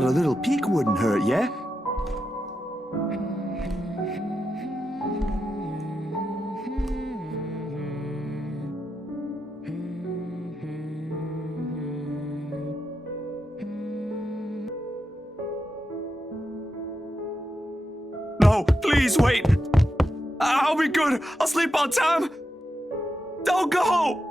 thought a little peek wouldn't hurt, yeah? No, please wait. I'll be good. I'll sleep on time. Don't go!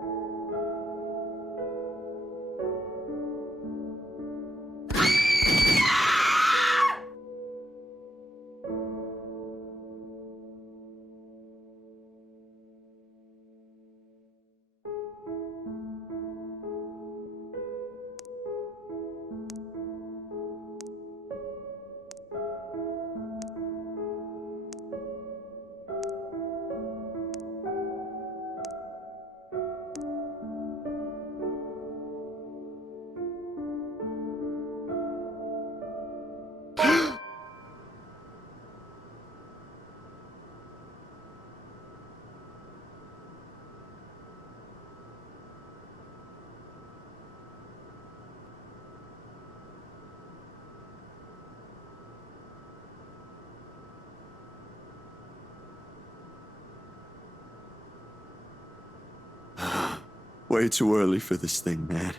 Way too early for this thing, man.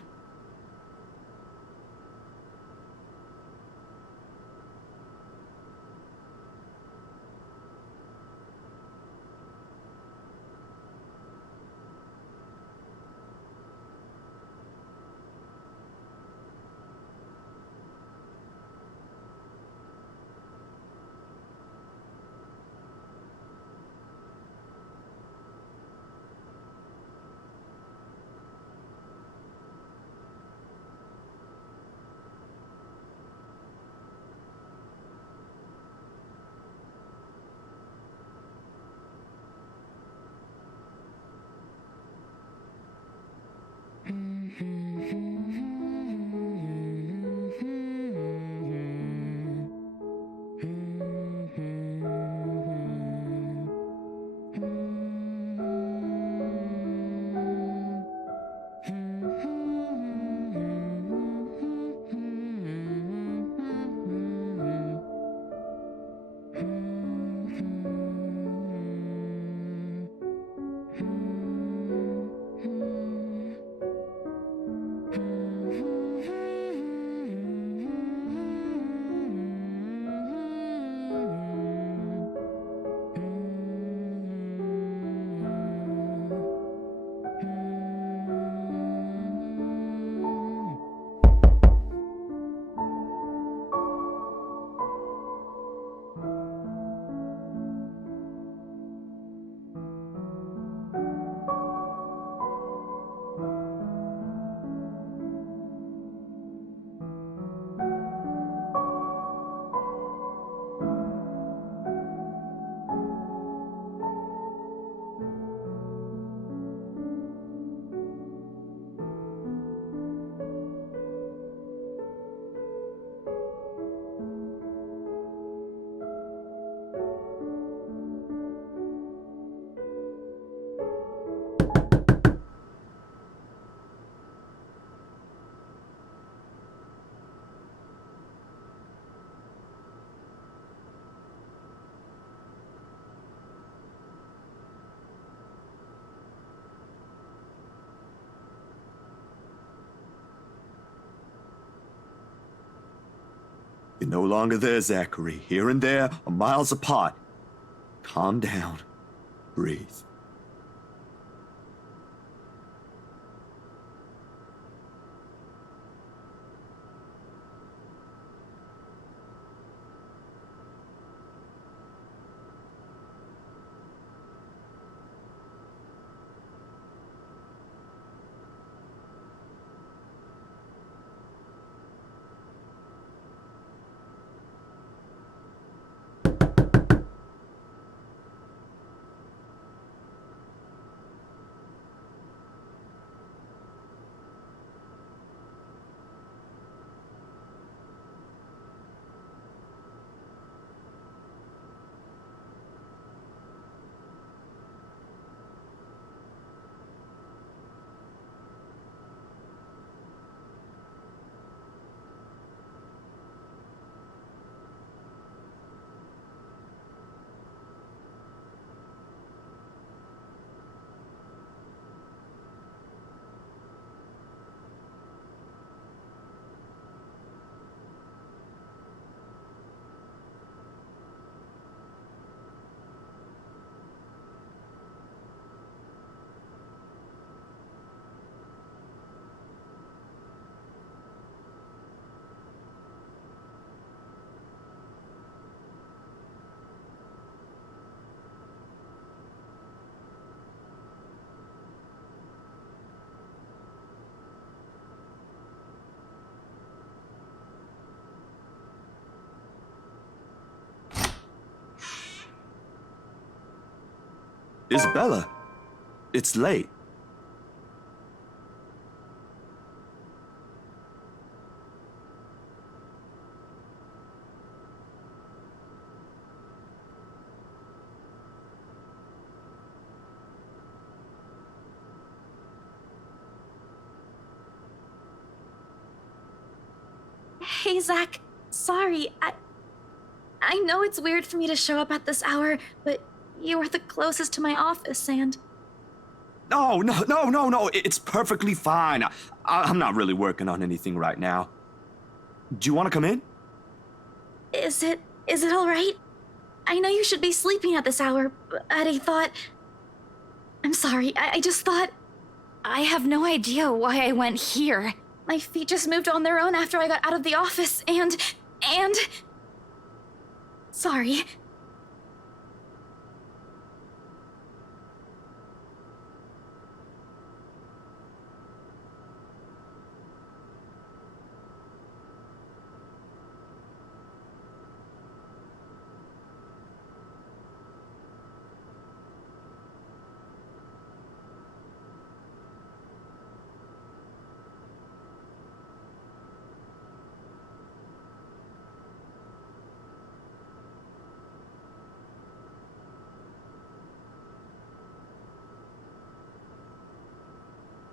You're no longer there, Zachary. Here and there are miles apart. Calm down. Breathe. Isabella, it's late. Hey, Zach. Sorry, I know it's weird for me to show up at this hour, but you are the closest to my office, and... No, it's perfectly fine. I'm not really working on anything right now. Do you want to come in? Is it all right? I know you should be sleeping at this hour, but I thought... I'm sorry, I just thought... I have no idea why I went here. My feet just moved on their own after I got out of the office, and... Sorry.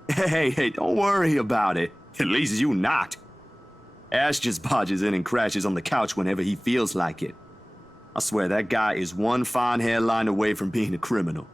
Hey, don't worry about it. At least you not. Ash just barges in and crashes on the couch whenever he feels like it. I swear that guy is one fine hairline away from being a criminal.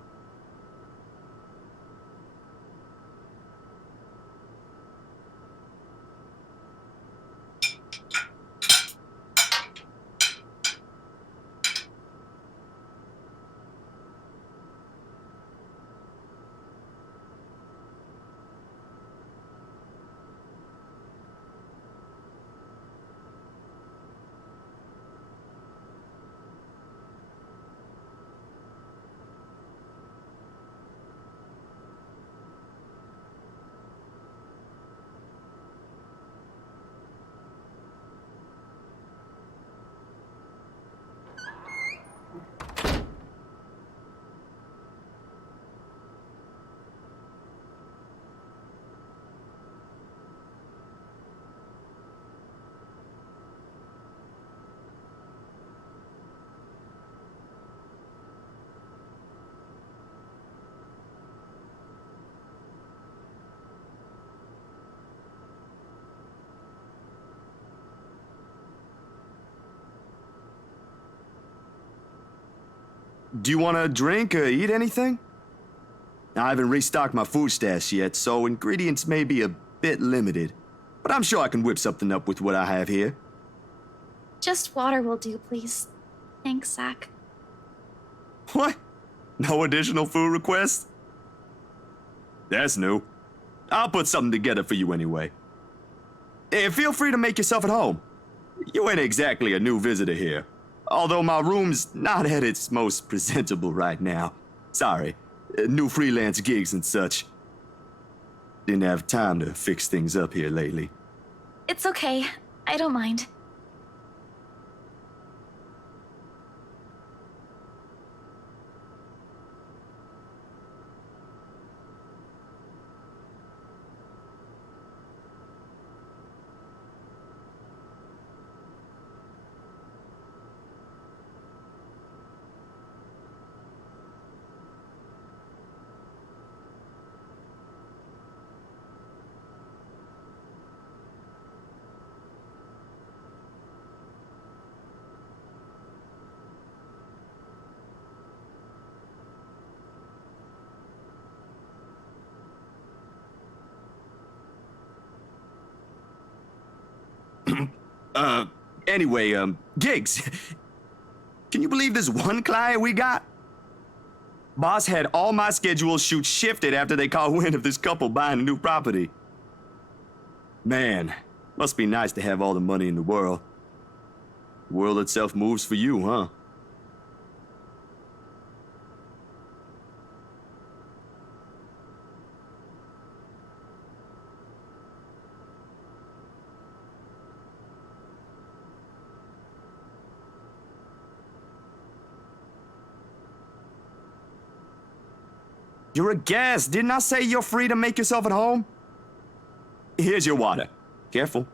Do you want to drink or eat anything? I haven't restocked my food stash yet, so ingredients may be a bit limited. But I'm sure I can whip something up with what I have here. Just water will do, please. Thanks, Zach. What? No additional food requests? That's new. I'll put something together for you anyway. Hey, feel free to make yourself at home. You ain't exactly a new visitor here. Although my room's not at its most presentable right now. Sorry. New freelance gigs and such. Didn't have time to fix things up here lately. It's okay. I don't mind. Anyway, gigs. Can you believe this one client we got? Boss had all my scheduled shoots shifted after they caught wind of this couple buying a new property. Man, must be nice to have all the money in the world. The world itself moves for you, huh? You're a guest. Didn't I say you're free to make yourself at home? Here's your water. Careful.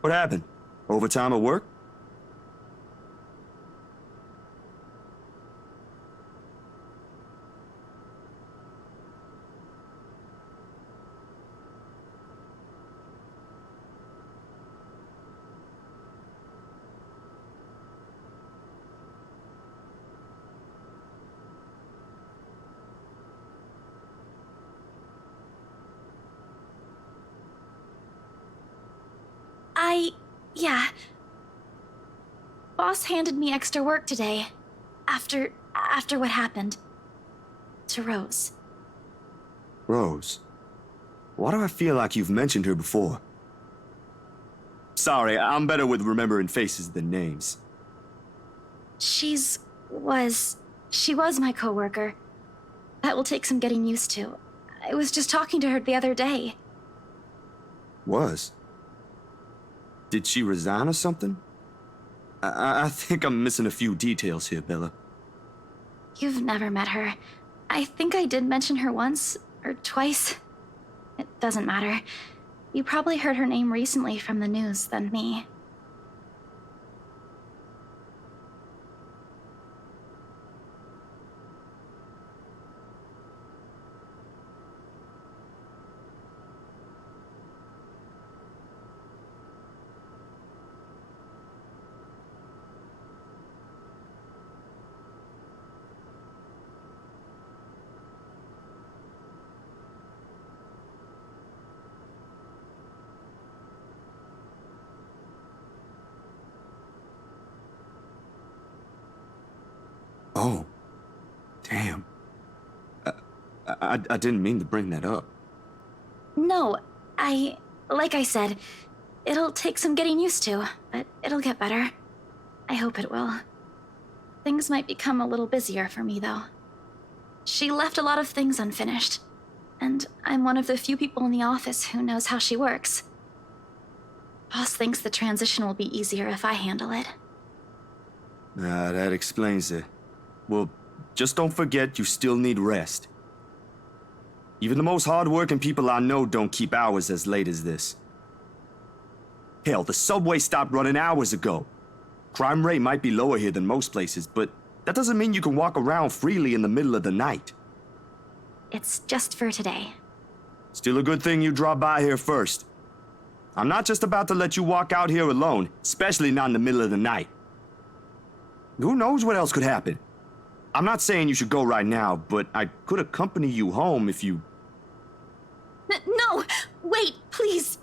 What happened? Overtime at work? Yeah. Boss handed me extra work today. After what happened. To Rose. Rose? Why do I feel like you've mentioned her before? Sorry, I'm better with remembering faces than names. She was my coworker. That will take some getting used to. I was just talking to her the other day. Was? Did she resign or something? I think I'm missing a few details here, Bella. You've never met her. I think I did mention her once or twice. It doesn't matter. You probably heard her name recently from the news than me. Oh. Damn. I didn't mean to bring that up. No, like I said, it'll take some getting used to, but it'll get better. I hope it will. Things might become a little busier for me, though. She left a lot of things unfinished, and I'm one of the few people in the office who knows how she works. Boss thinks the transition will be easier if I handle it. That explains it. Well, just don't forget you still need rest. Even the most hard-working people I know don't keep hours as late as this. Hell, the subway stopped running hours ago. Crime rate might be lower here than most places, but that doesn't mean you can walk around freely in the middle of the night. It's just for today. Still a good thing you dropped by here first. I'm not just about to let you walk out here alone, especially not in the middle of the night. Who knows what else could happen? I'm not saying you should go right now, but I could accompany you home if you... No! Wait, please!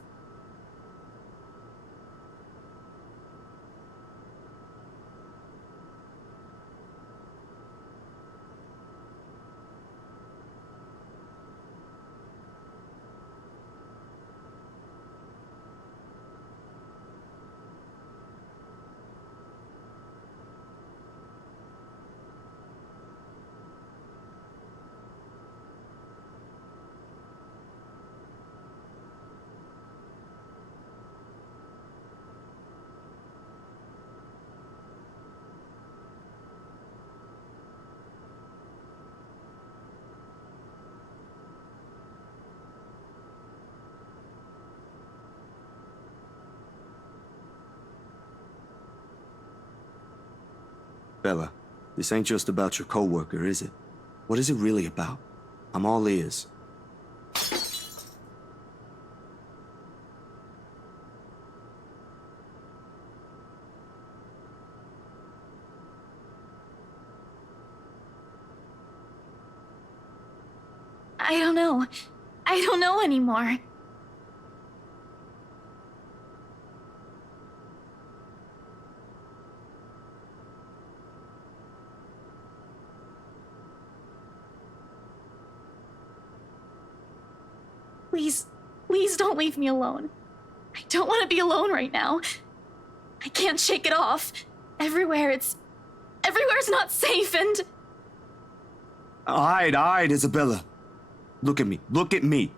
Bella, this ain't just about your coworker, is it? What is it really about? I'm all ears. I don't know. I don't know anymore. Please don't leave me alone. I don't want to be alone right now. I can't shake it off. Everywhere's not safe and... All right, Isabella. Look at me. Look at me.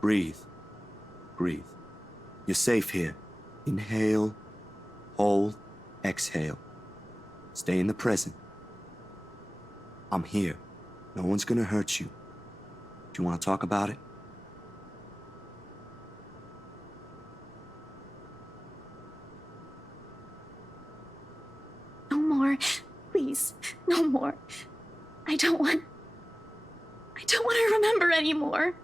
Breathe. Breathe. You're safe here. Inhale, hold, exhale. Stay in the present. I'm here. No one's gonna hurt you. Do you want to talk about it? No more. Please. No more. I don't want to remember anymore.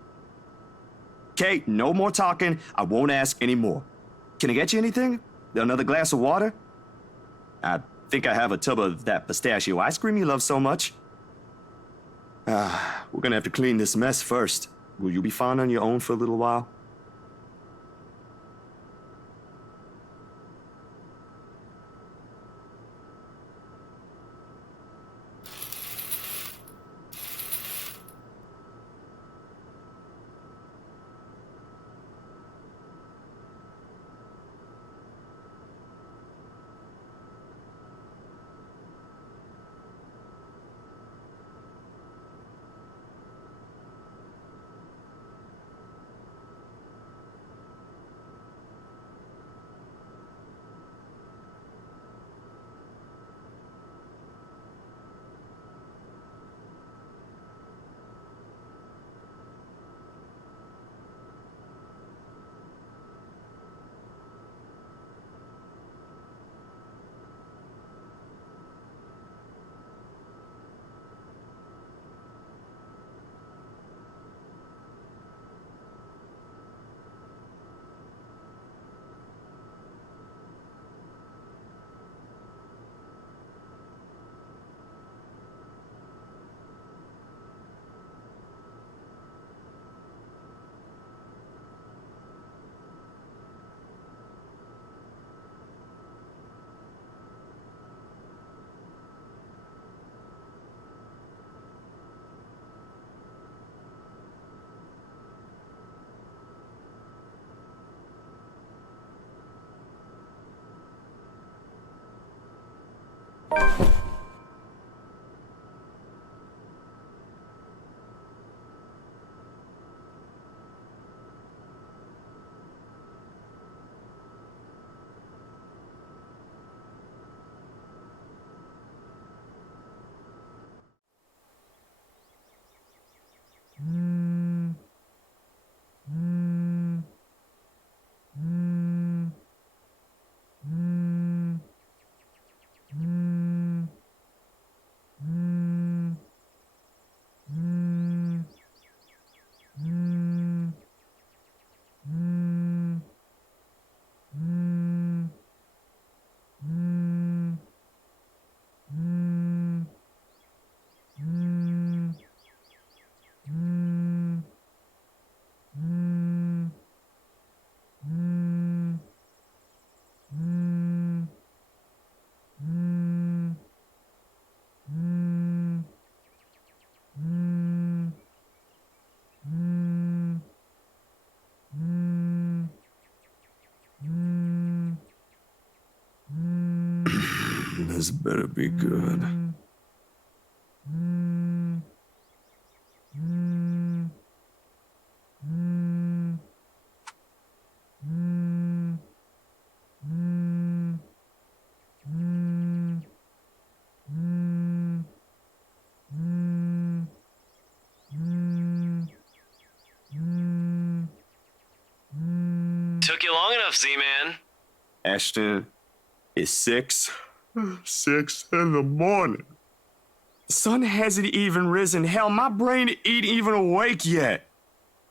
Kate, no more talking. I won't ask anymore. Can I get you anything? Another glass of water? I think I have a tub of that pistachio ice cream you love so much. We're gonna have to clean this mess first. Will you be fine on your own for a little while? This better be good. Took you long enough, Z-Man. Ashton is 6, 6 in the morning. The sun hasn't even risen. Hell, my brain ain't even awake yet.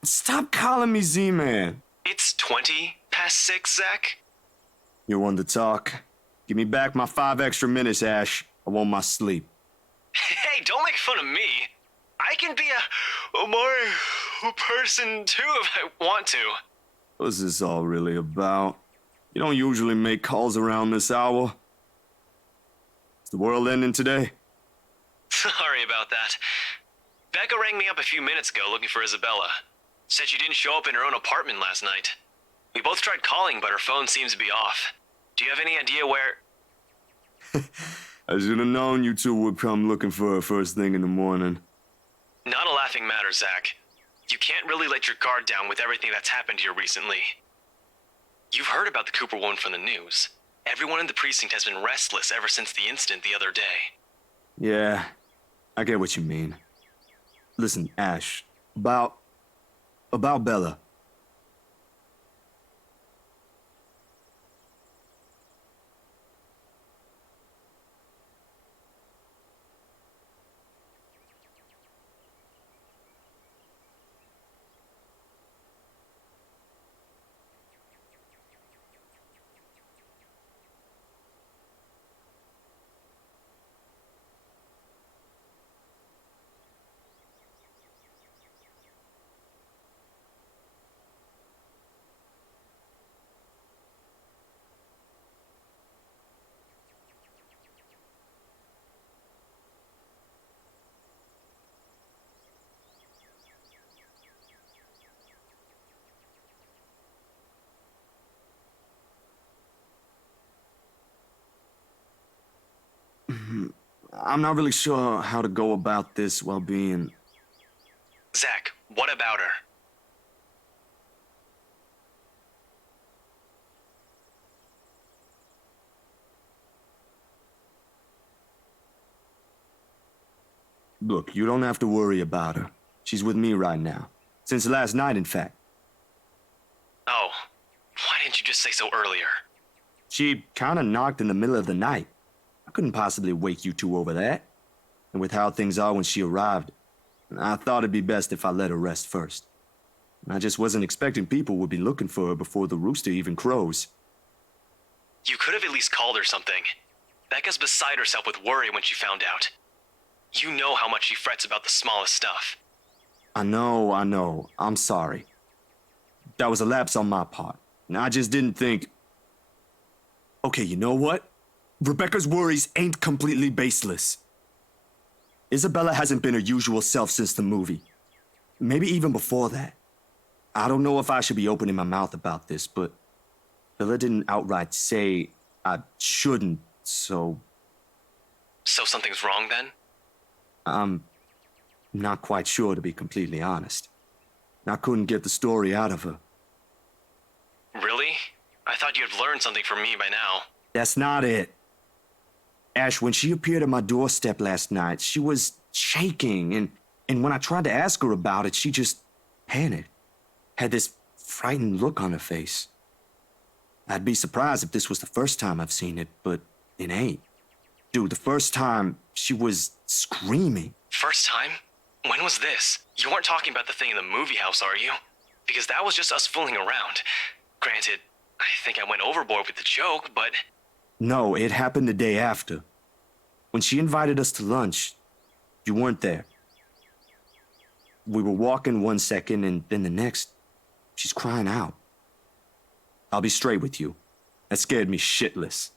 Stop calling me Z-Man. It's 20 past 6, Zach. You want to talk? Give me back my 5 extra minutes, Ash. I want my sleep. Hey, don't make fun of me. I can be a more person too if I want to. What's this all really about? You don't usually make calls around this hour. Is the world ending today? Sorry about that. Becca rang me up a few minutes ago looking for Isabella. Said she didn't show up in her own apartment last night. We both tried calling, but her phone seems to be off. Do you have any idea where... I should have known you two would come looking for her first thing in the morning. Not a laughing matter, Zach. You can't really let your guard down with everything that's happened here recently. You've heard about the Cooper woman from the news. Everyone in the precinct has been restless ever since the incident the other day. Yeah, I get what you mean. Listen, Ash, about Bella. I'm not really sure how to go about this while being... Zach, what about her? Look, you don't have to worry about her. She's with me right now. Since last night, in fact. Oh, why didn't you just say so earlier? She kinda knocked in the middle of the night. I couldn't possibly wake you two over that. And with how things are when she arrived, I thought it'd be best if I let her rest first. I just wasn't expecting people would be looking for her before the rooster even crows. You could have at least called her something. Becca's beside herself with worry when she found out. You know how much she frets about the smallest stuff. I know. I'm sorry. That was a lapse on my part. And I just didn't think... Okay, you know what? Rebecca's worries ain't completely baseless. Isabella hasn't been her usual self since the movie. Maybe even before that. I don't know if I should be opening my mouth about this, but Bella didn't outright say I shouldn't, so... So something's wrong then? I'm not quite sure, to be completely honest. I couldn't get the story out of her. Really? I thought you had learned something from me by now. That's not it. Ash, when she appeared at my doorstep last night, she was shaking, and when I tried to ask her about it, she just panicked. Had this frightened look on her face. I'd be surprised if this was the first time I've seen it, but it ain't. Dude, the first time, she was screaming. First time? When was this? You weren't talking about the thing in the movie house, are you? Because that was just us fooling around. Granted, I think I went overboard with the joke, but... No, it happened the day after. When she invited us to lunch, you weren't there. We were walking one second, and then the next, she's crying out. I'll be straight with you. That scared me shitless.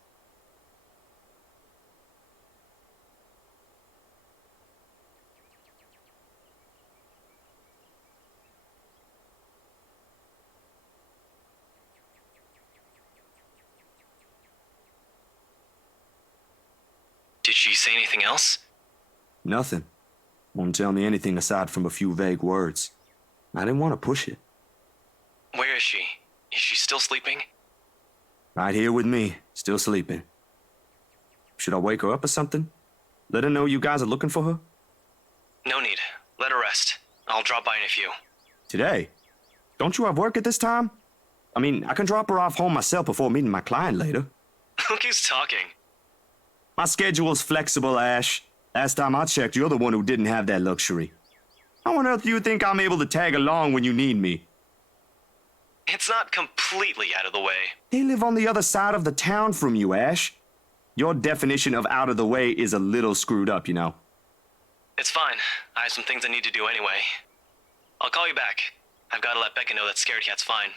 Did she say anything else? Nothing. Won't tell me anything aside from a few vague words. I didn't want to push it. Where is she? Is she still sleeping? Right here with me, still sleeping. Should I wake her up or something? Let her know you guys are looking for her? No need. Let her rest. I'll drop by in a few. Today? Don't you have work at this time? I mean, I can drop her off home myself before meeting my client later. Look who's talking. My schedule's flexible, Ash. Last time I checked, you're the one who didn't have that luxury. How on earth do you think I'm able to tag along when you need me? It's not completely out of the way. They live on the other side of the town from you, Ash. Your definition of out of the way is a little screwed up, you know. It's fine. I have some things I need to do anyway. I'll call you back. I've got to let Becca know that Scared Cat's fine.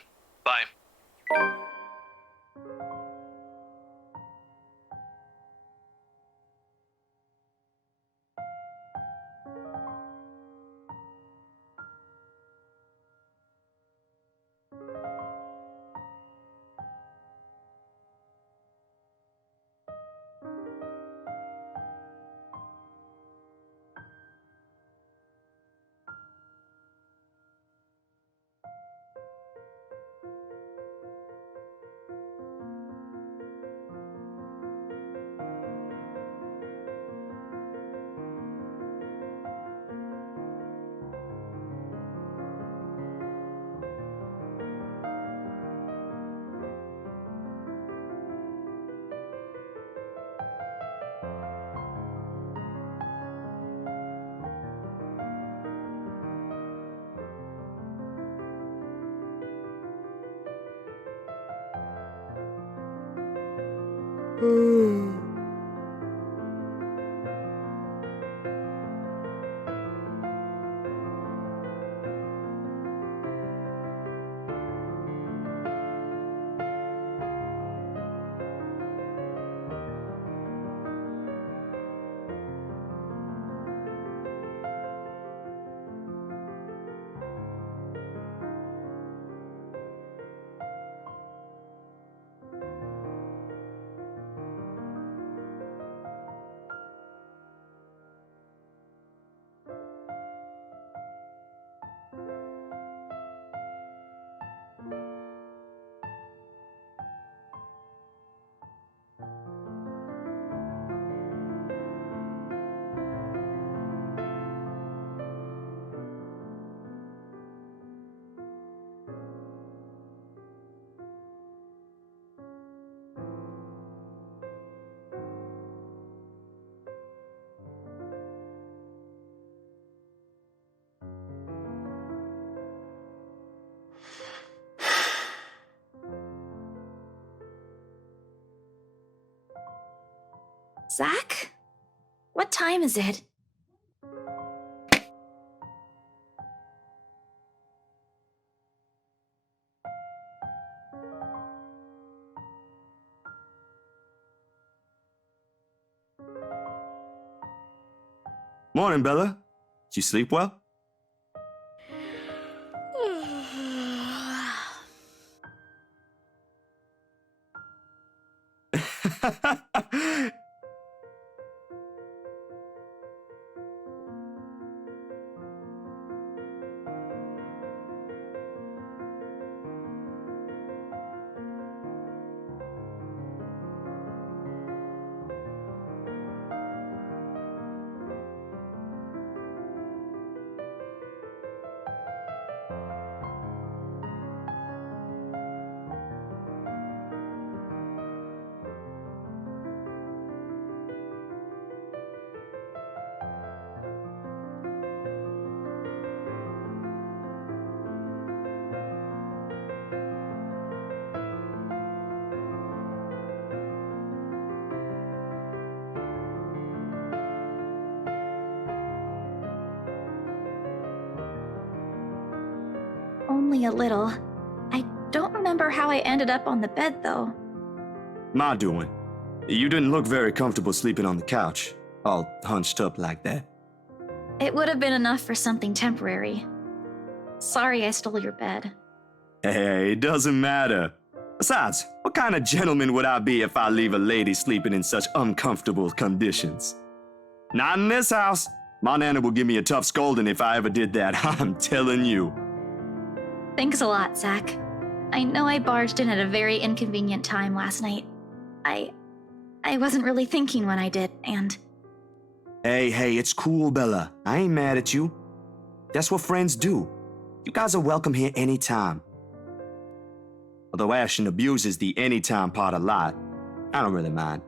Bye. Zach? What time is it? Morning, Bella. Did you sleep well? Only a little. I don't remember how I ended up on the bed, though. My doing. You didn't look very comfortable sleeping on the couch, all hunched up like that. It would have been enough for something temporary. Sorry I stole your bed. Hey, it doesn't matter. Besides, what kind of gentleman would I be if I leave a lady sleeping in such uncomfortable conditions? Not in this house. My nana would give me a tough scolding if I ever did that, I'm telling you. Thanks a lot, Zach. I know I barged in at a very inconvenient time last night. I wasn't really thinking when I did, and... Hey, it's cool, Bella. I ain't mad at you. That's what friends do. You guys are welcome here anytime. Although Ashton abuses the anytime part a lot, I don't really mind.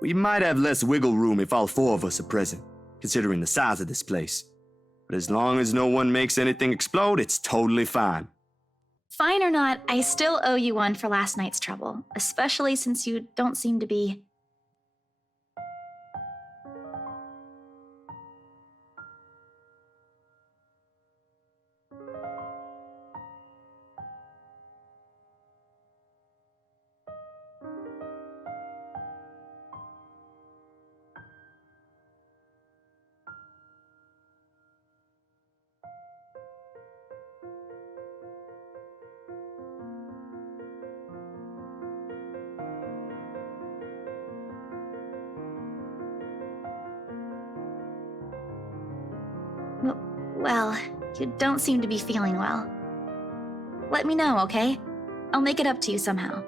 We might have less wiggle room if all four of us are present, considering the size of this place. But as long as no one makes anything explode, it's totally fine. Fine or not, I still owe you one for last night's trouble, especially since you don't seem to be... Well, you don't seem to be feeling well. Let me know, okay? I'll make it up to you somehow.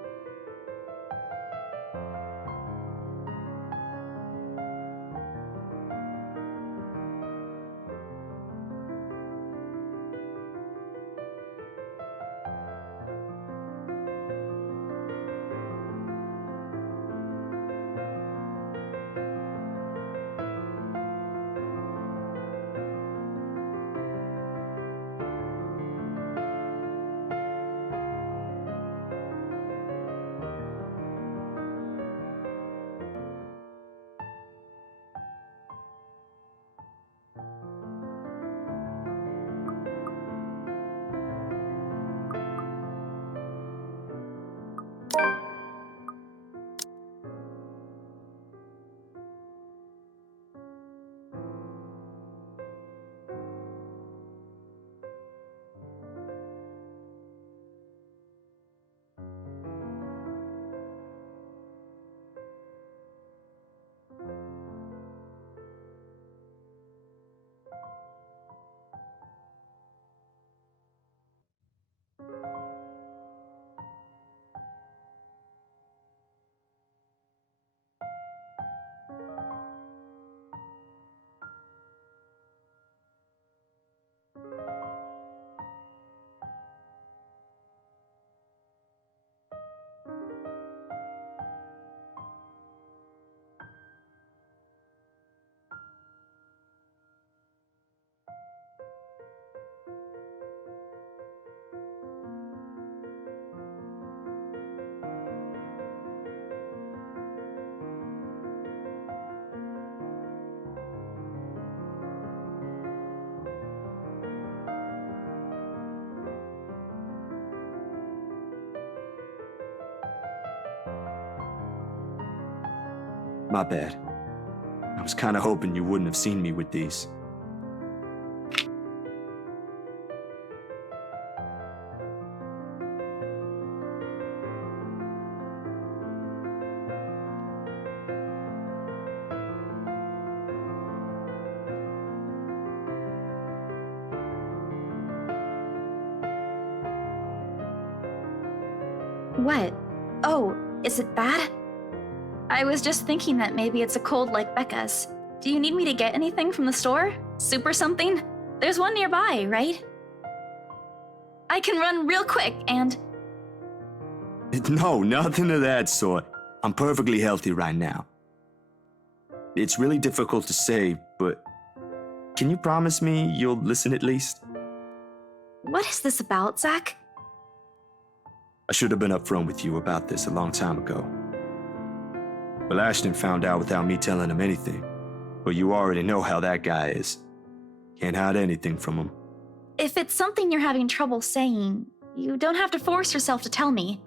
My bad. I was kinda hoping you wouldn't have seen me with these. What? Oh, is it bad? I was just thinking that maybe it's a cold like Becca's. Do you need me to get anything from the store? Soup or something? There's one nearby, right? I can run real quick and... No, nothing of that sort. I'm perfectly healthy right now. It's really difficult to say, but can you promise me you'll listen at least? What is this about, Zach? I should have been upfront with you about this a long time ago. Well, Ashton found out without me telling him anything. But you already know how that guy is. Can't hide anything from him. If it's something you're having trouble saying, you don't have to force yourself to tell me.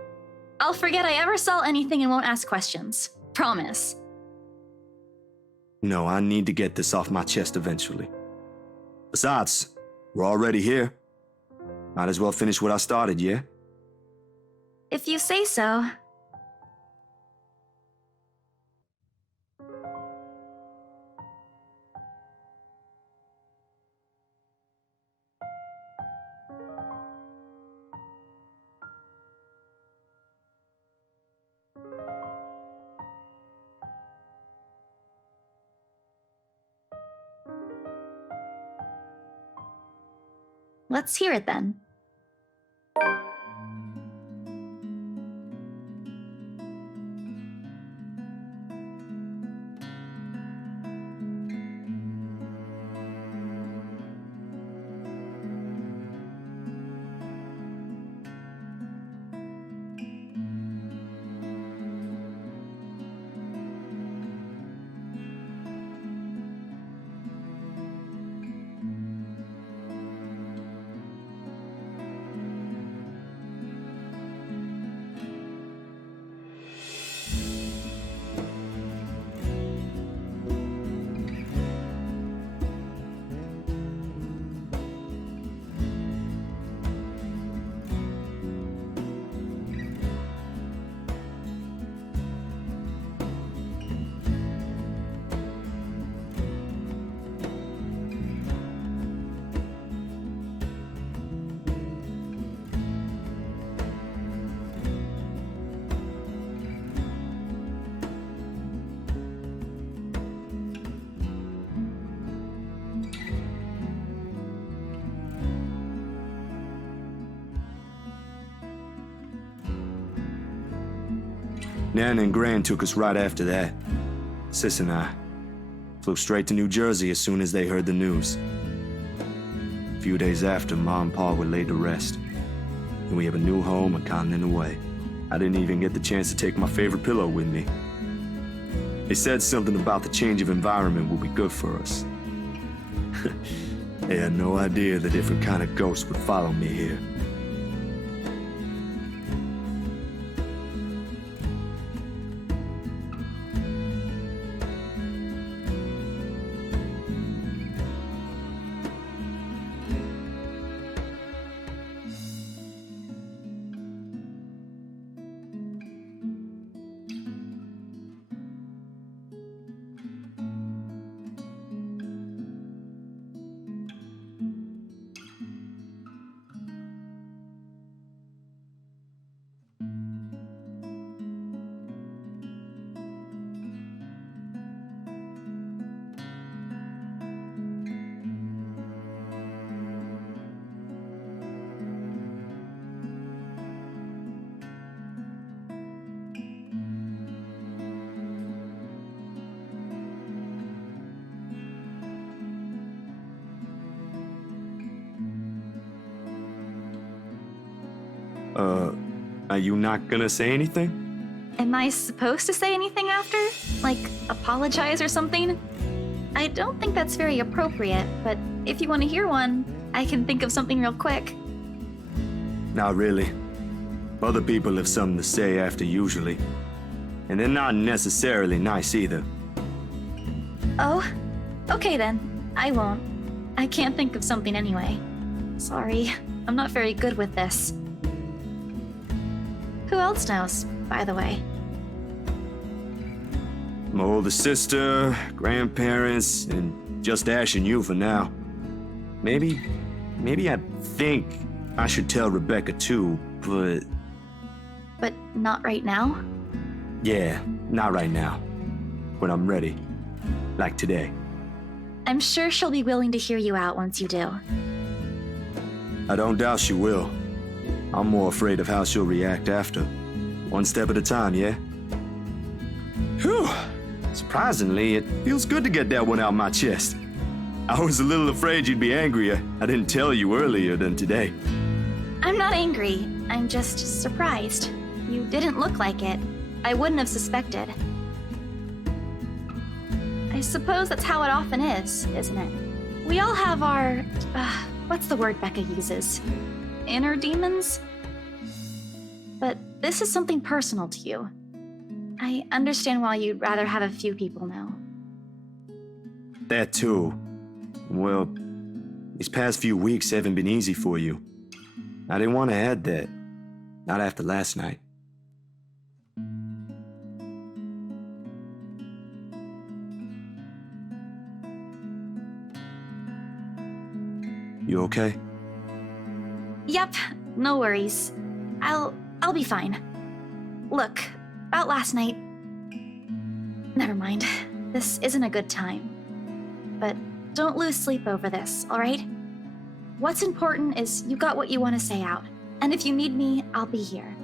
I'll forget I ever saw anything and won't ask questions. Promise. No, I need to get this off my chest eventually. Besides, we're already here. Might as well finish what I started, yeah? If you say so. Let's hear it then. Nan and Gran took us right after that. Sis and I flew straight to New Jersey as soon as they heard the news. A few days after, Ma and Pa were laid to rest, and we have a new home a continent away. I didn't even get the chance to take my favorite pillow with me. They said something about the change of environment will be good for us. They had no idea the different kind of ghosts would follow me here. Are you not gonna say anything? Am I supposed to say anything after? Like, apologize or something? I don't think that's very appropriate, but if you want to hear one, I can think of something real quick. Not really. Other people have something to say after usually. And they're not necessarily nice either. Oh, okay then. I won't. I can't think of something anyway. Sorry, I'm not very good with this. Who else knows, by the way? My older sister, grandparents, and just Ash and you for now. Maybe I think I should tell Rebecca too, but... But not right now? Yeah, not right now. When I'm ready. Like today. I'm sure she'll be willing to hear you out once you do. I don't doubt she will. I'm more afraid of how she'll react after. One step at a time, yeah? Whew! Surprisingly, it feels good to get that one out my chest. I was a little afraid you'd be angrier. I didn't tell you earlier than today. I'm not angry. I'm just surprised. You didn't look like it. I wouldn't have suspected. I suppose that's how it often is, isn't it? We all have our... what's the word Becca uses? Inner demons? But this is something personal to you. I understand why you'd rather have a few people know. That too. Well, these past few weeks haven't been easy for you. I didn't want to add that. Not after last night. You okay? Yep, no worries. I'll be fine. Look, about last night... Never mind. This isn't a good time. But don't lose sleep over this, alright? What's important is you got what you want to say out. And if you need me, I'll be here.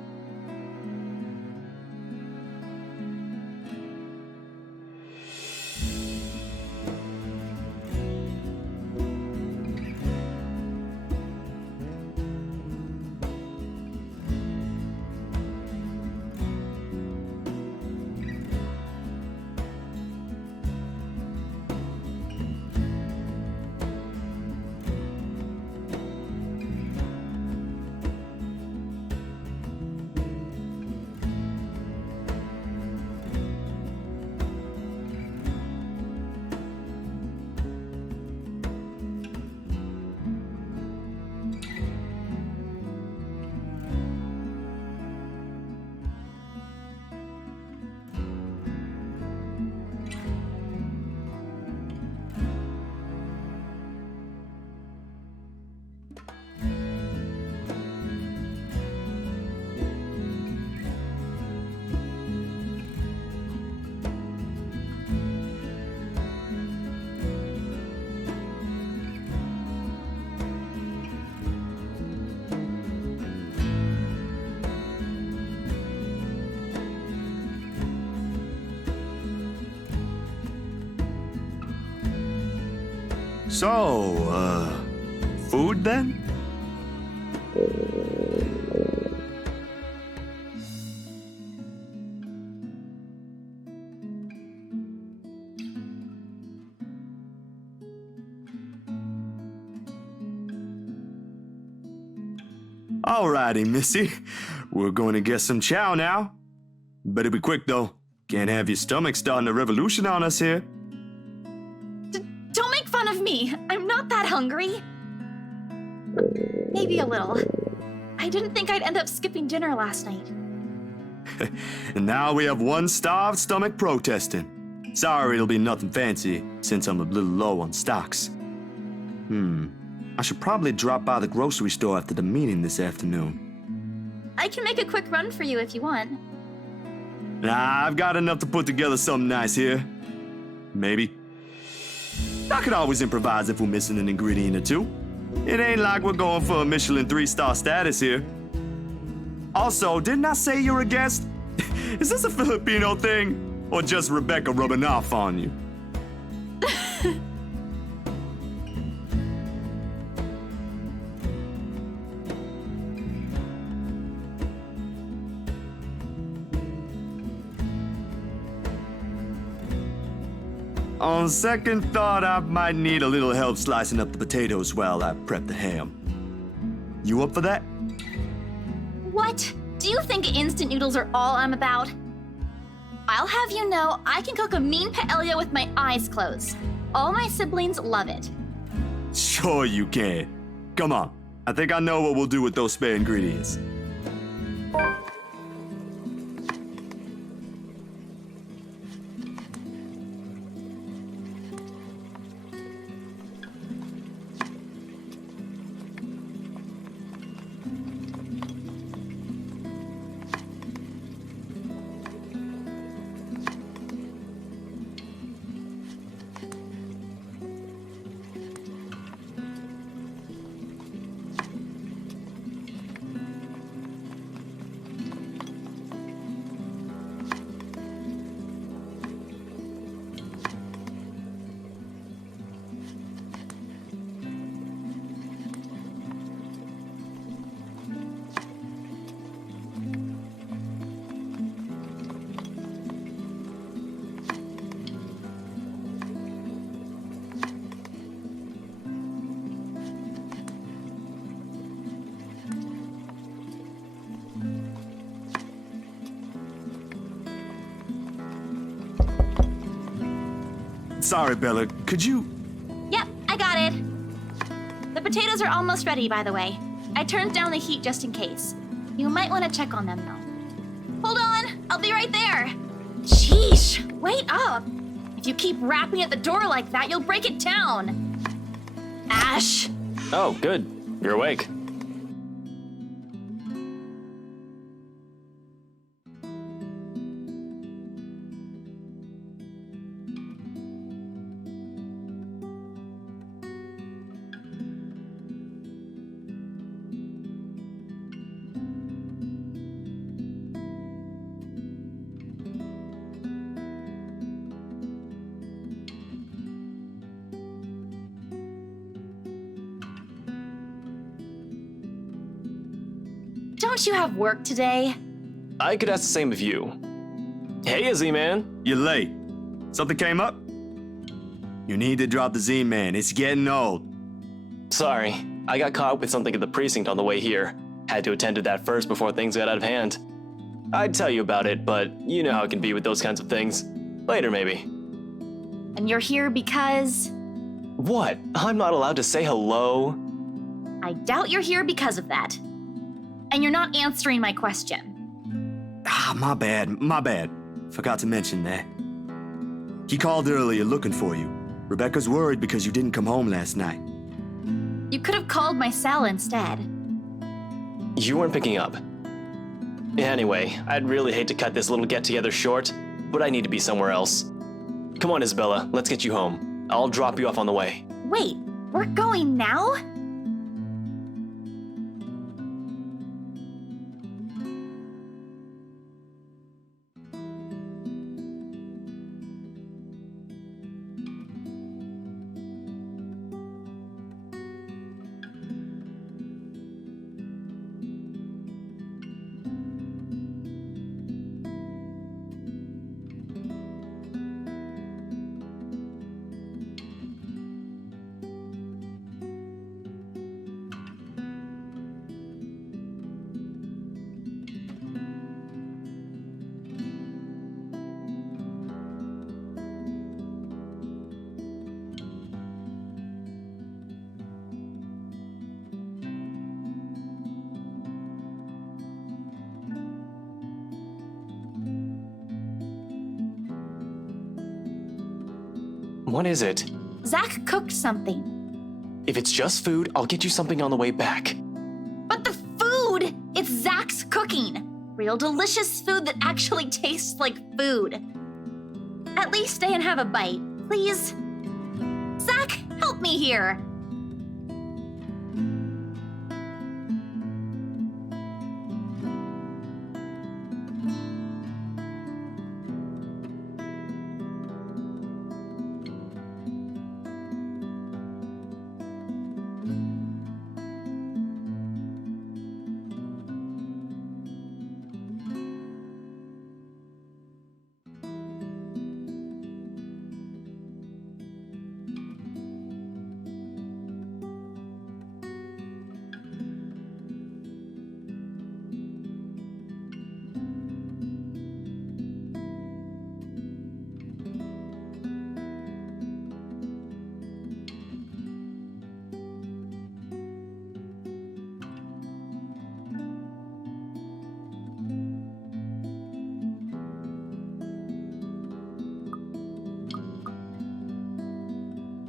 So, food then? Alrighty, Missy. We're going to get some chow now. Better be quick, though. Can't have your stomach starting a revolution on us here. Don't make fun of me. I'm not that hungry. Maybe a little. I didn't think I'd end up skipping dinner last night. And now we have one starved stomach protesting. Sorry, it'll be nothing fancy, since I'm a little low on stocks. I should probably drop by the grocery store after the meeting this afternoon. I can make a quick run for you if you want. Nah, I've got enough to put together something nice here. Maybe. I could always improvise if we're missing an ingredient or two. It ain't like we're going for a Michelin 3-star status here. Also, didn't I say you're a guest? Is this a Filipino thing? Or just Rebecca rubbing off on you? On second thought, I might need a little help slicing up the potatoes while I prep the ham. You up for that? What? Do you think instant noodles are all I'm about? I'll have you know I can cook a mean paella with my eyes closed. All my siblings love it. Sure you can. Come on. I think I know what we'll do with those spare ingredients. Sorry, Bella. Could you... Yep, I got it. The potatoes are almost ready, by the way. I turned down the heat just in case. You might want to check on them, though. Hold on, I'll be right there. Sheesh, wait up. If you keep rapping at the door like that, you'll break it down. Ash. Oh, good. You're awake. Don't you have work today? I could ask the same of you. Hey, Izzy, man. You're late. Something came up? You need to drop the Z-Man. It's getting old. Sorry, I got caught up with something at the precinct on the way here. Had to attend to that first before things got out of hand. I'd tell you about it, but you know how it can be with those kinds of things. Later, maybe. And you're here because... What? I'm not allowed to say hello? I doubt you're here because of that. And you're not answering my question. Ah, my bad. Forgot to mention that. He called earlier looking for you. Rebecca's worried because you didn't come home last night. You could have called my cell instead. You weren't picking up. Anyway, I'd really hate to cut this little get-together short, but I need to be somewhere else. Come on, Isabella, let's get you home. I'll drop you off on the way. Wait, we're going now? What is it? Zach cooked something. If it's just food, I'll get you something on the way back. But the food! It's Zach's cooking. Real delicious food that actually tastes like food. At least stay and have a bite, please. Zach, help me here.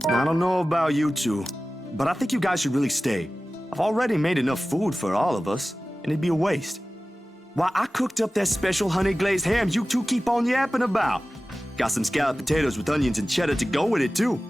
I don't know about you two, but I think you guys should really stay. I've already made enough food for all of us, and it'd be a waste. Why, I cooked up that special honey glazed ham you two keep on yapping about. Got some scalloped potatoes with onions and cheddar to go with it, too.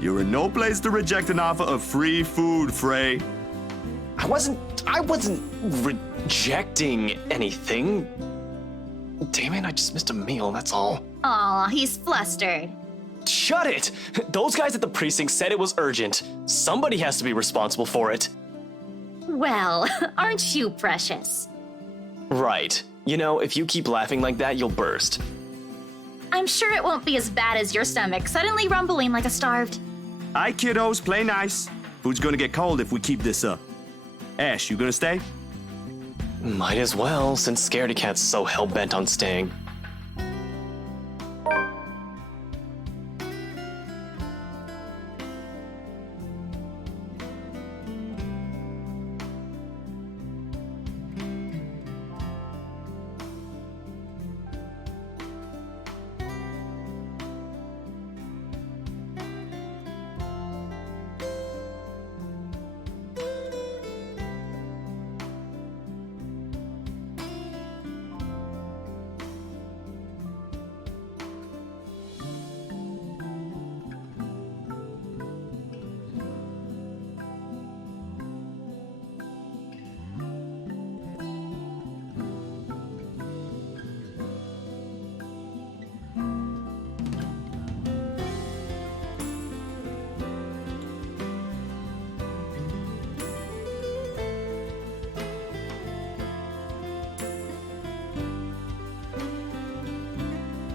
You're in no place to reject an offer of free food, Frey. I wasn't rejecting anything. Damn it, I just missed a meal, that's all. Aw, he's flustered. Shut it! Those guys at the precinct said it was urgent. Somebody has to be responsible for it. Well, aren't you precious? Right. You know, if you keep laughing like that, you'll burst. I'm sure it won't be as bad as your stomach suddenly rumbling like a starved. Aye, kiddos, play nice. Food's gonna get cold if we keep this up. Ash, you gonna stay? Might as well, since Scaredy Cat's so hell-bent on staying.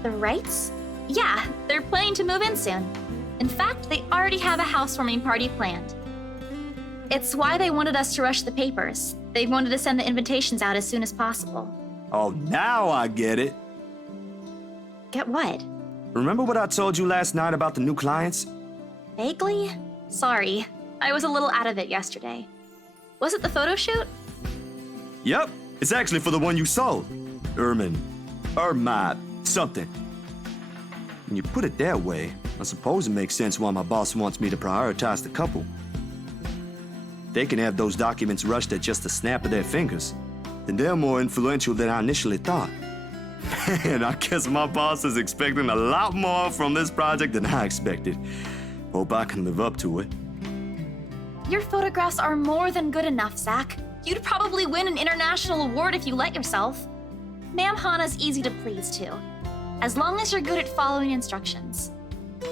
The Wrights? Yeah, they're planning to move in soon. In fact, they already have a housewarming party planned. It's why they wanted us to rush the papers. They wanted to send the invitations out as soon as possible. Oh, now I get it. Get what? Remember what I told you last night about the new clients? Vaguely? Sorry, I was a little out of it yesterday. Was it the photo shoot? Yep, it's actually for the one you sold. Ermine. Something. When you put it that way, I suppose it makes sense why my boss wants me to prioritize the couple. they can have those documents rushed at just a snap of their fingers, then they're more influential than I initially thought. Man, I guess my boss is expecting a lot more from this project than I expected. Hope I can live up to it. Your photographs are more than good enough, Zach. You'd probably win an international award if you let yourself. Ma'am Hana's easy to please, too. As long as you're good at following instructions.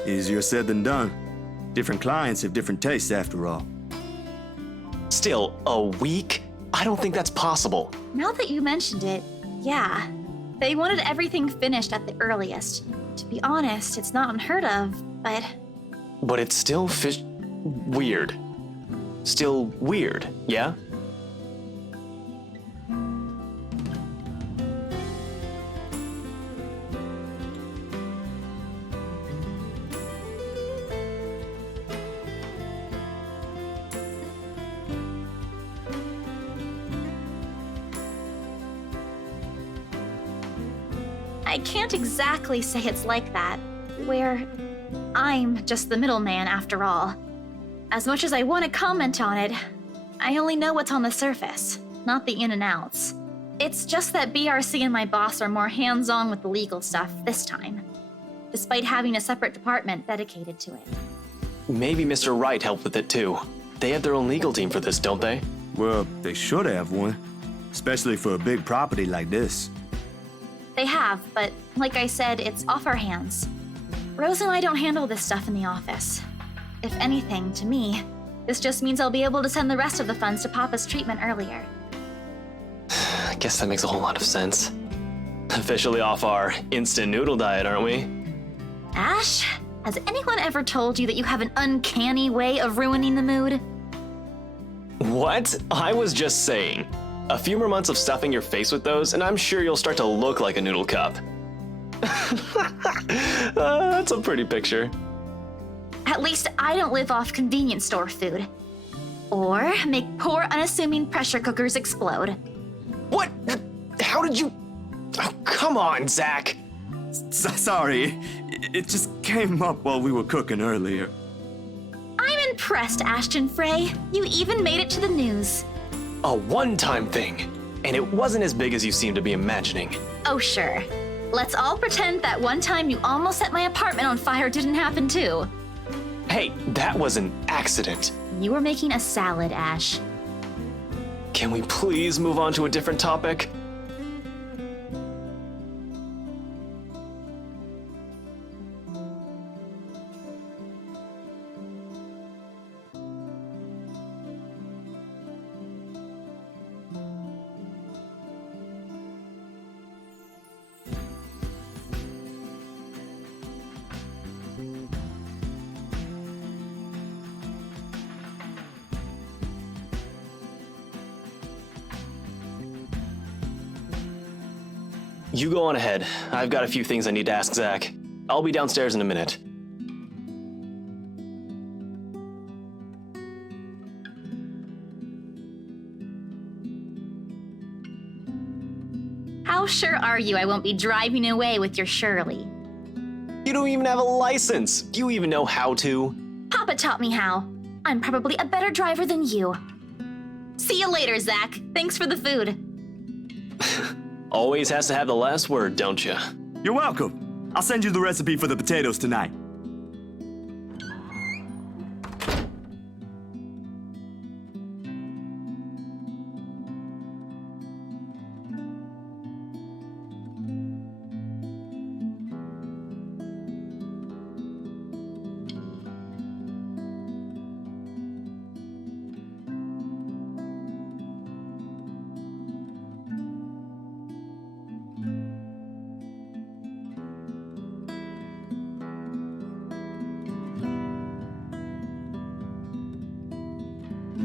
Easier said than done. Different clients have different tastes, after all. Still, a week? I don't think that's possible. Now that you mentioned it, yeah. They wanted everything finished at the earliest. To be honest, it's not unheard of, but... But it's still weird. Still weird, yeah? I can't exactly say it's like that, where I'm just the middleman after all. As much as I want to comment on it, I only know what's on the surface, not the in and outs. It's just that BRC and my boss are more hands-on with the legal stuff this time, despite having a separate department dedicated to it. Maybe Mr. Wright helped with it too. They have their own legal team for this, don't they? Well, they should have one, especially for a big property like this. They have, but like I said, it's off our hands. Rose and I don't handle this stuff in the office. If anything, to me, this just means I'll be able to send the rest of the funds to Papa's treatment earlier. I guess that makes a whole lot of sense. Officially off our instant noodle diet, aren't we? Ash, has anyone ever told you that you have an uncanny way of ruining the mood? What? I was just saying. A few more months of stuffing your face with those, and I'm sure you'll start to look like a noodle cup. That's a pretty picture. At least I don't live off convenience store food. Or make poor, unassuming pressure cookers explode. What? How did you... Oh, come on, Zach. Sorry, it just came up while we were cooking earlier. I'm impressed, Ashton Frey. You even made it to the news. A one-time thing. And it wasn't as big as you seem to be imagining. Oh, sure. Let's all pretend that one time you almost set my apartment on fire didn't happen too. Hey, that was an accident. You were making a salad, Ash. Can we please move on to a different topic? You go on ahead. I've got a few things I need to ask Zach. I'll be downstairs in a minute. How sure are you I won't be driving away with your Shirley? You don't even have a license. Do you even know how to? Papa taught me how. I'm probably a better driver than you. See you later, Zach. Thanks for the food. Always has to have the last word, don't you? You're welcome. I'll send you the recipe for the potatoes tonight.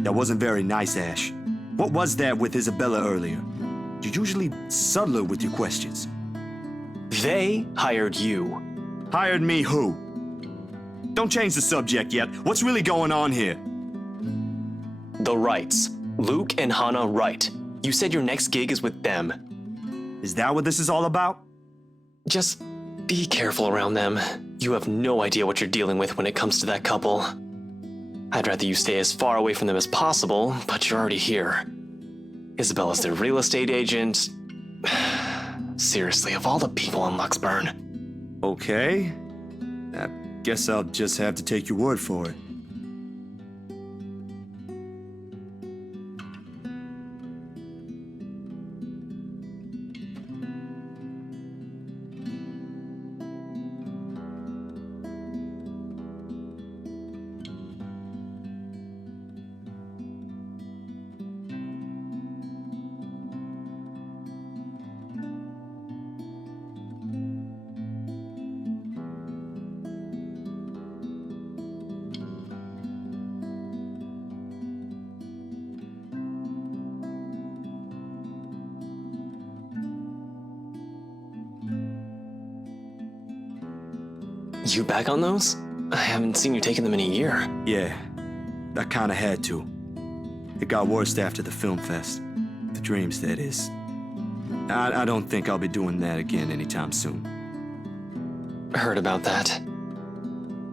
That wasn't very nice, Ash. What was that with Isabella earlier? You're usually subtler with your questions. They hired you. Hired me who? Don't change the subject yet. What's really going on here? The Wrights. Luke and Hannah Wright. You said your next gig is with them. Is that what this is all about? Just be careful around them. You have no idea what you're dealing with when it comes to that couple. I'd rather you stay as far away from them as possible, but you're already here. Isabella's their real estate agent. Seriously, of all the people in Luxburn. Okay. I guess I'll just have to take your word for it. You back on those? I haven't seen you taking them in a year. Yeah, I kinda had to. It got worse after the film fest. The dreams, that is. I don't think I'll be doing that again anytime soon. Heard about that.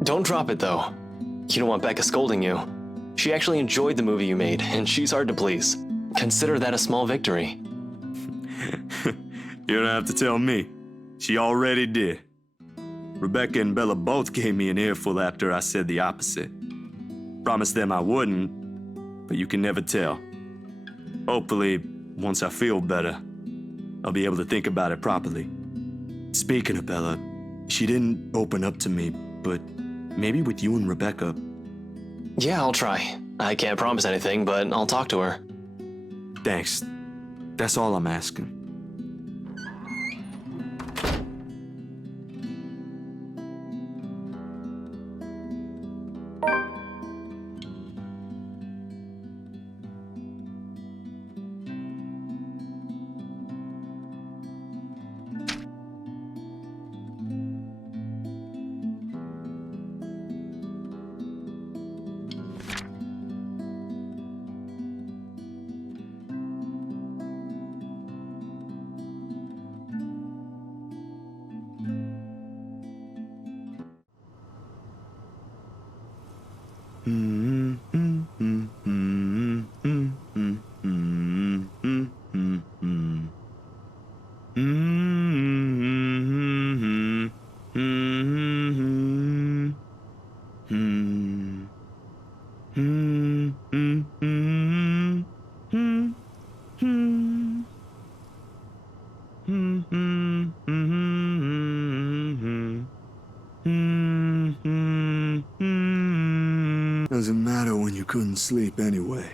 Don't drop it, though. You don't want Becca scolding you. She actually enjoyed the movie you made, and she's hard to please. Consider that a small victory. You don't have to tell me. She already did. Rebecca and Bella both gave me an earful after I said the opposite. Promised them I wouldn't, but you can never tell. Hopefully, once I feel better, I'll be able to think about it properly. Speaking of Bella, she didn't open up to me, but maybe with you and Rebecca. Yeah, I'll try. I can't promise anything, but I'll talk to her. Thanks. That's all I'm asking. Doesn't matter when you couldn't sleep anyway.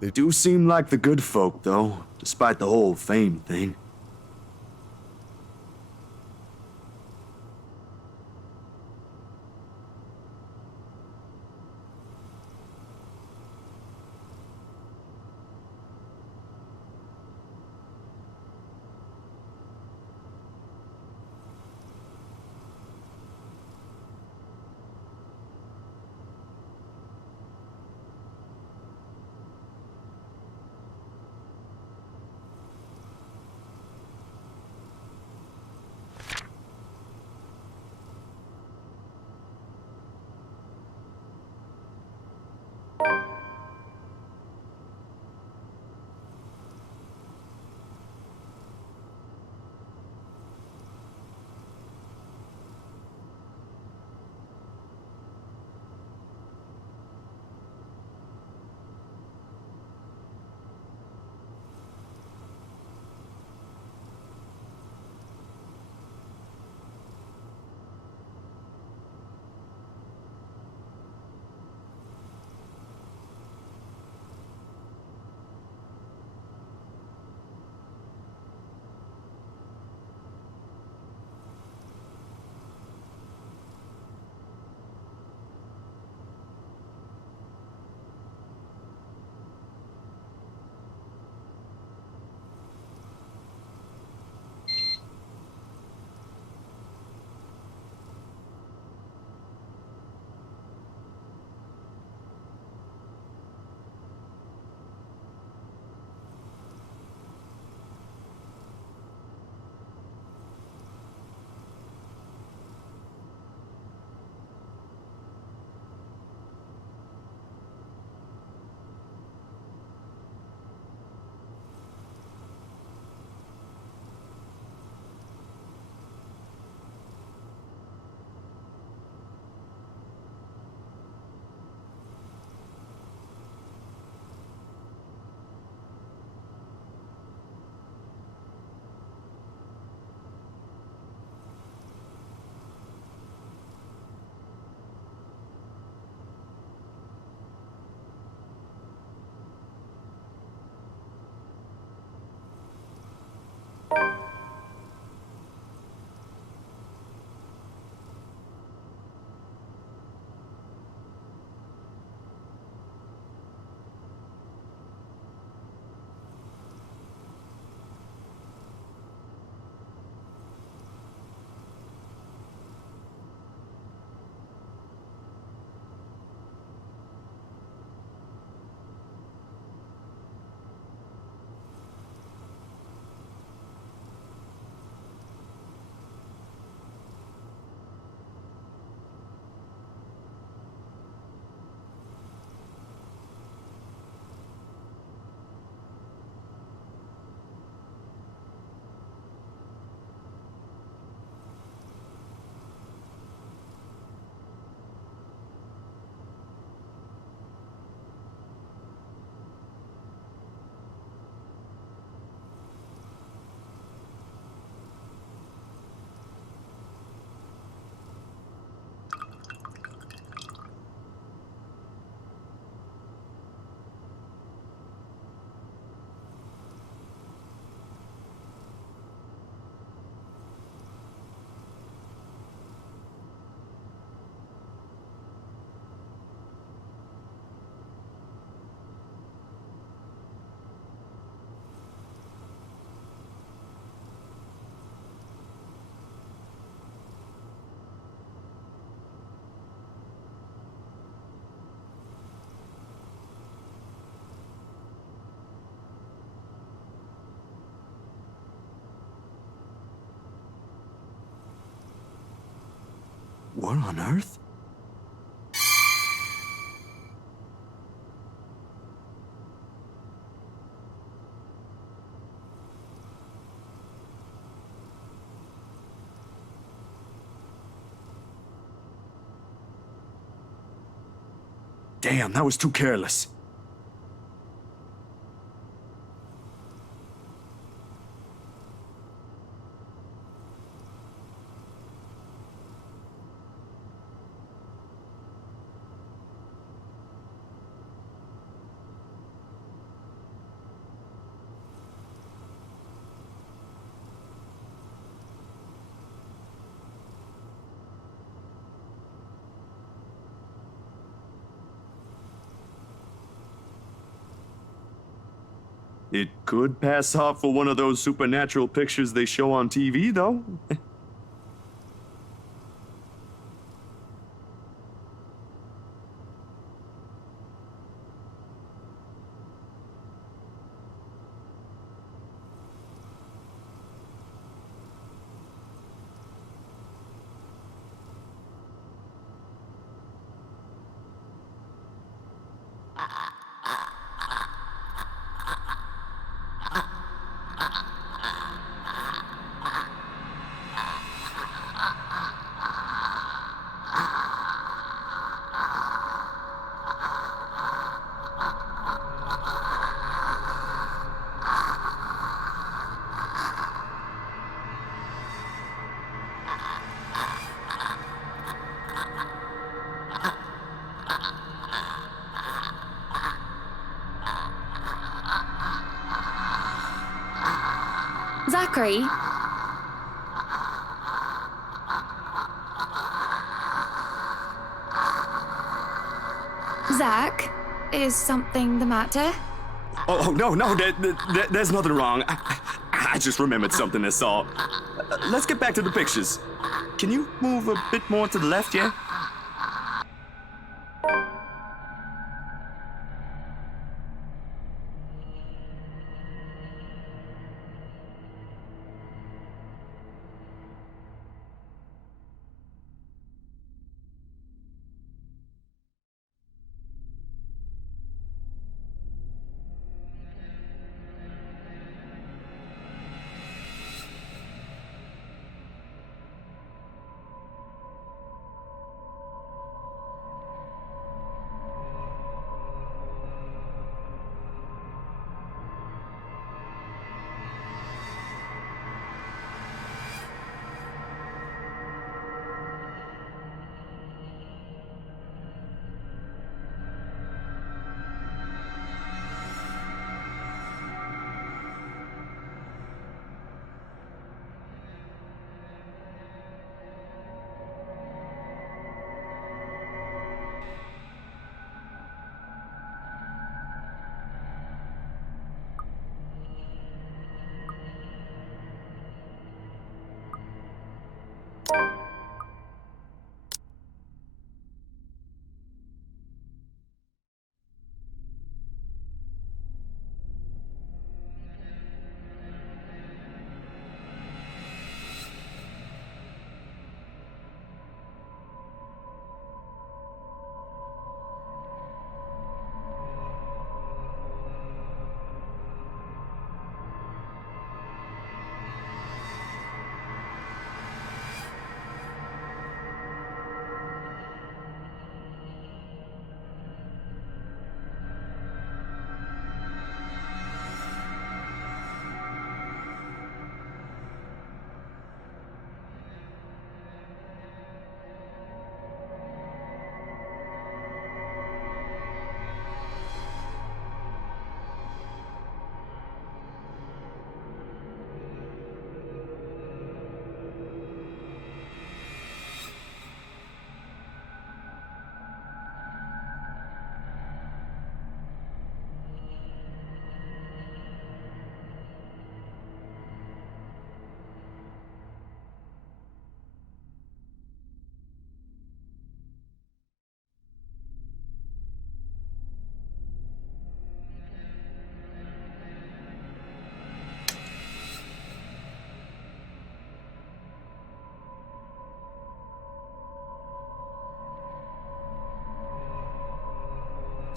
They do seem like the good folk, though, despite the whole fame thing. What on earth? Damn, that was too careless. It could pass off for one of those supernatural pictures they show on TV, though. Zachary? Zach, is something the matter? Oh, no, there's nothing wrong. I just remembered something, that's all. Let's get back to the pictures. Can you move a bit more to the left, yeah?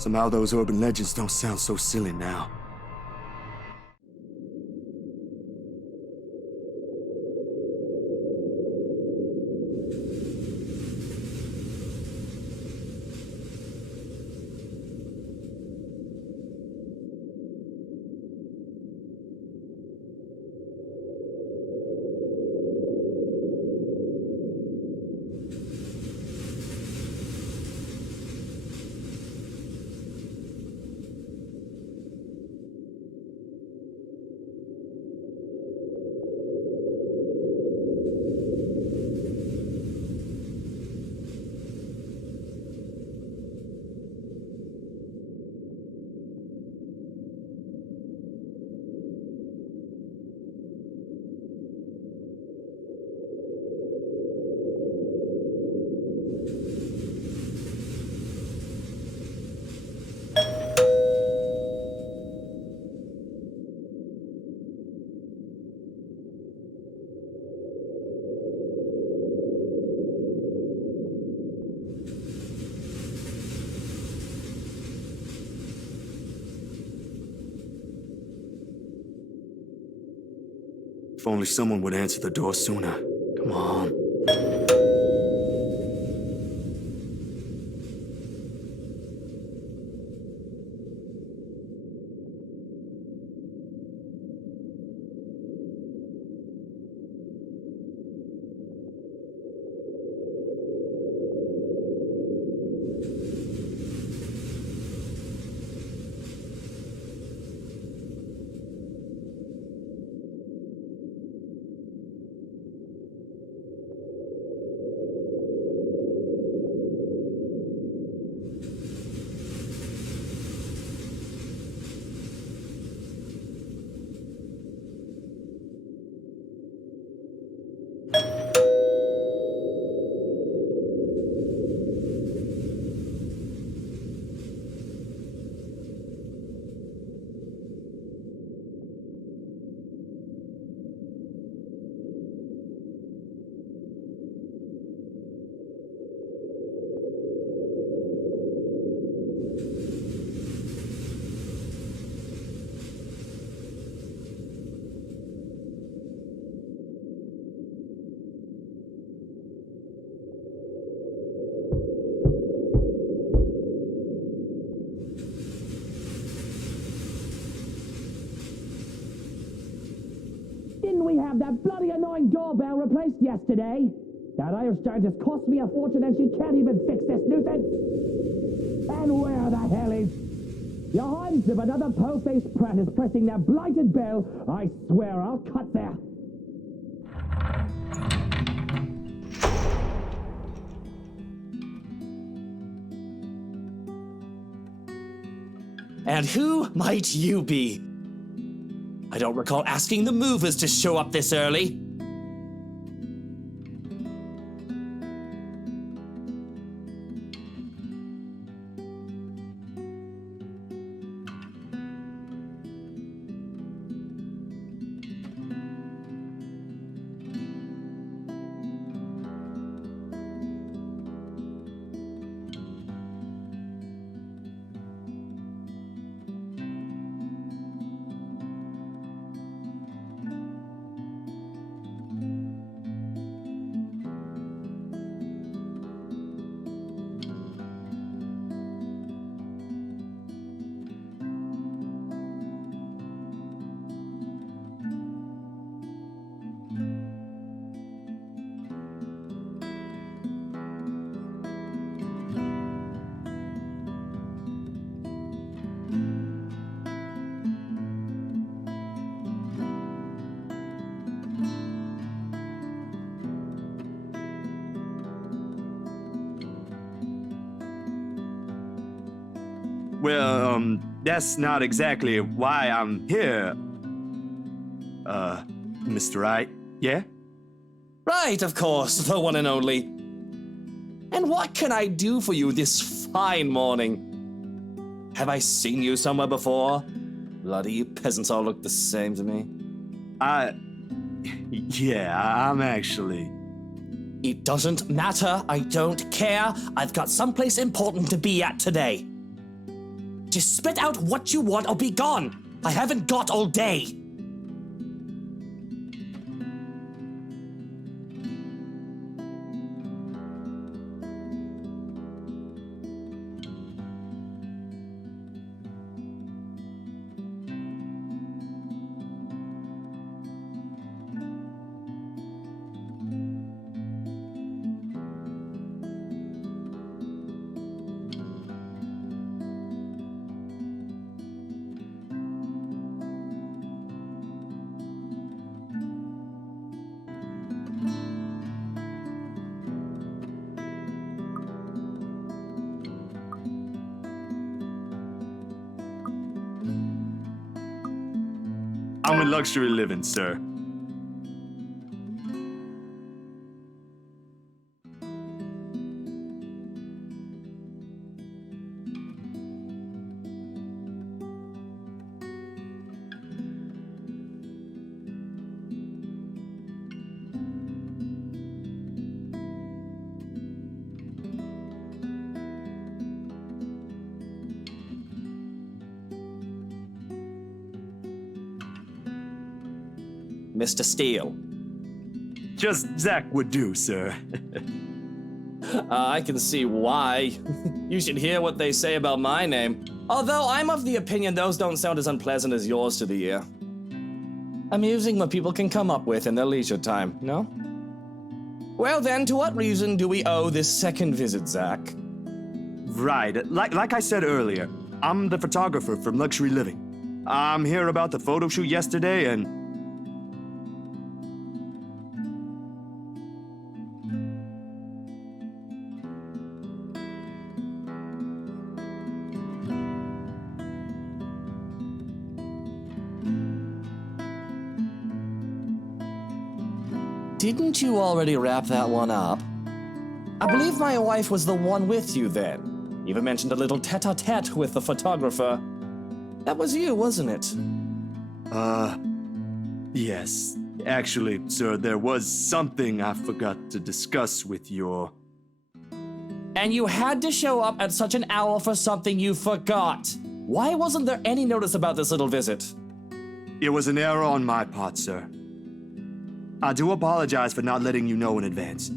Somehow those urban legends don't sound so silly now. If only someone would answer the door sooner. Come on. We have that bloody annoying doorbell replaced yesterday. That Irish giant has cost me a fortune and she can't even fix this nuisance. And where the hell is... Your Highness, if another po-faced prat is pressing that blighted bell, I swear I'll cut there. And who might you be? I don't recall asking the movers to show up this early. Well, that's not exactly why I'm here. Mr. Wright, yeah? Right, of course, the one and only. And what can I do for you this fine morning? Have I seen you somewhere before? Bloody you peasants all look the same to me. Yeah, I'm actually... It doesn't matter, I don't care. I've got someplace important to be at today. Just spit out what you want or be gone. I haven't got all day. I'm in luxury living, sir. Mr. Steele. Just Zach would do, sir. I can see why. You should hear what they say about my name. Although I'm of the opinion those don't sound as unpleasant as yours to the ear. Amusing what people can come up with in their leisure time, no? Well then, to what reason do we owe this second visit, Zach? Right, like I said earlier, I'm the photographer from Luxury Living. I'm here about the photo shoot yesterday and... Didn't you already wrap that one up? I believe my wife was the one with you then. Even mentioned a little tete-a-tete with the photographer. That was you, wasn't it? Yes. Actually, sir, there was something I forgot to discuss with your... And you had to show up at such an hour for something you forgot. Why wasn't there any notice about this little visit? It was an error on my part, sir. I do apologize for not letting you know in advance.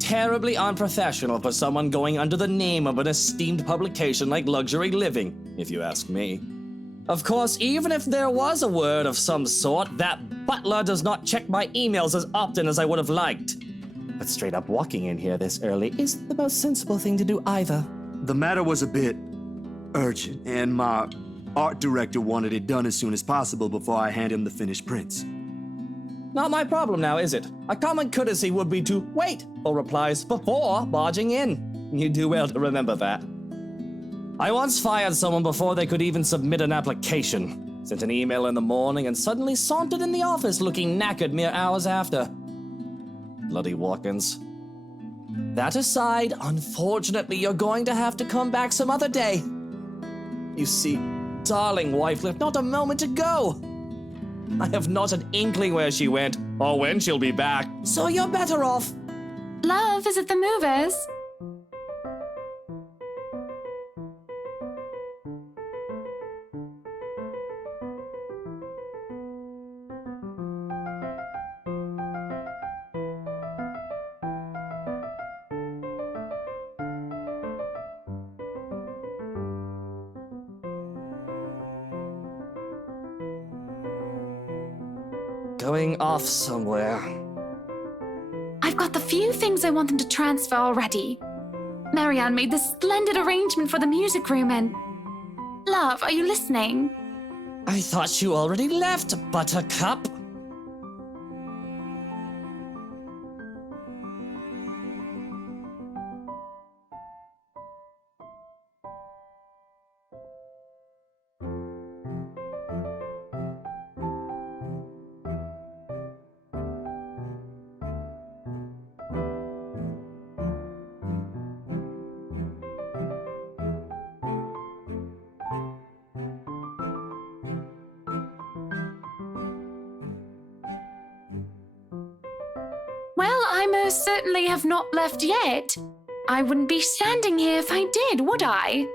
Terribly unprofessional for someone going under the name of an esteemed publication like Luxury Living, if you ask me. Of course, even if there was a word of some sort, that butler does not check my emails as often as I would have liked. But straight up walking in here this early isn't the most sensible thing to do either. The matter was a bit urgent, and my art director wanted it done as soon as possible before I hand him the finished prints. Not my problem now, is it? A common courtesy would be to wait for replies before barging in. You do well to remember that. I once fired someone before they could even submit an application. Sent an email in the morning and suddenly sauntered in the office looking knackered mere hours after. Bloody walk-ins. That aside, unfortunately, you're going to have to come back some other day. You see, darling wife left not a moment to go. I have not an inkling where she went, or when she'll be back, so you're better off. Love, is it the movers? Going off somewhere. I've got the few things I want them to transfer already. Marianne made this splendid arrangement for the music room and... Love, are you listening? I thought you already left, Buttercup. Well, I most certainly have not left yet. I wouldn't be standing here if I did, would I?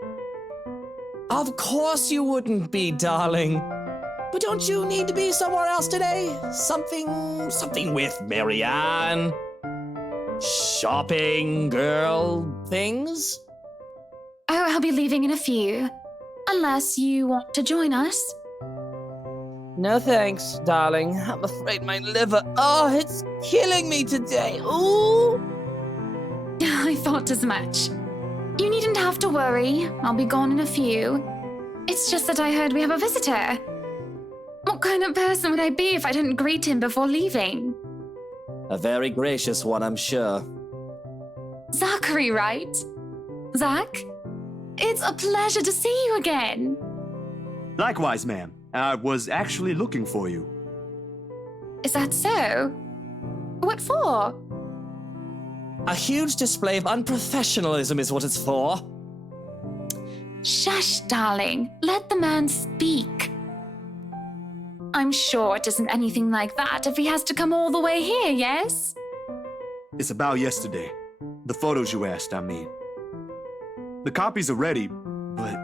Of course you wouldn't be, darling. But don't you need to be somewhere else today? Something with Marianne? Shopping, girl, things? Oh, I'll be leaving in a few. Unless you want to join us. No thanks, darling. I'm afraid my liver, it's killing me today. Ooh! I thought as much. You needn't have to worry. I'll be gone in a few. It's just that I heard we have a visitor. What kind of person would I be if I didn't greet him before leaving? A very gracious one, I'm sure. Zachary, right? Zach? It's a pleasure to see you again. Likewise, ma'am. I was actually looking for you. Is that so? What for? A huge display of unprofessionalism is what it's for. Shush, darling. Let the man speak. I'm sure it isn't anything like that if he has to come all the way here, yes? It's about yesterday. The photos you asked, I mean. The copies are ready, but...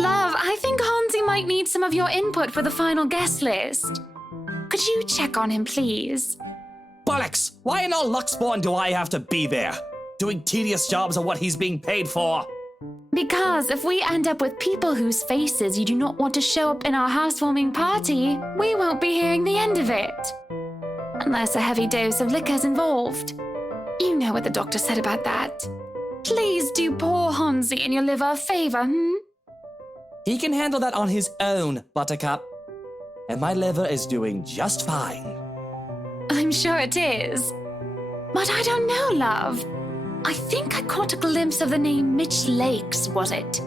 Love, I think Hansi might need some of your input for the final guest list. Could you check on him, please? Bollocks! Why in all Luxborn do I have to be there? Doing tedious jobs of what he's being paid for? Because if we end up with people whose faces you do not want to show up in our housewarming party, we won't be hearing the end of it. Unless a heavy dose of liquor's involved. You know what the doctor said about that. Please do poor Hansi and your liver a favor, He can handle that on his own, Buttercup. And my liver is doing just fine. I'm sure it is. But I don't know, love. I think I caught a glimpse of the name Mitch Lakes, was it?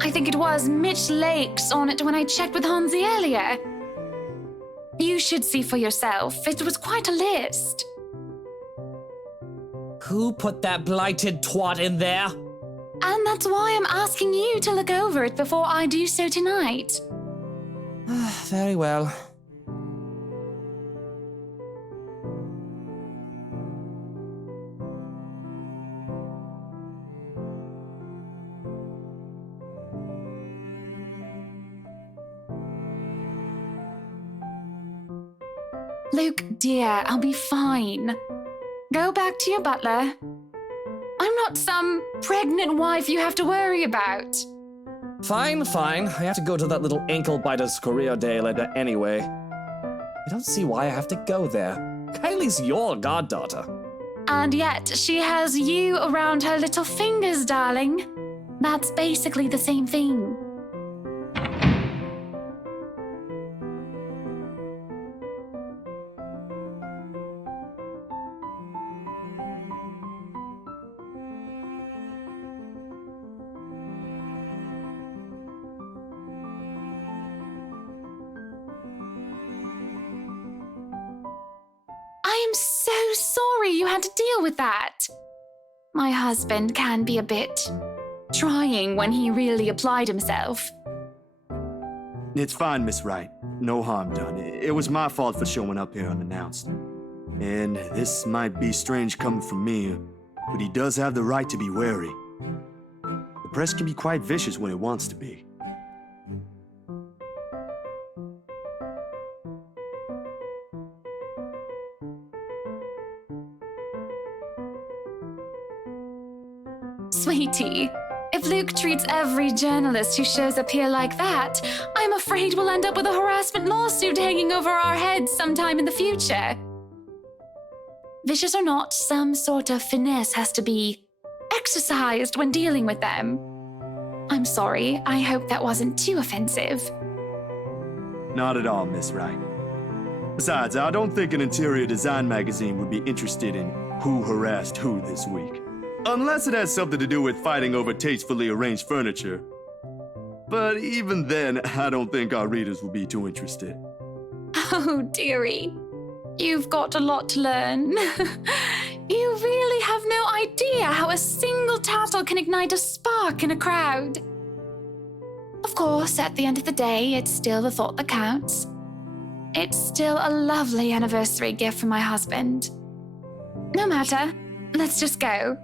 I think it was Mitch Lakes on it when I checked with Hansi earlier. You should see for yourself. It was quite a list. Who put that blighted twat in there? And that's why I'm asking you to look over it before I do so tonight. Very well. Luke, dear, I'll be fine. Go back to your butler. I'm not some pregnant wife you have to worry about. Fine. I have to go to that little ankle-biter's career day later anyway. I don't see why I have to go there. Kylie's your goddaughter. And yet, she has you around her little fingers, darling. That's basically the same thing. I am so sorry you had to deal with that. My husband can be a bit trying when he really applied himself. It's fine, Miss Wright. No harm done. It was my fault for showing up here unannounced. And this might be strange coming from me, but he does have the right to be wary. The press can be quite vicious when it wants to be. Sweetie, if Luke treats every journalist who shows up here like that, I'm afraid we'll end up with a harassment lawsuit hanging over our heads sometime in the future. vicious or not, some sort of finesse has to be exercised when dealing with them. I'm sorry, I hope that wasn't too offensive. Not at all, Miss Wright. Besides, I don't think an interior design magazine would be interested in who harassed who this week. Unless it has something to do with fighting over tastefully arranged furniture. But even then, I don't think our readers will be too interested. Oh, dearie. You've got a lot to learn. You really have no idea how a single tattle can ignite a spark in a crowd. Of course, at the end of the day, it's still the thought that counts. It's still a lovely anniversary gift from my husband. No matter, let's just go.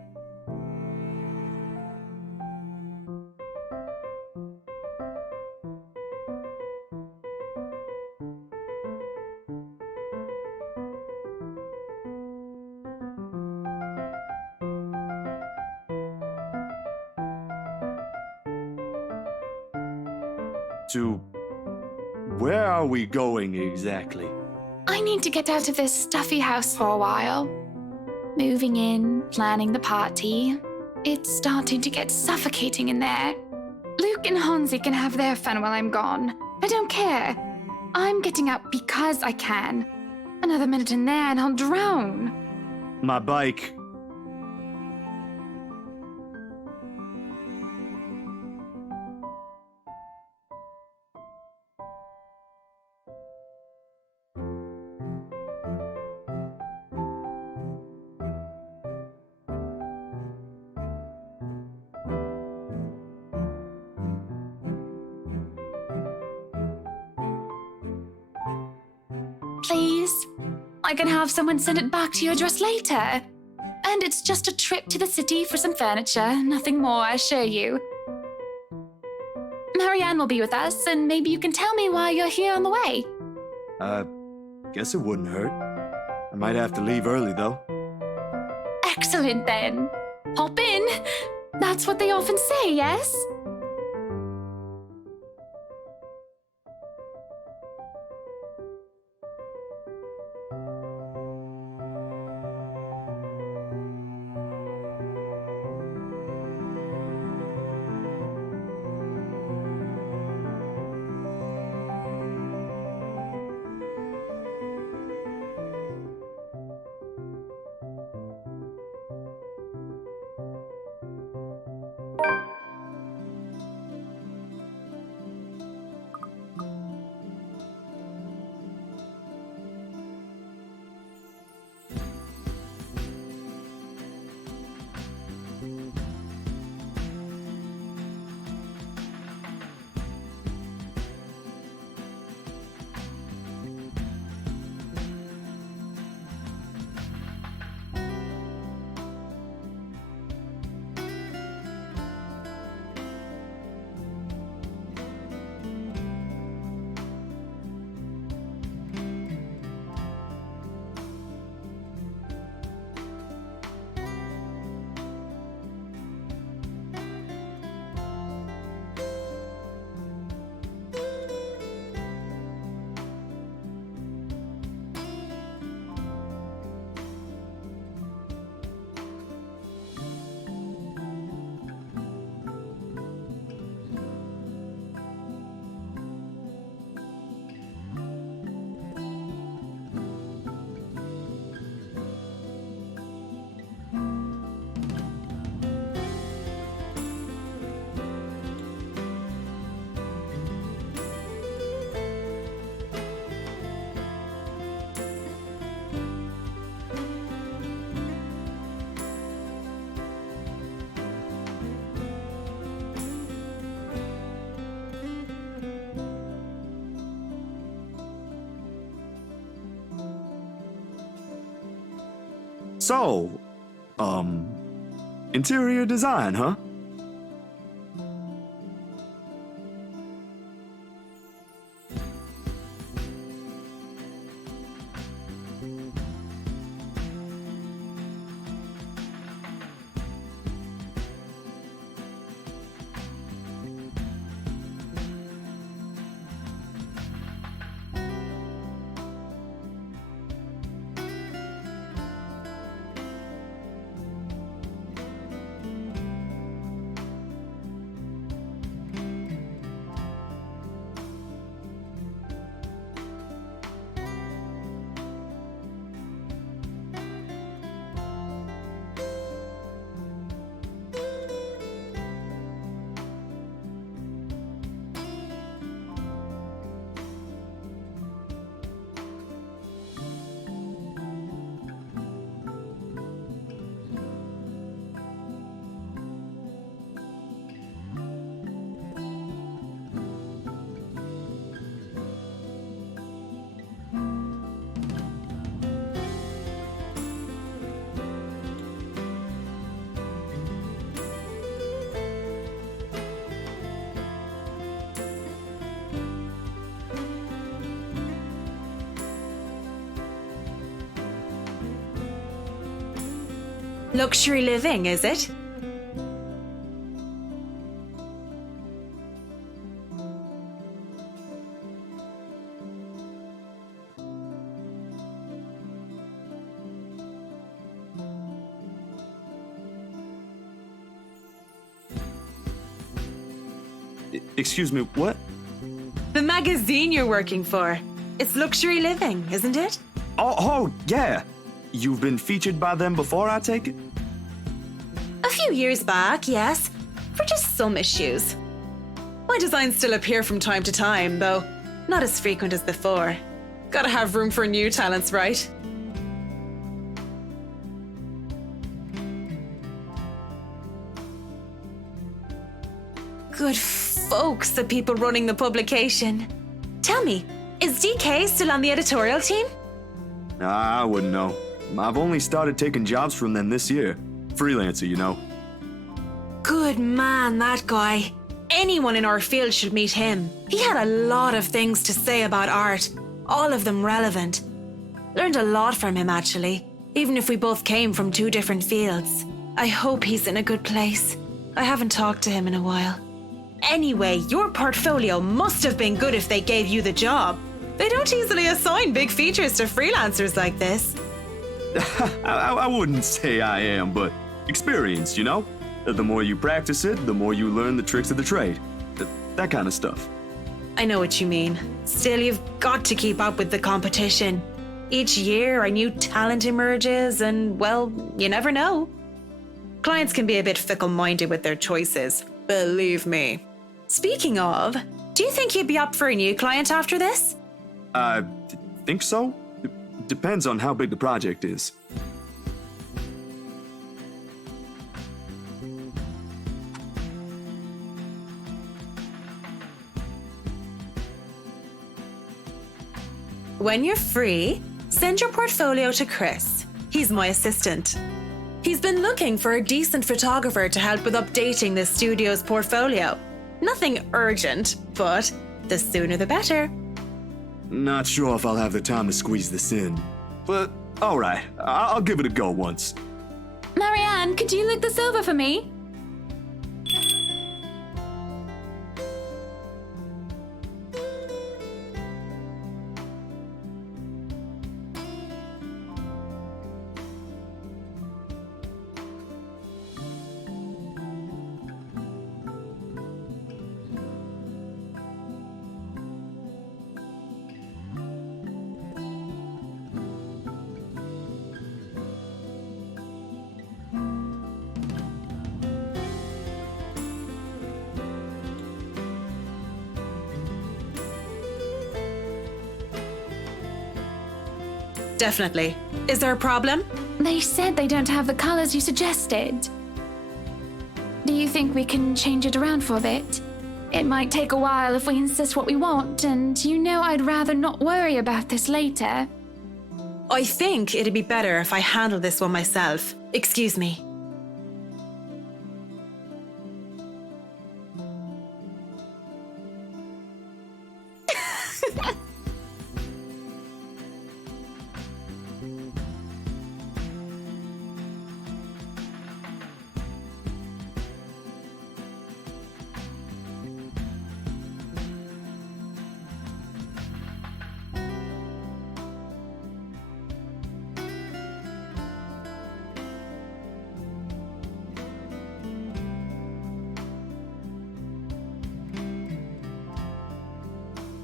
To where are we going exactly? I need to get out of this stuffy house for a while. Moving in, planning the party. It's starting to get suffocating in there. Luke and Hansi can have their fun while I'm gone. I don't care. I'm getting out because I can. Another minute in there and I'll drown. My bike. Please? I can have someone send it back to your address later. And it's just a trip to the city for some furniture, nothing more, I assure you. Marianne will be with us, and maybe you can tell me why you're here on the way. Guess it wouldn't hurt. I might have to leave early, though. Excellent, then. Hop in. That's what they often say, yes? So, interior design, huh? Luxury living, is it? Excuse me, what? The magazine you're working for. It's luxury living, isn't it? Oh, yeah. You've been featured by them before, I take it? A few years back, yes, for just some issues. My designs still appear from time to time, though not as frequent as before. Gotta have room for new talents, right? Good folks, the people running the publication. Tell me, is DK still on the editorial team? Nah, I wouldn't know. I've only started taking jobs from them this year. Freelancer, you know. Good man, that guy. Anyone in our field should meet him. He had a lot of things to say about art, all of them relevant. Learned a lot from him, actually, even if we both came from two different fields. I hope he's in a good place. I haven't talked to him in a while. Anyway, your portfolio must have been good if they gave you the job. They don't easily assign big features to freelancers like this. I wouldn't say I am, but experienced, you know? The more you practice it, the more you learn the tricks of the trade. That kind of stuff. I know what you mean. Still, you've got to keep up with the competition. Each year, a new talent emerges, and, well, you never know. Clients can be a bit fickle-minded with their choices. Believe me. Speaking of, do you think you'd be up for a new client after this? I think so. Depends on how big the project is. When you're free, send your portfolio to Chris. He's my assistant. He's been looking for a decent photographer to help with updating the studio's portfolio. Nothing urgent, but the sooner the better. Not sure if I'll have the time to squeeze this in. But, alright, I'll give it a go once. Marianne, could you look this over for me? Definitely. Is there a problem? They said they don't have the colors you suggested. Do you think we can change it around for a bit? It might take a while if we insist what we want, and you know I'd rather not worry about this later. I think it'd be better if I handle this one myself. Excuse me.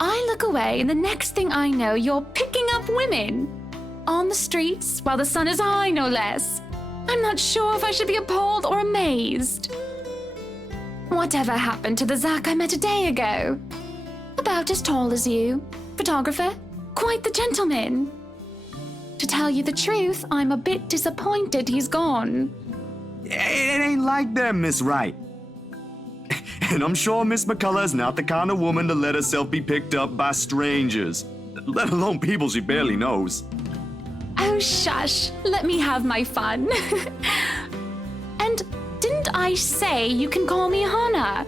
I look away, and the next thing I know, you're picking up women. On the streets, while the sun is high, no less. I'm not sure if I should be appalled or amazed. Whatever happened to the Zach I met a day ago? About as tall as you. Photographer. Quite the gentleman. To tell you the truth, I'm a bit disappointed he's gone. It ain't like that, Miss Wright. And I'm sure Miss McCullough is not the kind of woman to let herself be picked up by strangers, let alone people she barely knows. Oh, shush. Let me have my fun. And didn't I say you can call me Hannah?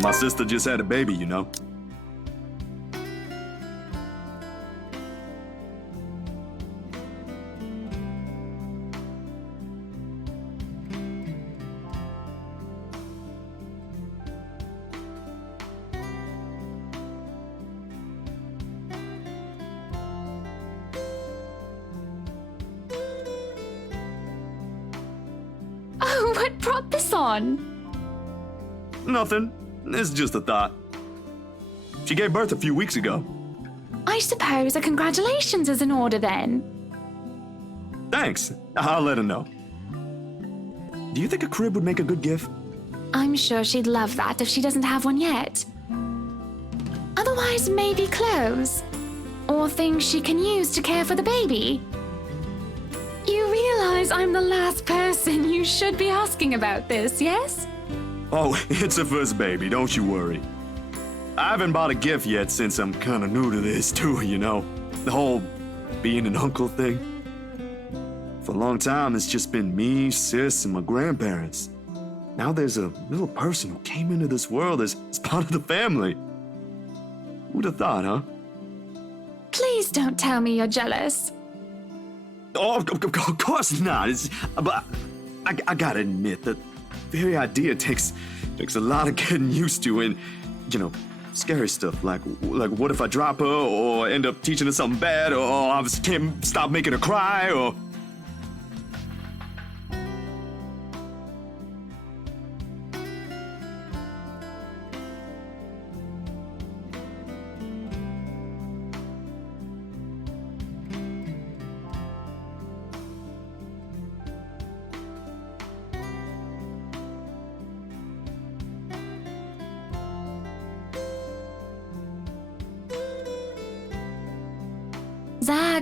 My sister just had a baby, you know. Oh, what brought this on? Nothing. It's just a thought. She gave birth a few weeks ago. I suppose a congratulations is in order then. Thanks. I'll let her know. Do you think a crib would make a good gift? I'm sure she'd love that if she doesn't have one yet. Otherwise, maybe clothes. Or things she can use to care for the baby. You realize I'm the last person you should be asking about this, yes? Oh, it's her first baby, don't you worry. I haven't bought a gift yet since I'm kinda new to this too, you know? The whole being an uncle thing. For a long time, it's just been me, sis, and my grandparents. Now there's a little person who came into this world as part of the family. Who'd have thought, huh? Please don't tell me you're jealous. Oh, of course not. But I gotta admit that the very idea takes a lot of getting used to, and you know, scary stuff like what if I drop her or end up teaching her something bad, or I just can't stop making her cry, or.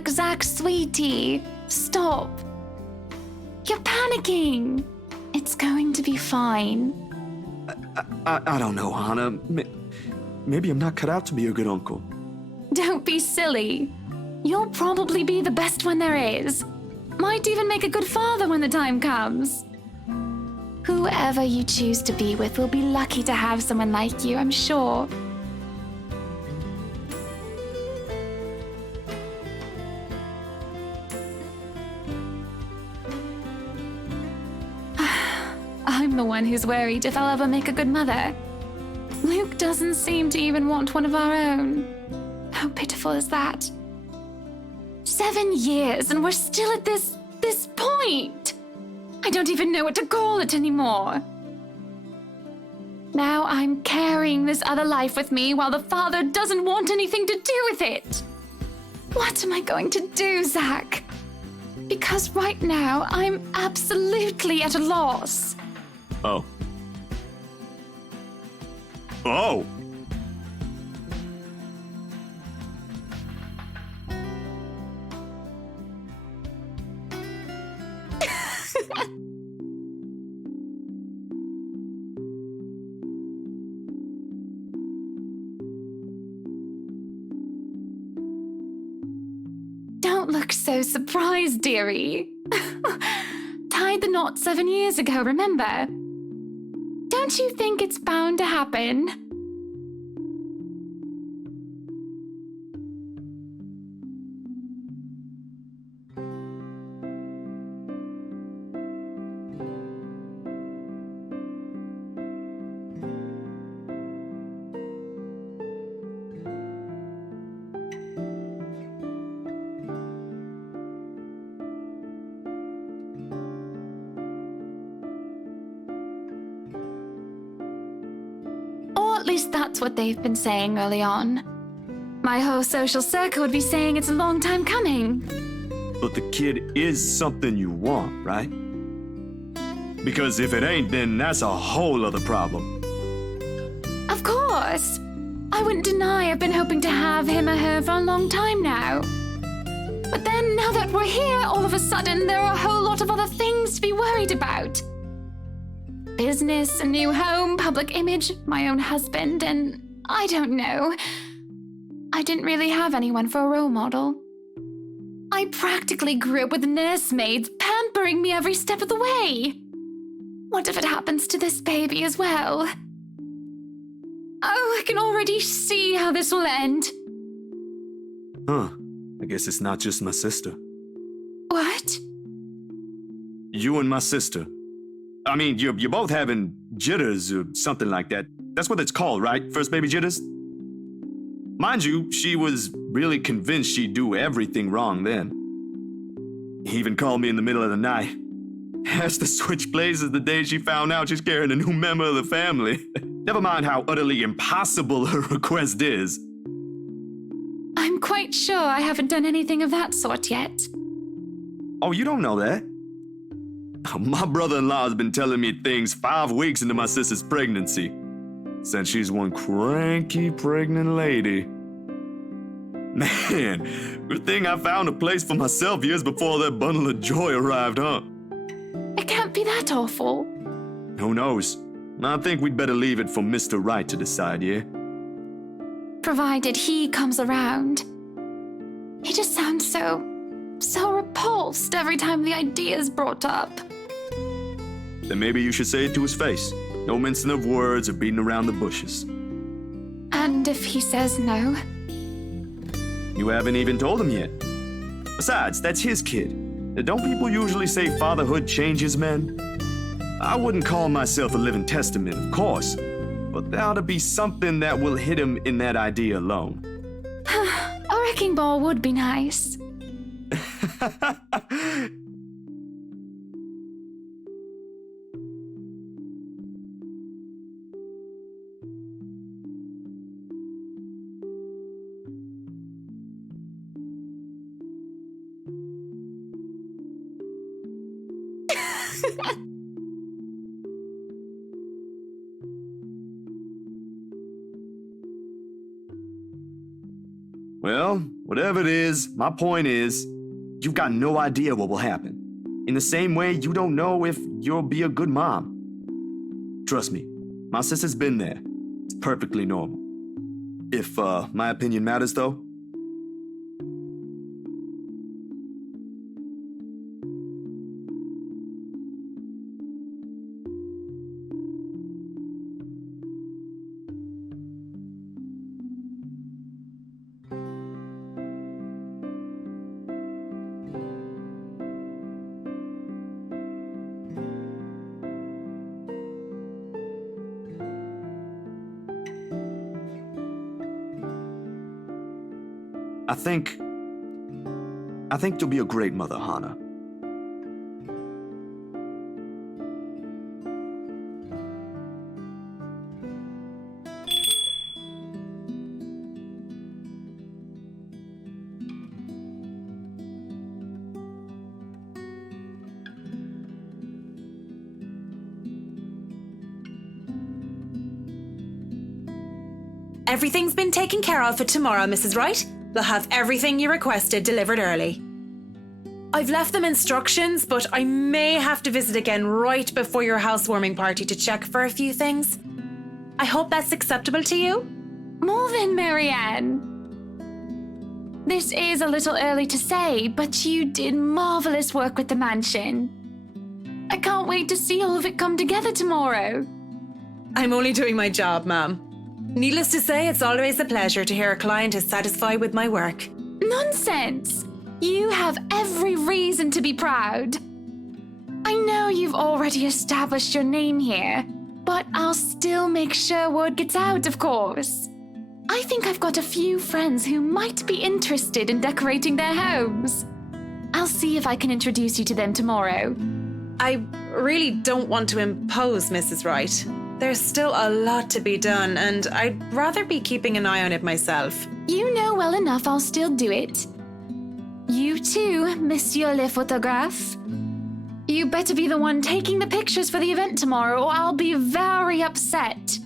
Zach, sweetie, stop. You're panicking. It's going to be fine. I don't know, Hannah. Maybe I'm not cut out to be a good uncle. Don't be silly. You'll probably be the best one there is. Might even make a good father when the time comes. Whoever you choose to be with will be lucky to have someone like you, I'm sure. I'm the one who's worried if I'll ever make a good mother. Luke doesn't seem to even want one of our own. How pitiful is that? 7 years and we're still at this point. I don't even know what to call it anymore. Now I'm carrying this other life with me while the father doesn't want anything to do with it. What am I going to do, Zach? Because right now I'm absolutely at a loss. Oh. Oh! Don't look so surprised, dearie. Tied the knot 7 years ago, remember? Don't you think it's bound to happen? At least that's what they've been saying early on. My whole social circle would be saying it's a long time coming. But the kid is something you want, right? Because if it ain't, then that's a whole other problem. Of course. I wouldn't deny I've been hoping to have him or her for a long time now. But then, now that we're here, all of a sudden, there are a whole lot of other things to be worried about. Business, a new home, public image, my own husband, and I don't know. I didn't really have anyone for a role model. I practically grew up with nursemaids pampering me every step of the way. What if it happens to this baby as well? I can already see how this will end. Huh. I guess it's not just my sister. What? You and my sister. I mean, you're both having jitters or something like that. That's what it's called, right? First baby jitters? Mind you, she was really convinced she'd do everything wrong then. He even called me in the middle of the night. Asked to switch places the day she found out she's carrying a new member of the family. Never mind how utterly impossible her request is. I'm quite sure I haven't done anything of that sort yet. Oh, you don't know that? My brother-in-law has been telling me things 5 weeks into my sister's pregnancy. Since she's one cranky pregnant lady. Man, good thing I found a place for myself years before that bundle of joy arrived, huh? It can't be that awful. Who knows? I think we'd better leave it for Mr. Right to decide, yeah? Provided he comes around. He just sounds so repulsed every time the idea is brought up. Then maybe you should say it to his face. No mincing of words or beating around the bushes. And if he says no? You haven't even told him yet. Besides, that's his kid. Don't people usually say fatherhood changes men? I wouldn't call myself a living testament, of course, but there ought to be something that will hit him in that idea alone. A wrecking ball would be nice. Well, whatever it is, my point is, you've got no idea what will happen. In the same way, you don't know if you'll be a good mom. Trust me, my sister's been there. It's perfectly normal. If, my opinion matters, though, I think you'll be a great mother, Hannah. Everything's been taken care of for tomorrow, Mrs. Wright. They'll have everything you requested delivered early. I've left them instructions, but I may have to visit again right before your housewarming party to check for a few things. I hope that's acceptable to you? More than Marianne. This is a little early to say, but you did marvelous work with the mansion. I can't wait to see all of it come together tomorrow. I'm only doing my job, ma'am. Needless to say, it's always a pleasure to hear a client is satisfied with my work. Nonsense! You have every reason to be proud. I know you've already established your name here, but I'll still make sure word gets out, of course. I think I've got a few friends who might be interested in decorating their homes. I'll see if I can introduce you to them tomorrow. I really don't want to impose, Mrs. Wright. There's still a lot to be done, and I'd rather be keeping an eye on it myself. You know well enough I'll still do it. You too, Monsieur le Photographe. You better be the one taking the pictures for the event tomorrow, or I'll be very upset.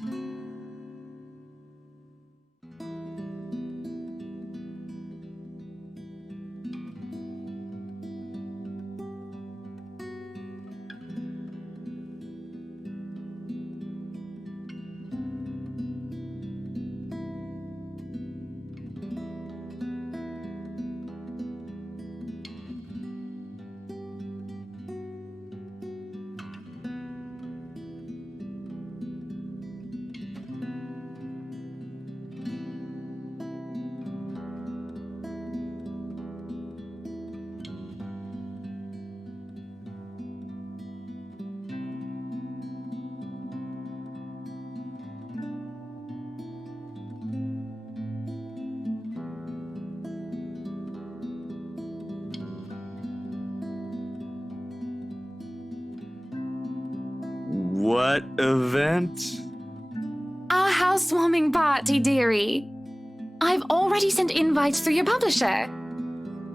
What event? Our housewarming party, dearie. I've already sent invites through your publisher.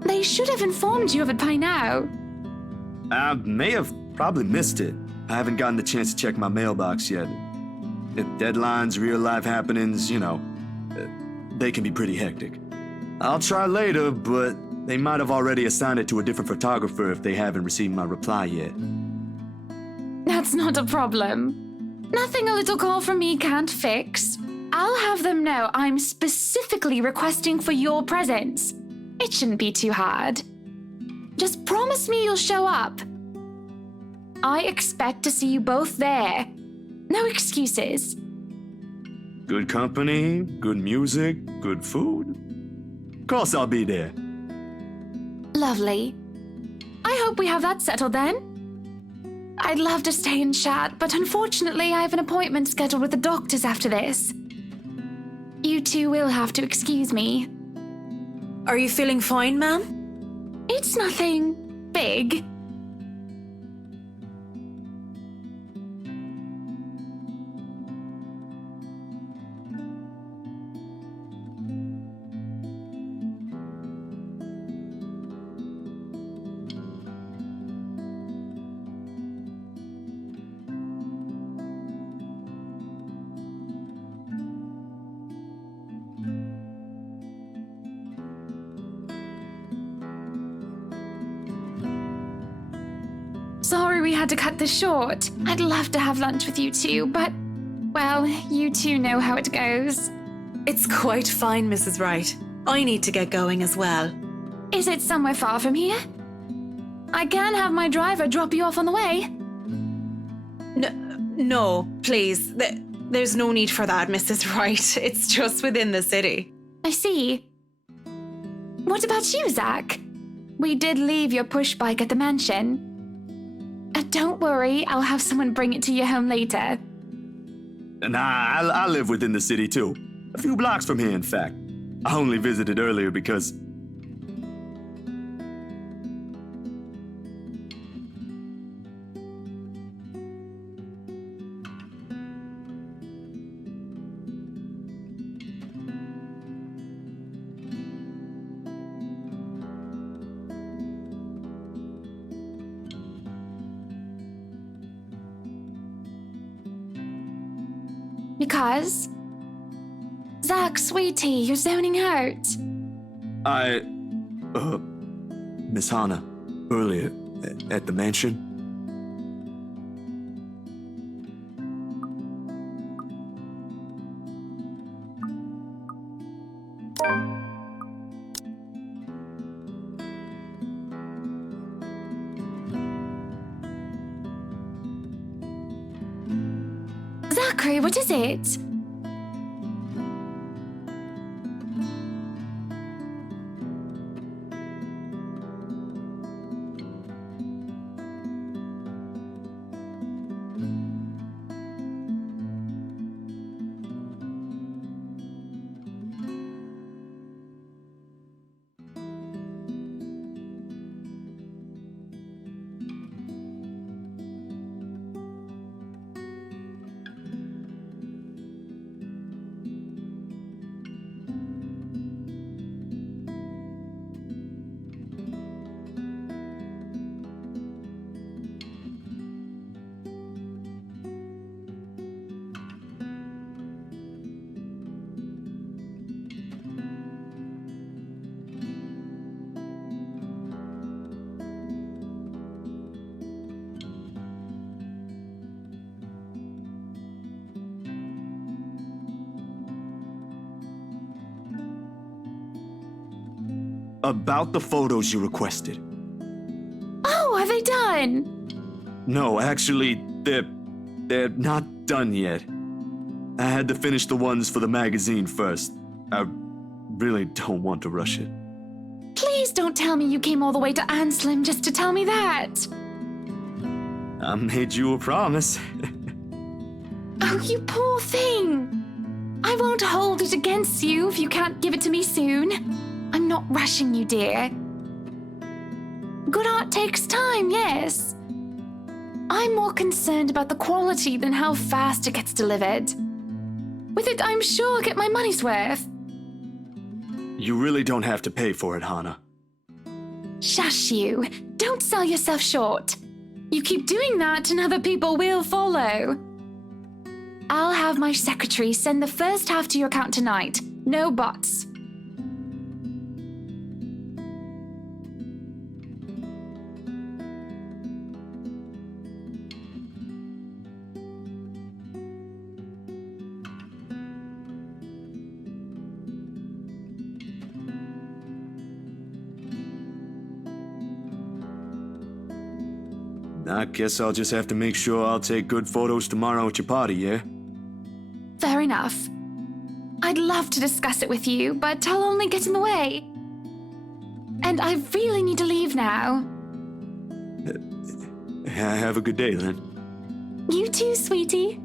They should have informed you of it by now. I may have probably missed it. I haven't gotten the chance to check my mailbox yet. Deadlines, real-life happenings, they can be pretty hectic. I'll try later, but they might have already assigned it to a different photographer if they haven't received my reply yet. That's not a problem. Nothing a little call from me can't fix. I'll have them know I'm specifically requesting for your presence. It shouldn't be too hard. Just promise me you'll show up. I expect to see you both there. No excuses. Good company, good music, good food. Of course I'll be there. Lovely. I hope we have that settled then. I'd love to stay and chat, but unfortunately I have an appointment scheduled with the doctors after this. You two will have to excuse me. Are you feeling fine, ma'am? It's nothing big. Sorry we had to cut this short. I'd love to have lunch with you two, but, well, you two know how it goes. It's quite fine, Mrs. Wright. I need to get going as well. Is it somewhere far from here? I can have my driver drop you off on the way. No, please. There's no need for that, Mrs. Wright. It's just within the city. I see. What about you, Zach? We did leave your push bike at the mansion. Don't worry, I'll have someone bring it to your home later. Nah, I live within the city too. A few blocks from here, in fact. I only visited earlier because... Because? Zach, sweetie, you're zoning out. Miss Hannah, earlier, at the mansion. Zachary, what is it? About the photos you requested. Oh, are they done? No, actually, they're not done yet. I had to finish the ones for the magazine first. I really don't want to rush it. Please don't tell me you came all the way to Anslim just to tell me that. I made you a promise. Oh, you poor thing. I won't hold it against you if you can't give it to me soon. I'm not rushing you, dear. Good art takes time, yes. I'm more concerned about the quality than how fast it gets delivered. With it, I'm sure I'll get my money's worth. You really don't have to pay for it, Hannah. Shush you. Don't sell yourself short. You keep doing that and other people will follow. I'll have my secretary send the first half to your account tonight. No buts. I guess I'll just have to make sure I'll take good photos tomorrow at your party, yeah? Fair enough. I'd love to discuss it with you, but I'll only get in the way. And I really need to leave now. Have a good day, then. You too, sweetie.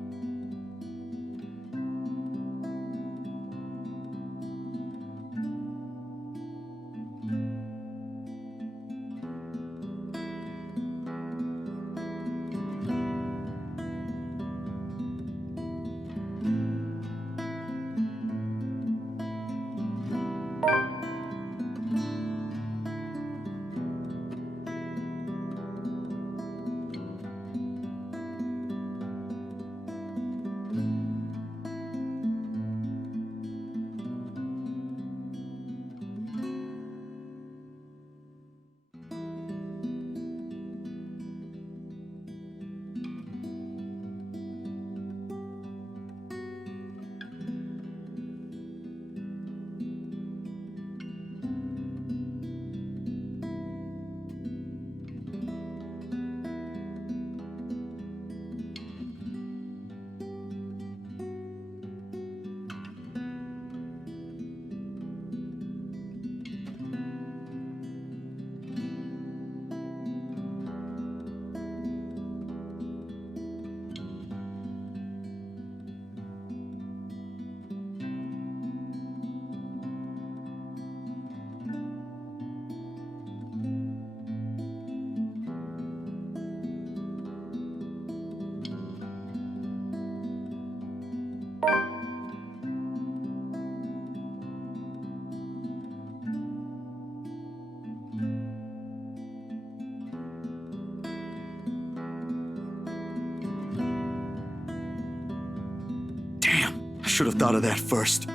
Damn, I should have thought of that first.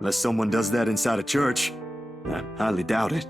Unless someone does that inside a church. I highly doubt it.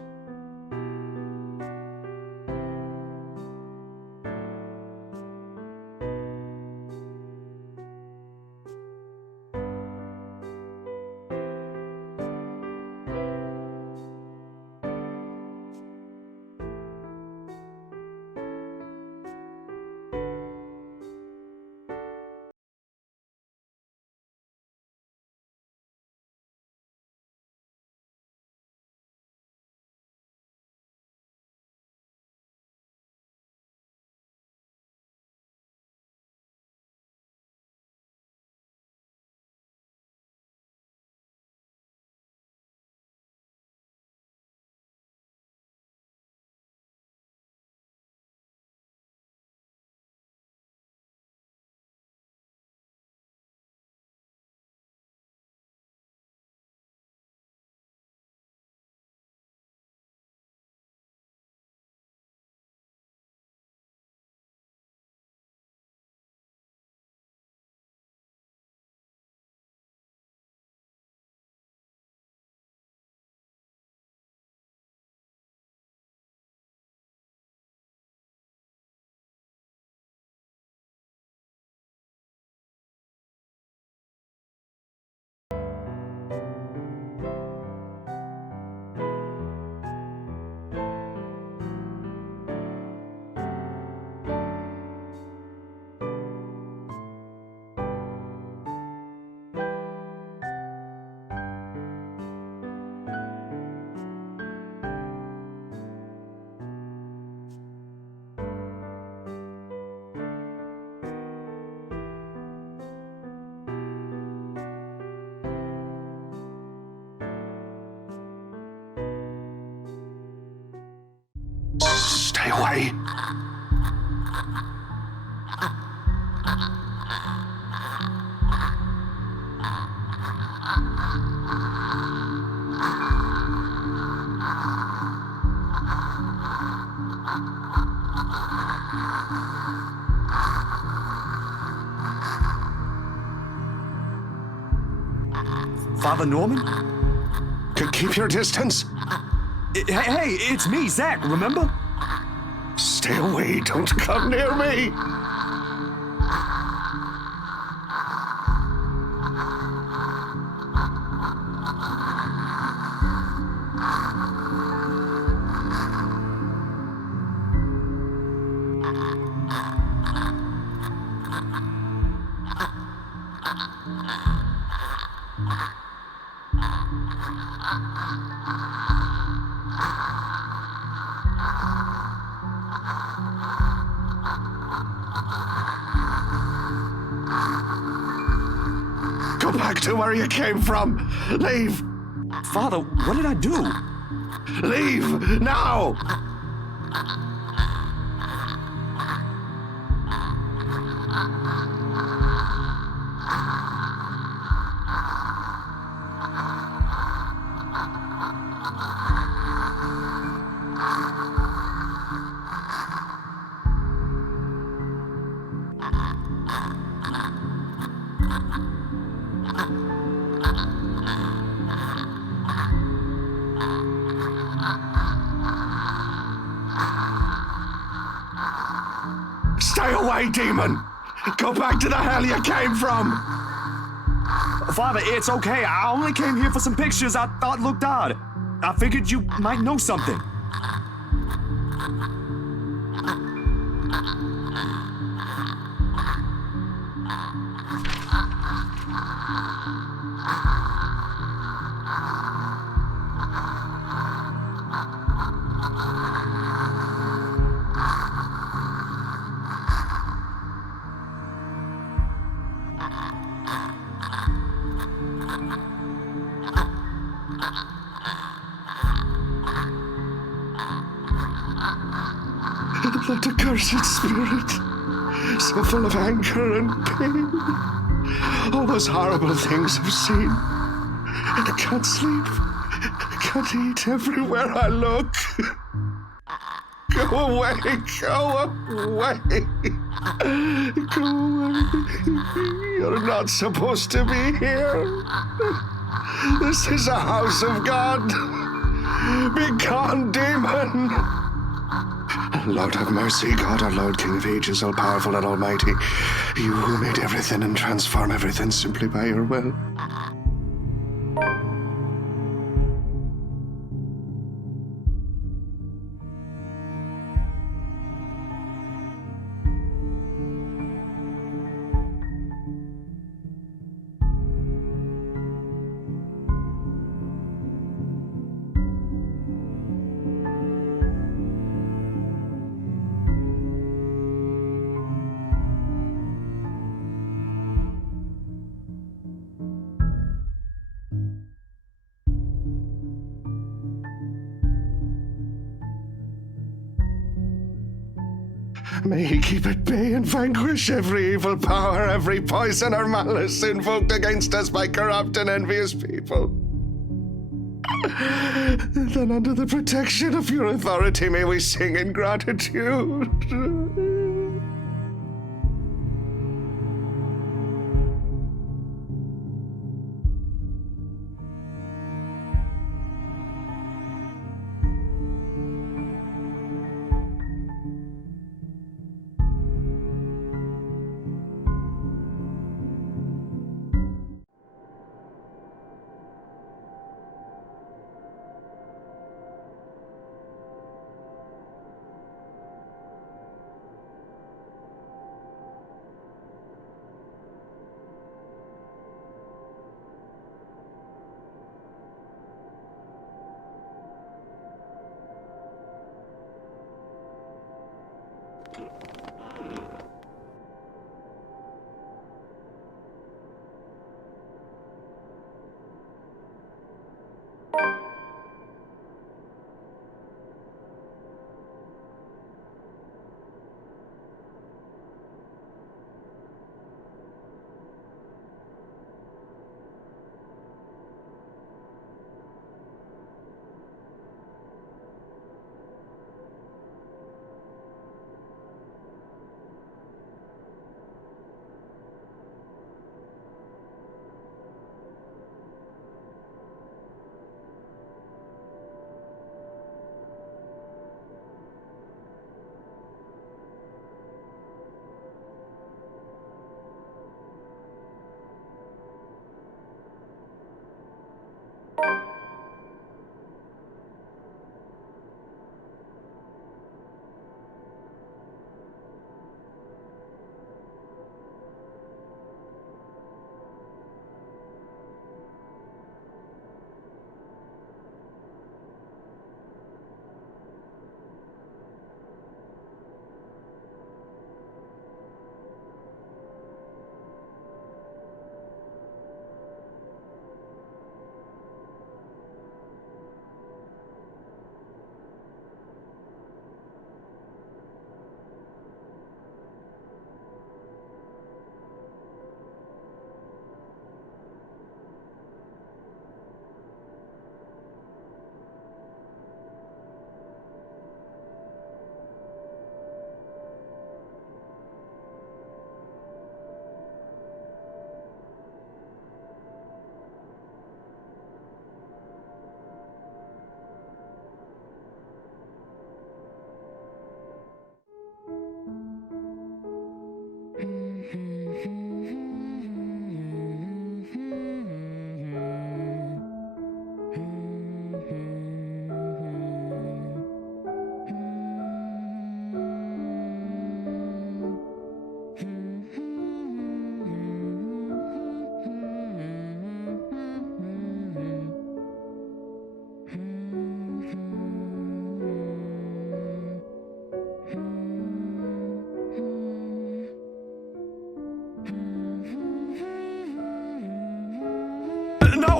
Father Norman? Keep your distance. Hey, it's me, Zach, remember? Stay away. Don't come near me. Go back to where you came from. Leave. Father, what did I do? Leave now. Stay away, demon! Go back to the hell you came from! Father, it's okay. I only came here for some pictures I thought looked odd. I figured you might know something. That accursed spirit, so full of anger and pain. All those horrible things I've seen. I can't sleep. I can't eat everywhere I look. Go away, go away. Go away. You're not supposed to be here. This is a house of God. Be gone, demon. Lord have mercy, God, our Lord, King of ages, all-powerful and almighty. You who made everything and transform everything simply by your will. May he keep at bay and vanquish every evil power, every poison or malice invoked against us by corrupt and envious people. Then under the protection of your authority may we sing in gratitude.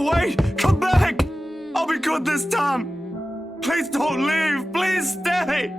No, wait! Come back! I'll be good this time! Please don't leave! Please stay!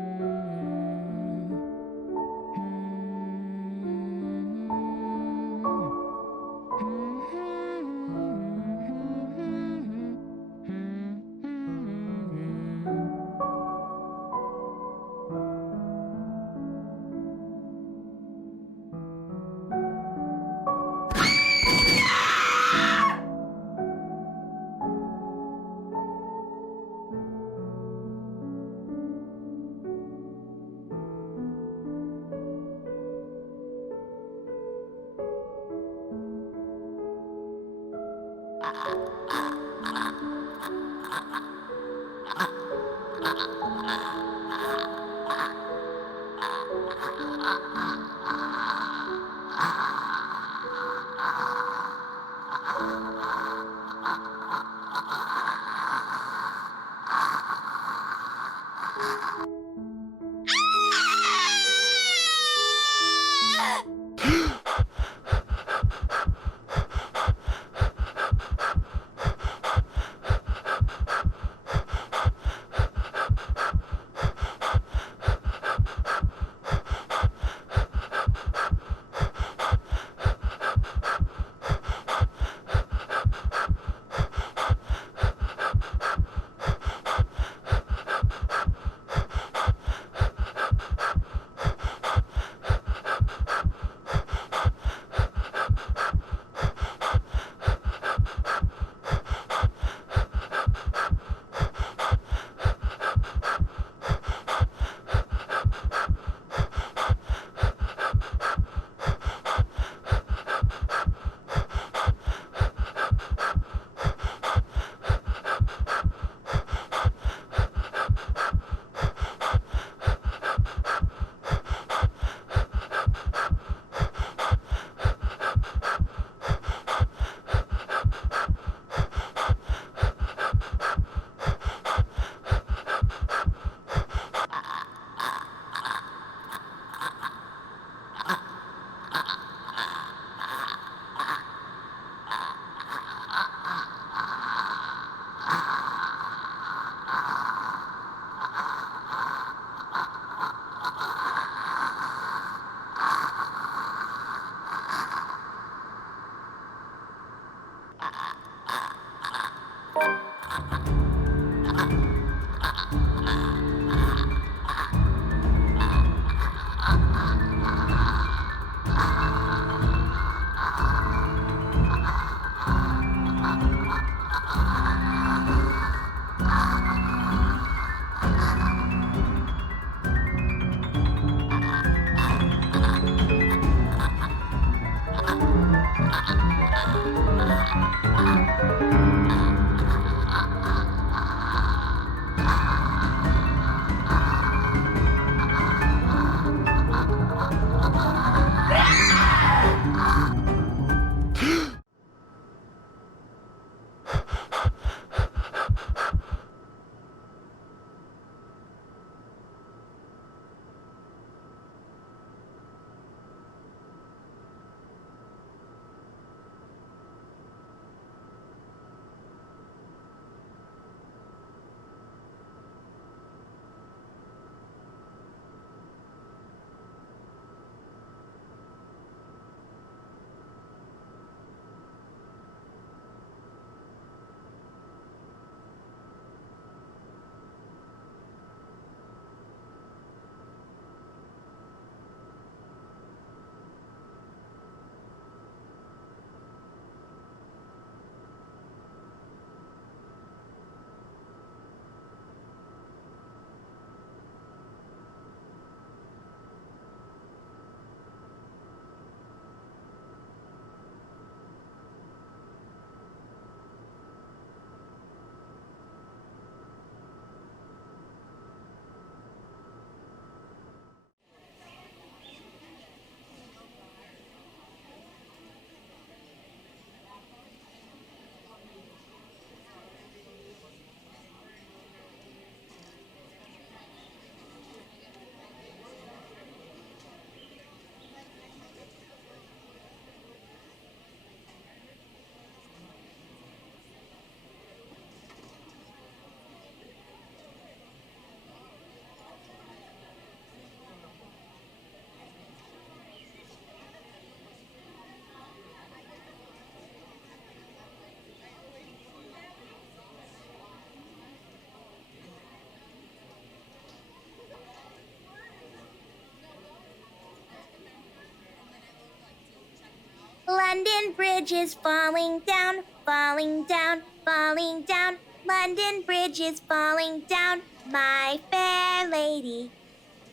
London Bridge is falling down, falling down, falling down. London Bridge is falling down, my fair lady.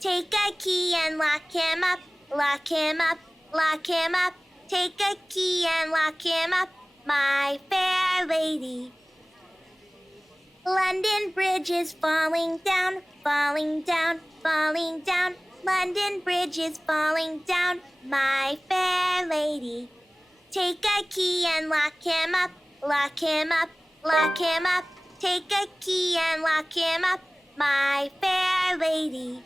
Take a key and lock him up, lock him up, lock him up. Take a key and lock him up, my fair lady. London Bridge is falling down, falling down, falling down. London Bridge is falling down, my fair lady. Take a key and lock him up, lock him up, lock him up. Take a key and lock him up, my fair lady.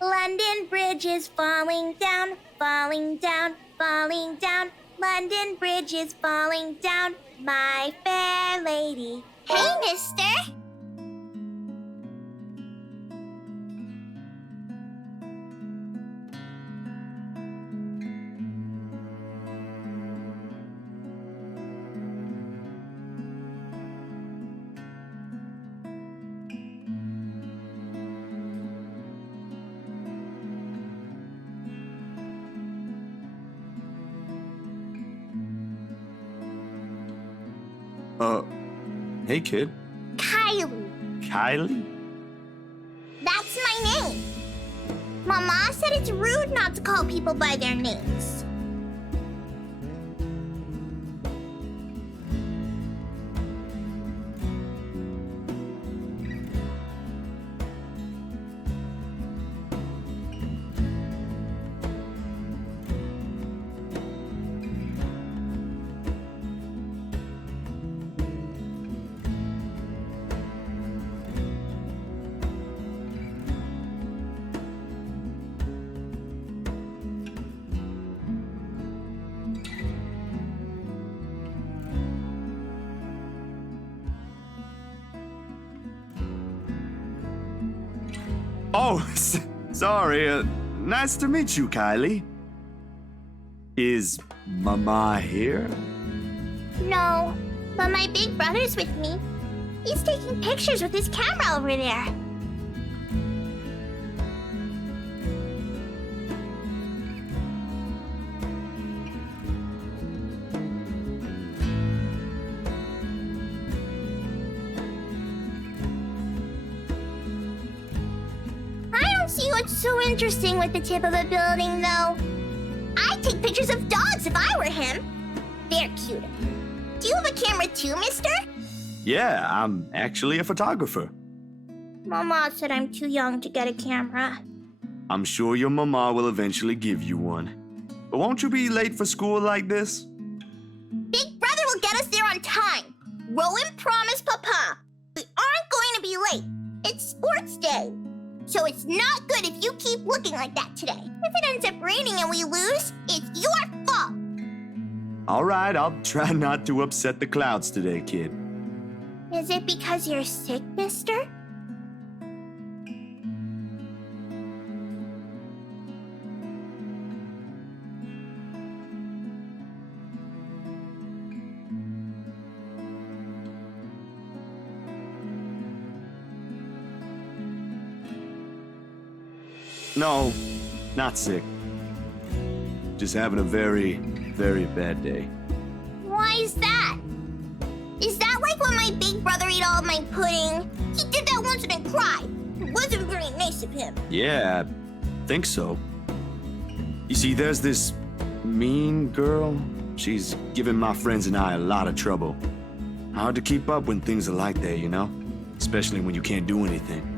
London Bridge is falling down, falling down, falling down. London Bridge is falling down, my fair lady. Hey, mister! Hey, kid. Kylie. Kylie? That's my name. Mama said it's rude not to call people by their names. Oh, sorry. Nice to meet you, Kylie. Is Mama here? No, but my big brother's with me. He's taking pictures with his camera over there. See what's so interesting with the tip of a building, though. I'd take pictures of dogs if I were him. They're cuter. Do you have a camera too, mister? Yeah, I'm actually a photographer. Mama said I'm too young to get a camera. I'm sure your mama will eventually give you one. But won't you be late for school like this? Big brother will get us there on time. Rowan promised Papa. We aren't going to be late. It's sports day. So it's not good if you keep looking like that today. If it ends up raining and we lose, it's your fault. All right, I'll try not to upset the clouds today, kid. Is it because you're sick, mister? No, not sick. Just having a very, very bad day. Why is that? Is that like when my big brother ate all of my pudding? He did that once and then cried. It wasn't very nice of him. Yeah, I think so. You see, there's this mean girl. She's given my friends and I a lot of trouble. Hard to keep up when things are like that, you know? Especially when you can't do anything.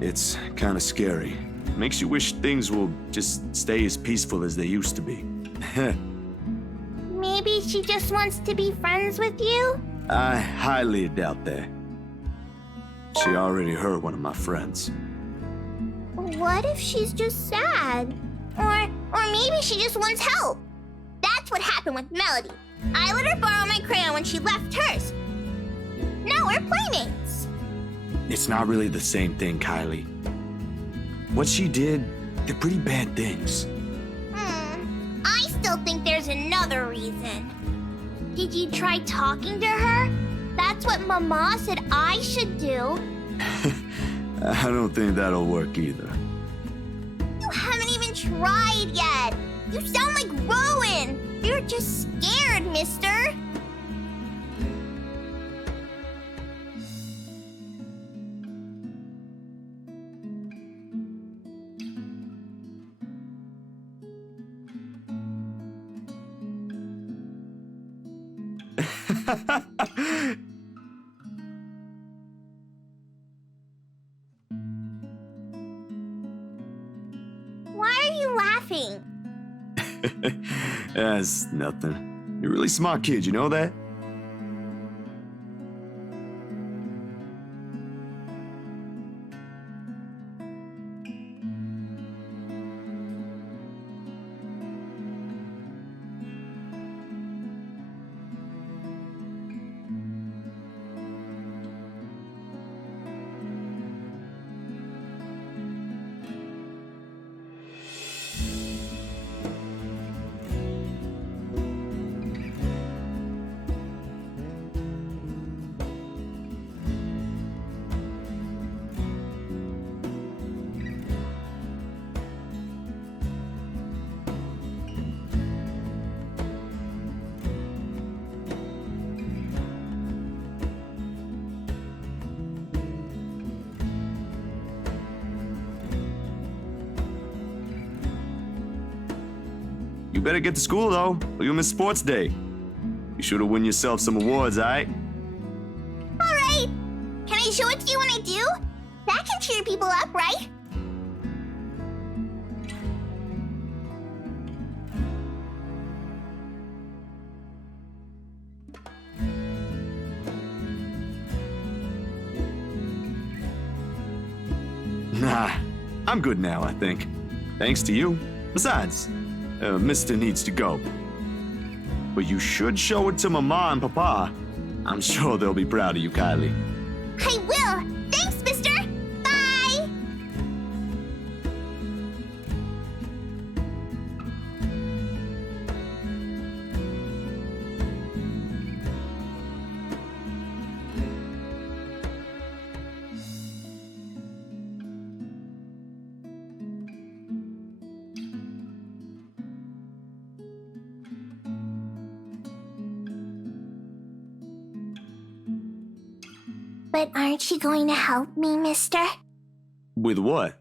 It's kind of scary. Makes you wish things will just stay as peaceful as they used to be. Maybe she just wants to be friends with you? I highly doubt that. She already hurt one of my friends. What if she's just sad? Or maybe she just wants help. That's what happened with Melody. I let her borrow my crayon when she left hers. Now we're playmates. It's not really the same thing, Kylie. What she did, they're pretty bad things. I still think there's another reason. Did you try talking to her? That's what Mama said I should do. I don't think that'll work either. You haven't even tried yet. You sound like Rowan. You're just scared, mister. Why are you laughing? That's nothing. You're a really smart kid, you know that? You better get to school, though, or you'll miss sports day. You should have won yourself some awards, alright? Alright. Can I show it to you when I do? That can cheer people up, right? Nah, I'm good now, I think. Thanks to you. Besides, Mr. needs to go. But you should show it to Mama and Papa. I'm sure they'll be proud of you, Kylie. I will. Thanks, mister. Bye. But aren't you going to help me, mister? With what?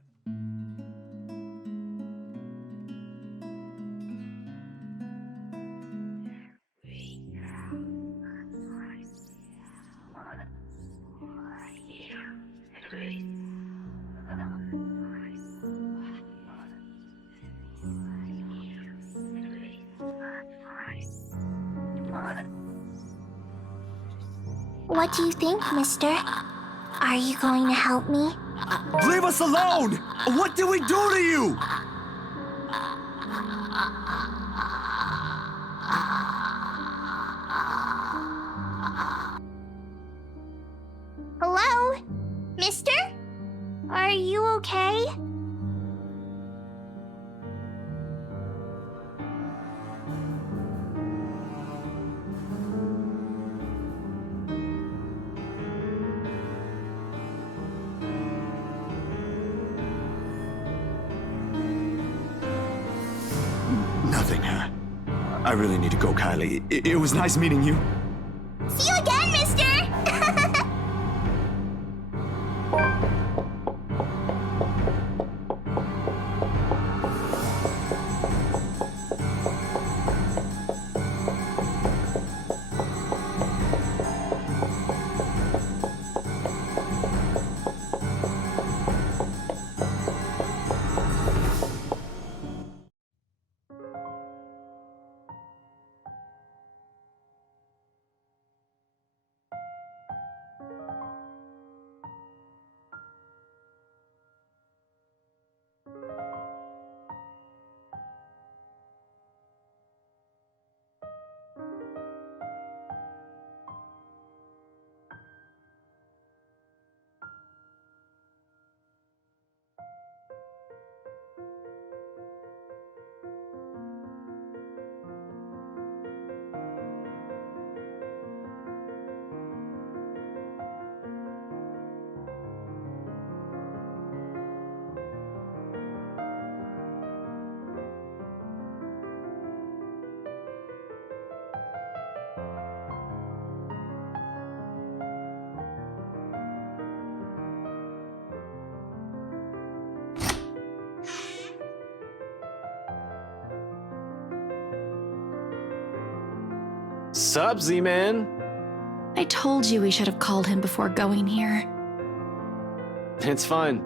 What do you think, mister? Are you going to help me? Leave us alone! What did we do to you? Hello? Mister? Are you okay? Nothing. I really need to go, Kylie. It was nice meeting you. See you again, mister! Sup, Z-Man? I told you we should have called him before going here. It's fine.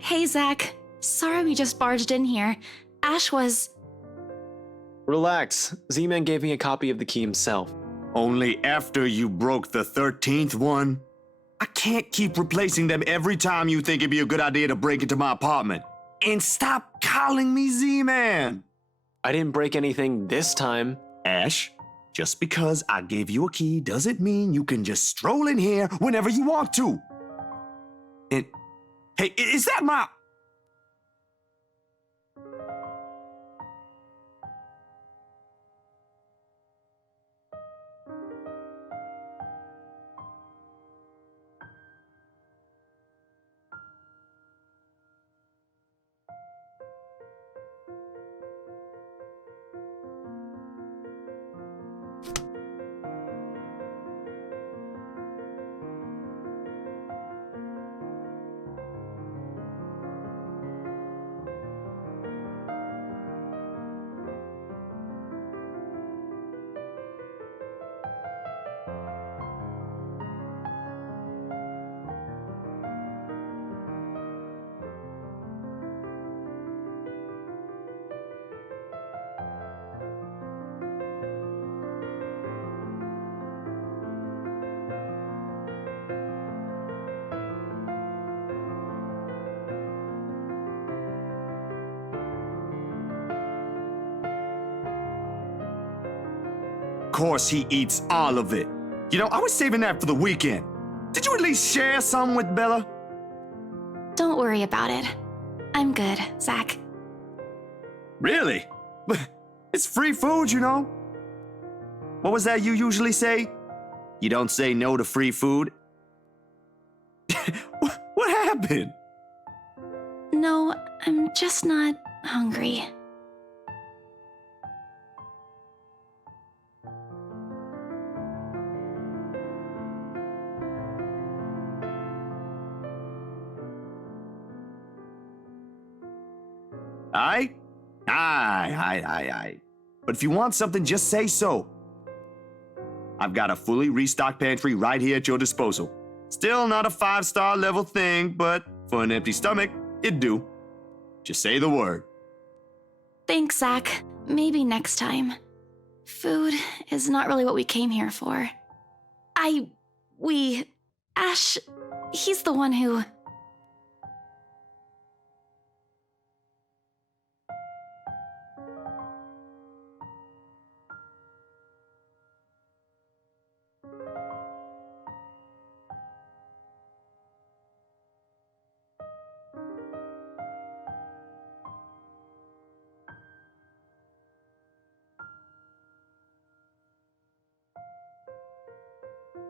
Hey, Zach. Sorry we just barged in here. Ash was... Relax. Z-Man gave me a copy of the key himself. Only after you broke the 13th one? I can't keep replacing them every time you think it'd be a good idea to break into my apartment. And stop calling me Z-Man! I didn't break anything this time. Ash, just because I gave you a key doesn't mean you can just stroll in here whenever you want to. And, hey, is that my... Of course he eats all of it. You know, I was saving that for the weekend. Did you at least share some with Bella? Don't worry about it. I'm good, Zach. Really? It's free food, you know? What was that you usually say? You don't say no to free food? What happened? No, I'm just not hungry. Aye. But if you want something, just say so. I've got a fully restocked pantry right here at your disposal. Still not a 5-star level thing, but for an empty stomach, it'd do. Just say the word. Thanks, Zach. Maybe next time. Food is not really what we came here for. Ash, he's the one who...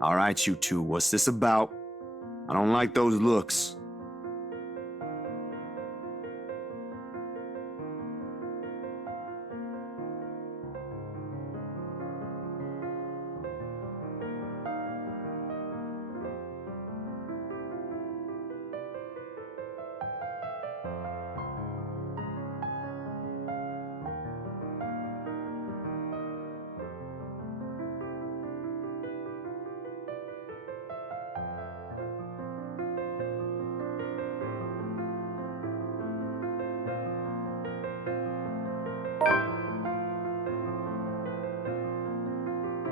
All right, you two, what's this about? I don't like those looks.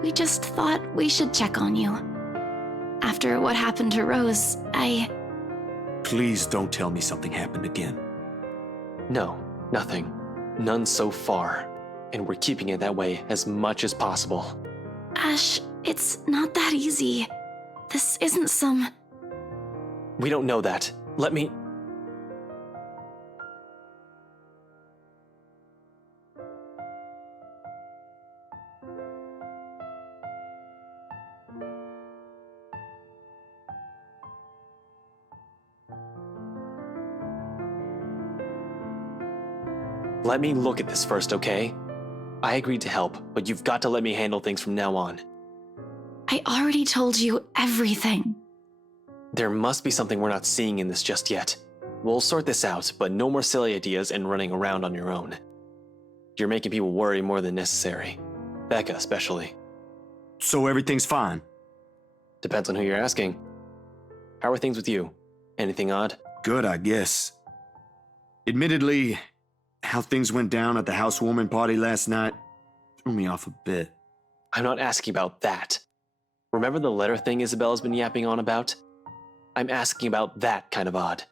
We just thought we should check on you. After what happened to Rose, Please don't tell me something happened again. No, Nothing. None so far. And we're keeping it that way as much as possible. Ash, it's not that easy. This isn't some... We don't know that. Let me... Let me look at this first, okay? I agreed to help, but you've got to let me handle things from now on. I already told you everything. There must be something we're not seeing in this just yet. We'll sort this out, but no more silly ideas and running around on your own. You're making people worry more than necessary. Becca, especially. So everything's fine? Depends on who you're asking. How are things with you? Anything odd? Good, I guess. Admittedly, how things went down at the housewarming party last night threw me off a bit. I'm not asking about that. Remember the letter thing Isabella's been yapping on about? I'm asking about that kind of odd.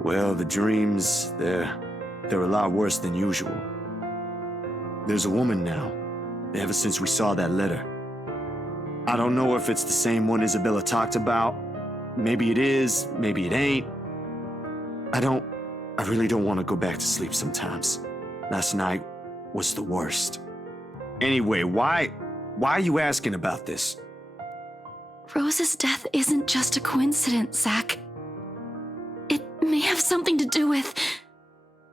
Well, the dreams, they're a lot worse than usual. There's a woman now, ever since we saw that letter. I don't know if it's the same one Isabella talked about. Maybe it is, maybe it ain't. I really don't want to go back to sleep sometimes. Last night was the worst. Anyway, why are you asking about this? Rose's death isn't just a coincidence, Zach. It may have something to do with...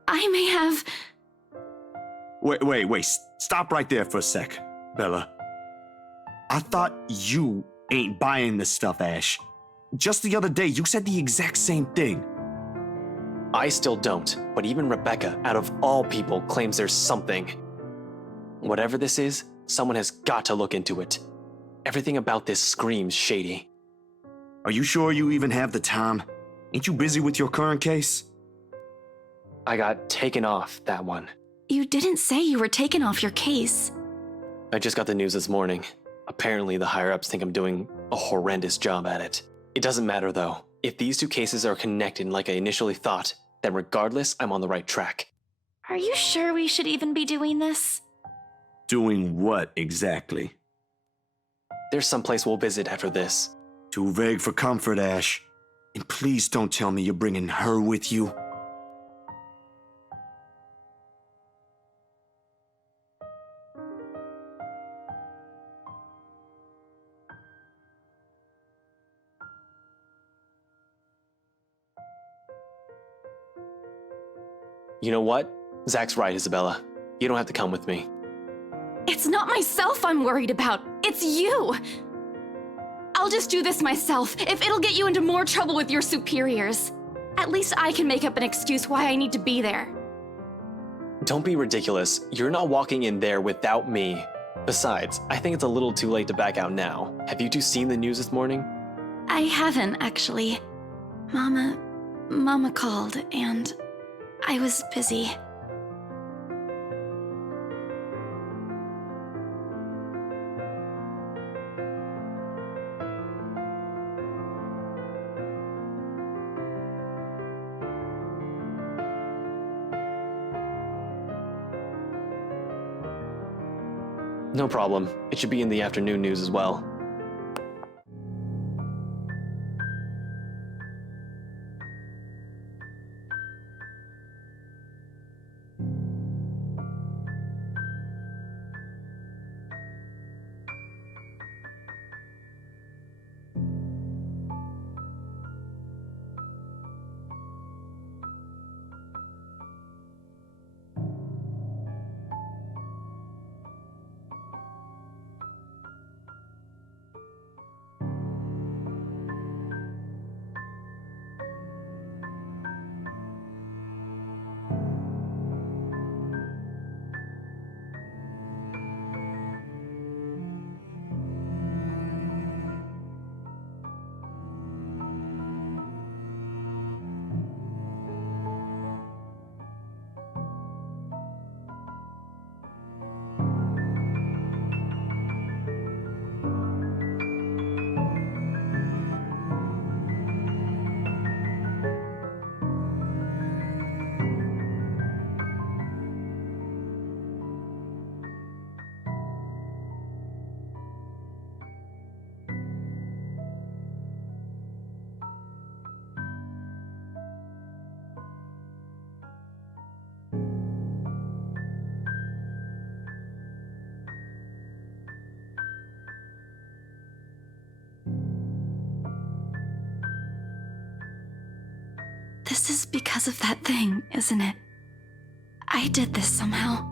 I may have... Wait, stop right there for a sec, Bella. I thought you ain't buying this stuff, Ash. Just the other day, you said the exact same thing. I still don't, but even Rebecca, out of all people, claims there's something. Whatever this is, someone has got to look into it. Everything about this screams shady. Are you sure you even have the time? Ain't you busy with your current case? I got taken off that one. You didn't say you were taken off your case. I just got the news this morning. Apparently the higher-ups think I'm doing a horrendous job at it. It doesn't matter though. If these two cases are connected like I initially thought, then regardless, I'm on the right track. Are you sure we should even be doing this? Doing what exactly? There's someplace we'll visit after this. Too vague for comfort, Ash. And please don't tell me you're bringing her with you. You know what? Zach's right, Isabella. You don't have to come with me. It's not myself I'm worried about. It's you. I'll just do this myself, if it'll get you into more trouble with your superiors. At least I can make up an excuse why I need to be there. Don't be ridiculous. You're not walking in there without me. Besides, I think it's a little too late to back out now. Have you two seen the news this morning? I haven't, actually. Mama called, and I was busy. No problem. It should be in the afternoon news as well. This is because of that thing, isn't it? I did this somehow.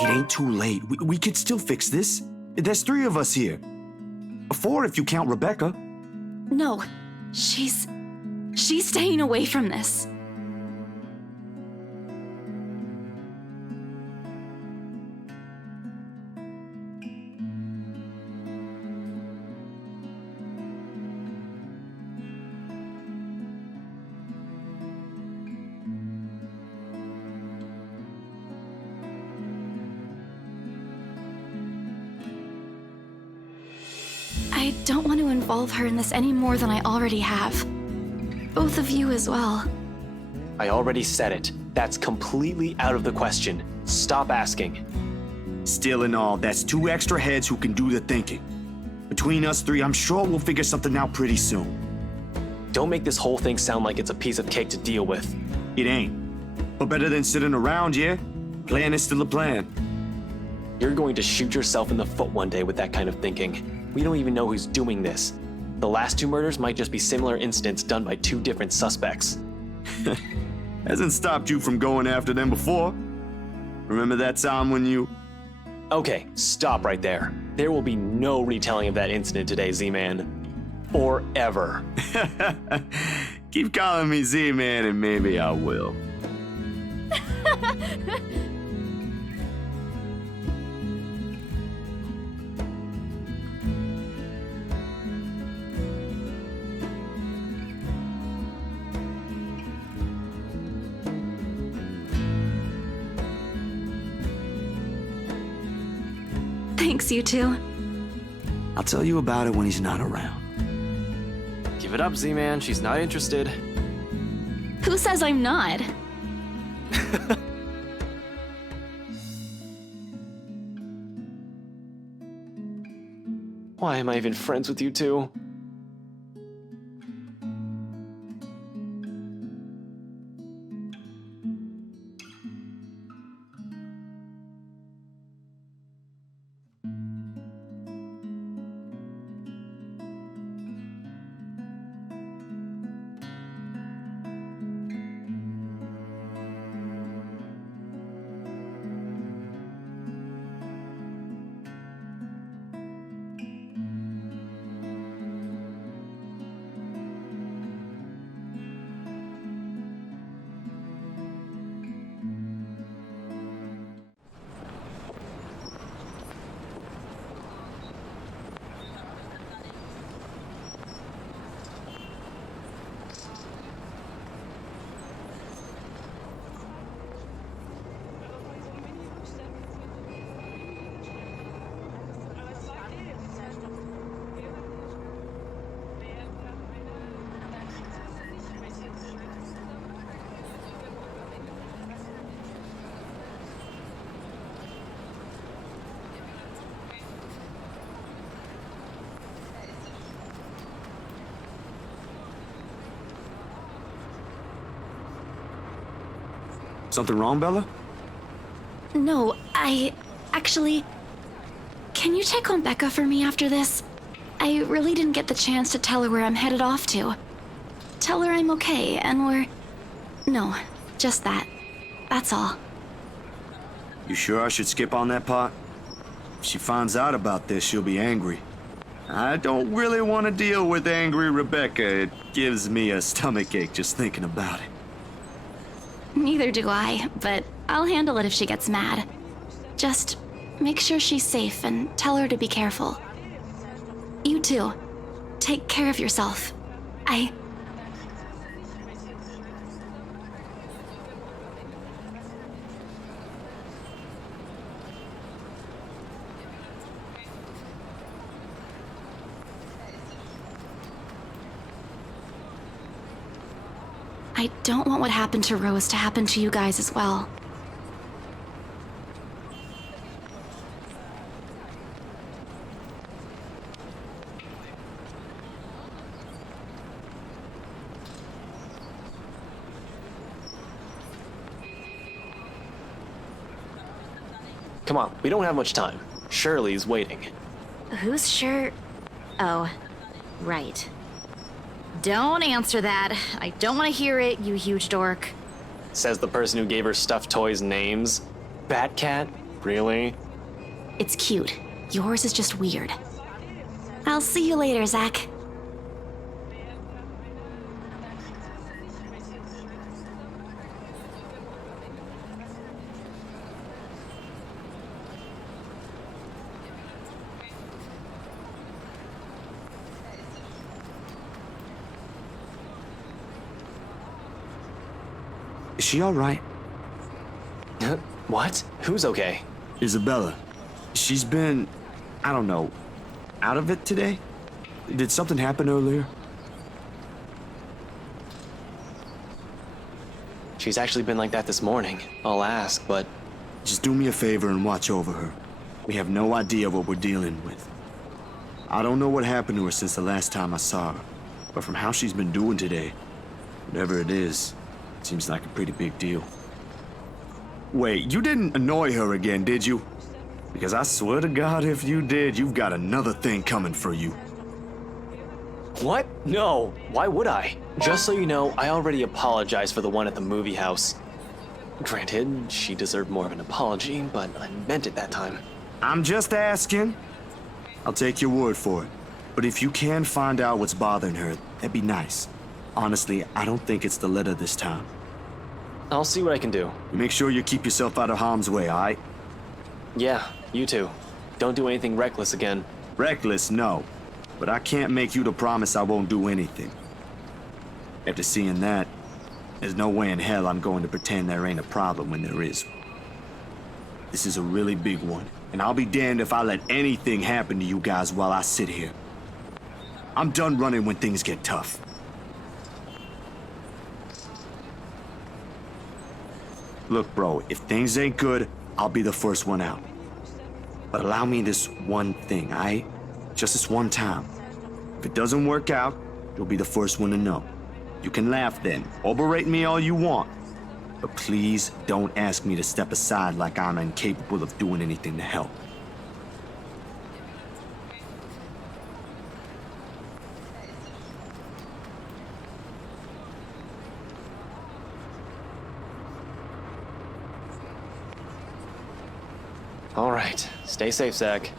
It ain't too late. We could still fix this. There's 3 of us here. 4 if you count Rebecca. No, she's staying away from this. I don't want to involve her in this any more than I already have. Both of you as well. I already said it. That's completely out of the question. Stop asking. Still in all, that's 2 extra heads who can do the thinking. Between us 3, I'm sure we'll figure something out pretty soon. Don't make this whole thing sound like it's a piece of cake to deal with. It ain't. But better than sitting around, yeah? Plan is still a plan. You're going to shoot yourself in the foot one day with that kind of thinking. We don't even know who's doing this. The last 2 murders might just be similar incidents done by 2 different suspects. Hasn't stopped you from going after them before. Remember that time when you... Okay, stop right there. There will be no retelling of that incident today, Z-Man. Forever. Keep calling me Z-Man and maybe I will. Thanks, you two. I'll tell you about it when he's not around. Give it up, Z-Man. She's not interested. Who says I'm not? Why am I even friends with you two? Something wrong, Bella? No, actually... Can you check on Becca for me after this? I really didn't get the chance to tell her where I'm headed off to. Tell her I'm okay, and we're... No, just that. That's all. You sure I should skip on that part? If she finds out about this, she'll be angry. I don't really want to deal with angry Rebecca. It gives me a stomachache just thinking about it. Neither do I, but I'll handle it if she gets mad. Just make sure she's safe and tell her to be careful. You too. Take care of yourself. I don't want what happened to Rose to happen to you guys as well. Come on, we don't have much time. Shirley's waiting. Who's sure? Oh, right. Don't answer that. I don't want to hear it, you huge dork. Says the person who gave her stuffed toys names. Batcat? Really? It's cute. Yours is just weird. I'll see you later, Zach. Is she all right? What? Who's okay? Isabella. She's been, I don't know, out of it today? Did something happen earlier? She's actually been like that this morning. I'll ask, but Just do me a favor and watch over her. We have no idea what we're dealing with. I don't know what happened to her since the last time I saw her, but from how she's been doing today, whatever it is, seems like a pretty big deal. Wait, you didn't annoy her again, did you? Because I swear to God, if you did, you've got another thing coming for you. What? No. Why would I? Just so you know, I already apologized for the one at the movie house. Granted, she deserved more of an apology, but I meant it that time. I'm just asking. I'll take your word for it. But if you can find out what's bothering her, that'd be nice. Honestly, I don't think it's the letter this time. I'll see what I can do. Make sure you keep yourself out of harm's way, all right? Yeah, you too. Don't do anything reckless again. Reckless, no. But I can't make you to promise I won't do anything. After seeing that, there's no way in hell I'm going to pretend there ain't a problem when there is. This is a really big one, and I'll be damned if I let anything happen to you guys while I sit here. I'm done running when things get tough. Look, bro, if things ain't good, I'll be the first one out. But allow me this one thing, aight? Just this one time. If it doesn't work out, you'll be the first one to know. You can laugh then, or berate me all you want. But please don't ask me to step aside like I'm incapable of doing anything to help. All right. Stay safe, Zach.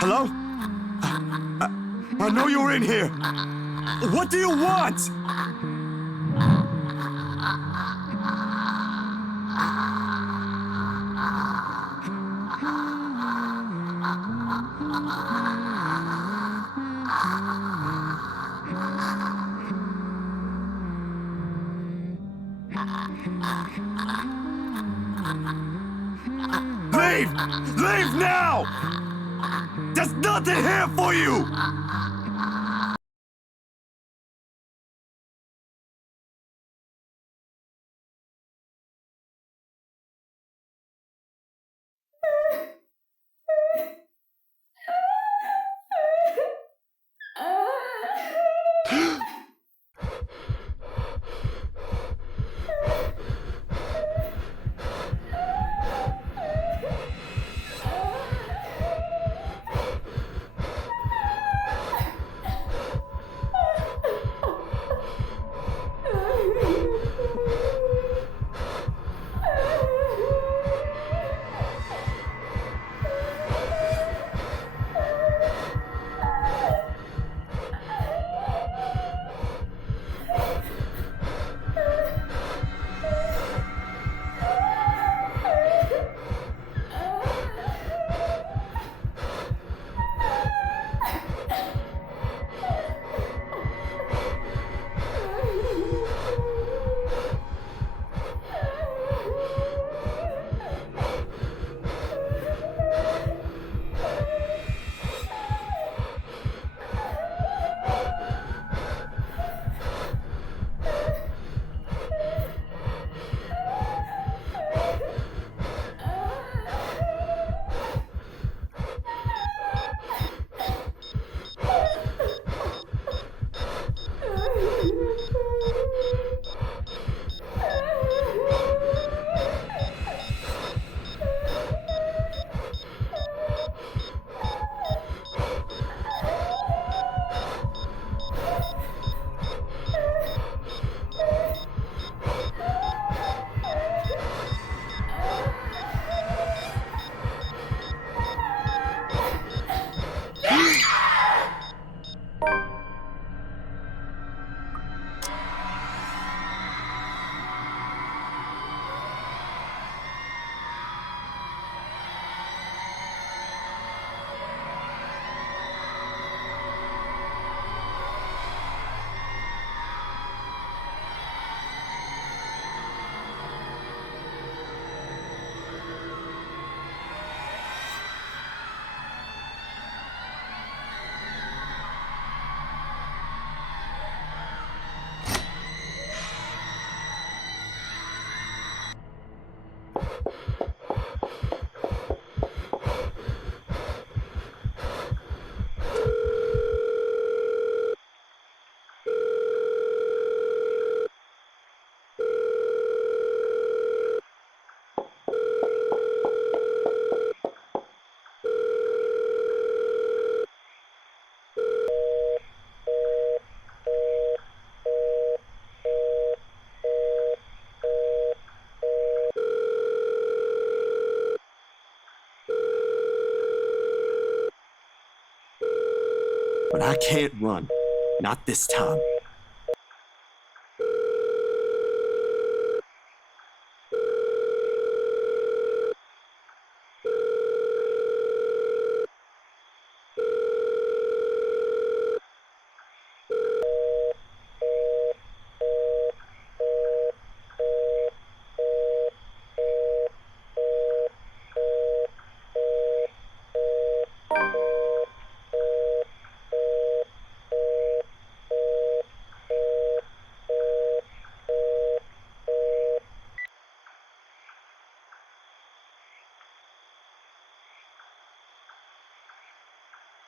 Hello? I know you're in here. What do you want? Leave! Leave now! There's nothing here for you! But I can't run. Not this time.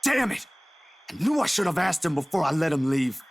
Damn it! I knew I should have asked him before I let him leave.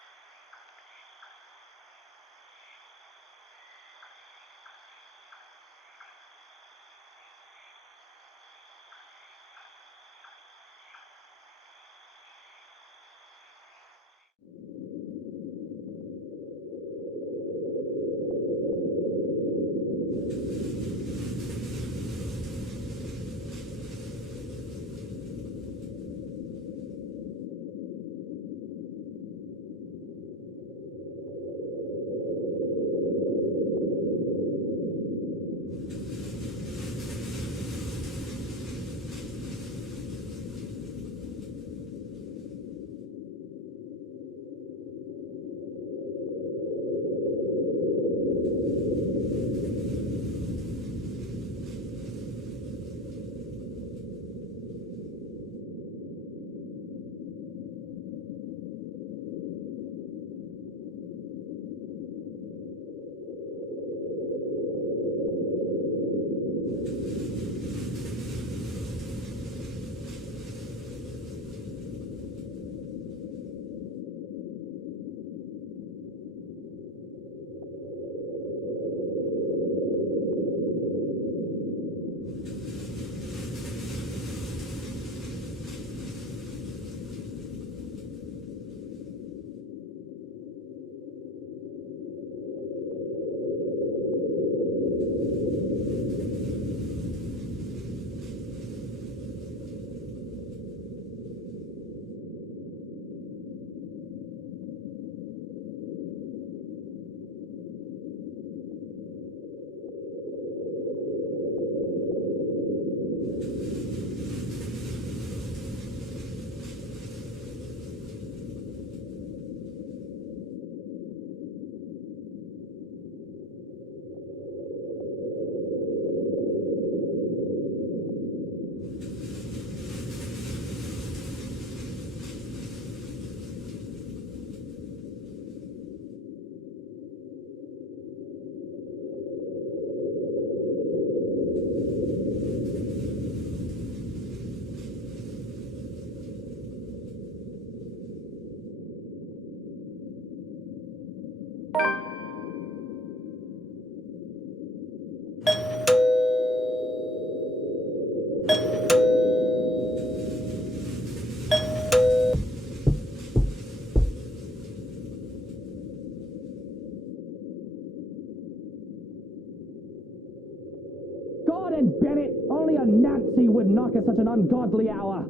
Only a Nazi would knock at such an ungodly hour.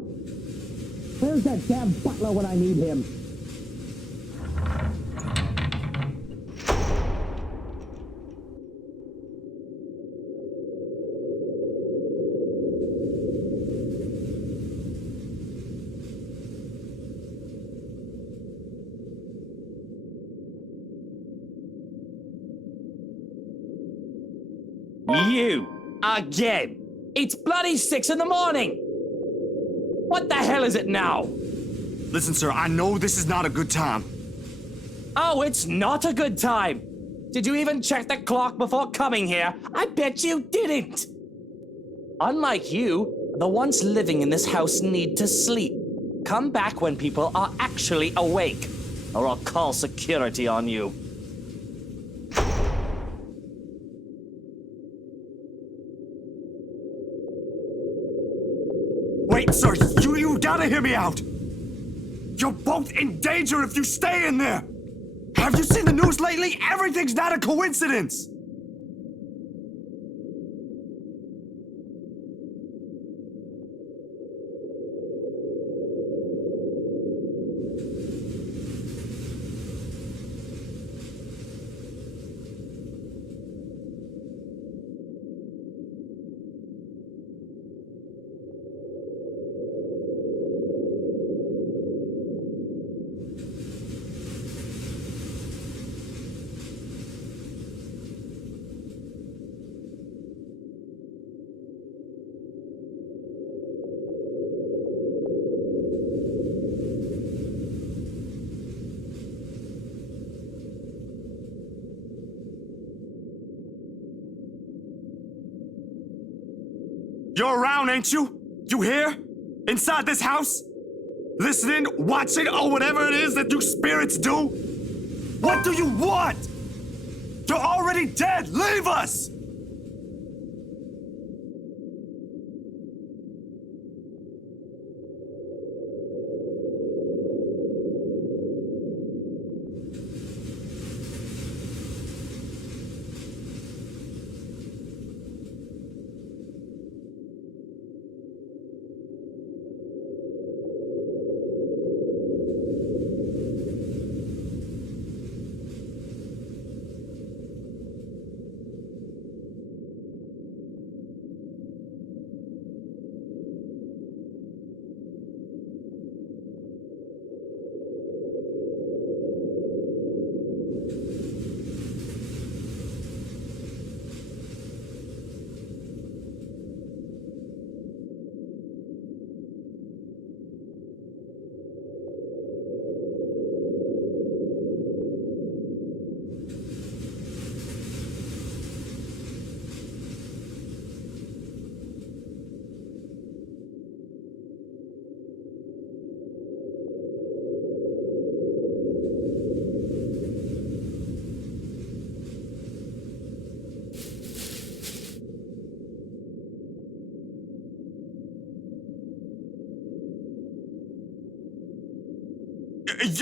Where's that damn butler when I need him? You! Again! It's bloody 6 in the morning! What the hell is it now? Listen, sir, I know this is not a good time. Oh, it's not a good time! Did you even check the clock before coming here? I bet you didn't! Unlike you, the ones living in this house need to sleep. Come back when people are actually awake, or I'll call security on you. Wait, sir, you gotta hear me out! You're both in danger if you stay in there! Have you seen the news lately? Everything's not a coincidence! You're around, ain't you? You here? Inside this house? Listening, watching, or whatever it is that you spirits do? What do you want? You're already dead! Leave us!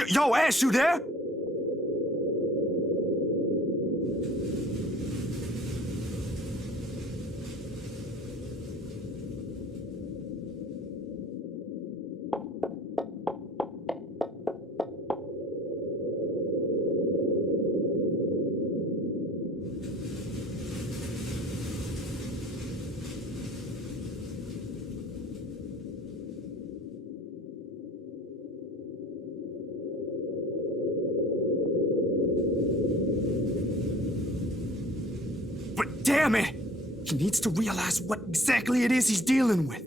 Yo, Ash, you there? But damn it! He needs to realize what exactly it is he's dealing with.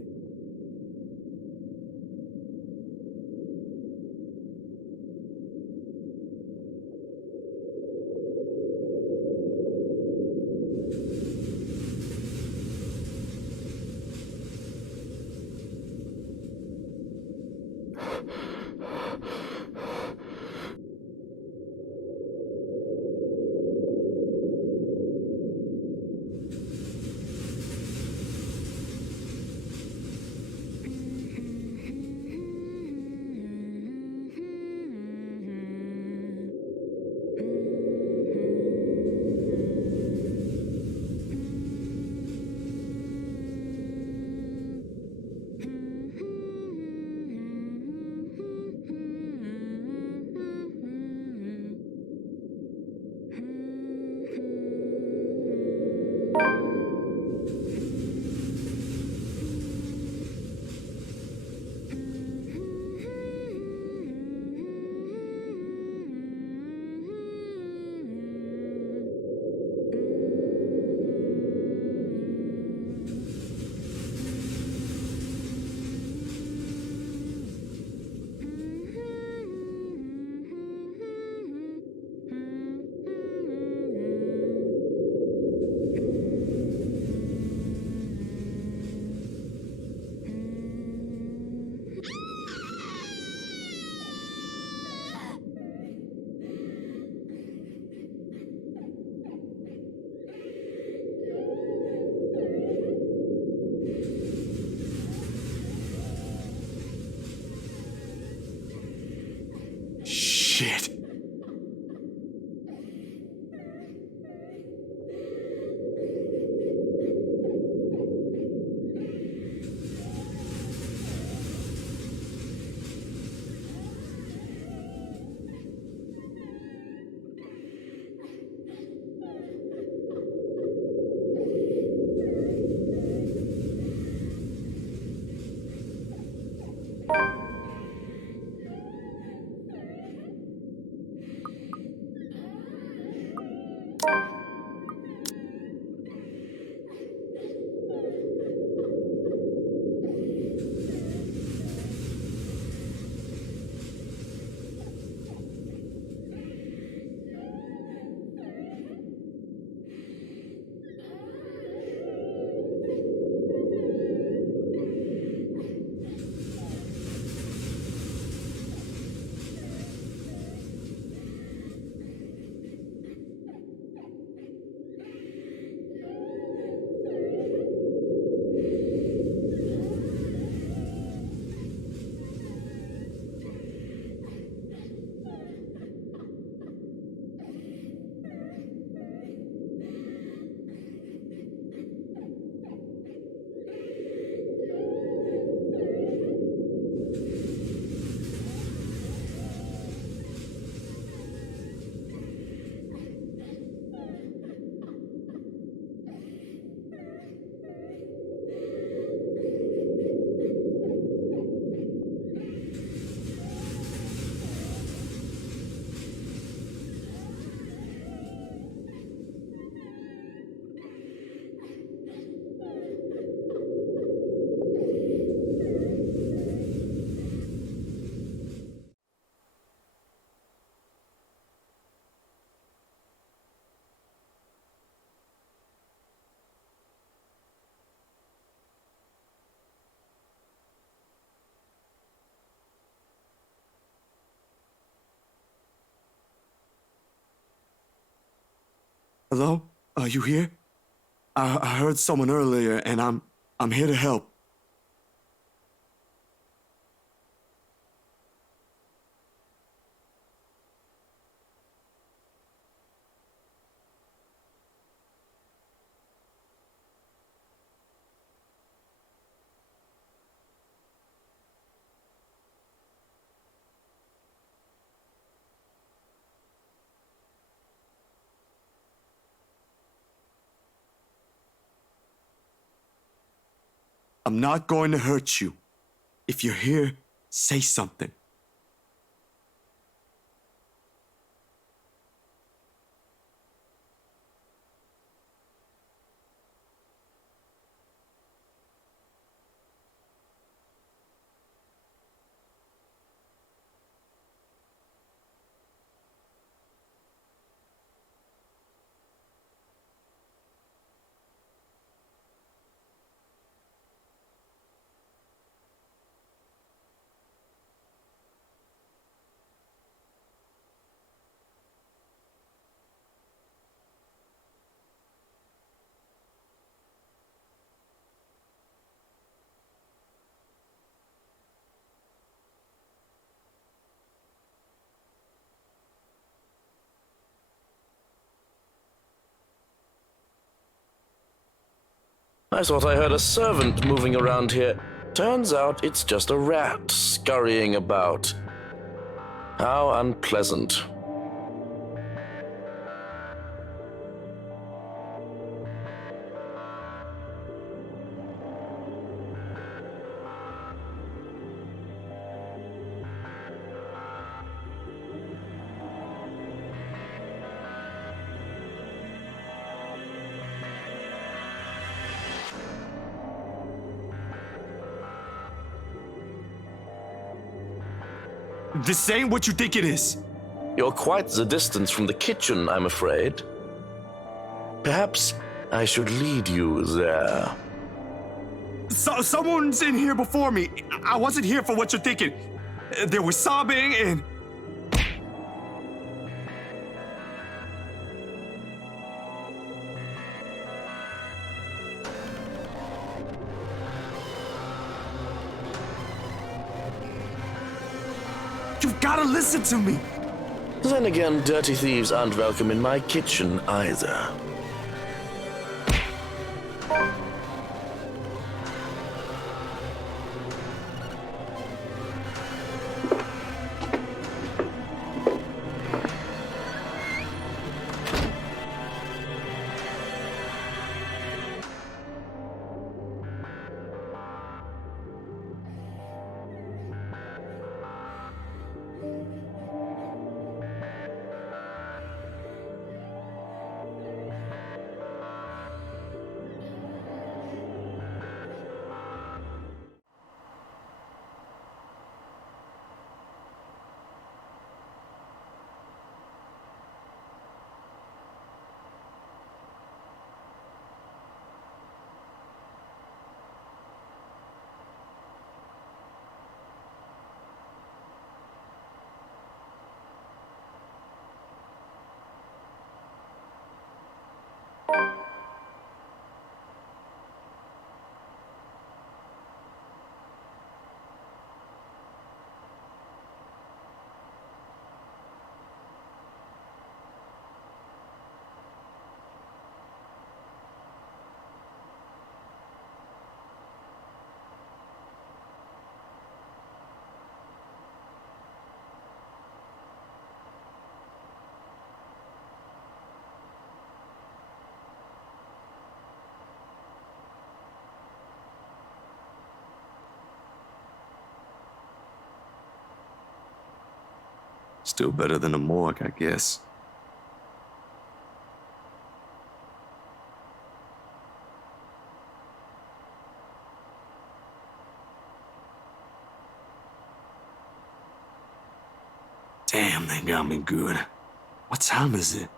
Shit. Hello? Are you here? I heard someone earlier, and I'm here to help. I'm not going to hurt you. If you're here, say something. I thought I heard a servant moving around here. Turns out it's just a rat scurrying about. How unpleasant. This ain't what you think it is. You're quite the distance from the kitchen, I'm afraid. Perhaps I should lead you there. Someone's in here before me. I wasn't here for what you're thinking. There was sobbing and... You've gotta listen to me. Then again, dirty thieves aren't welcome in my kitchen either. Still better than a morgue, I guess. Damn, they got me good. What time is it?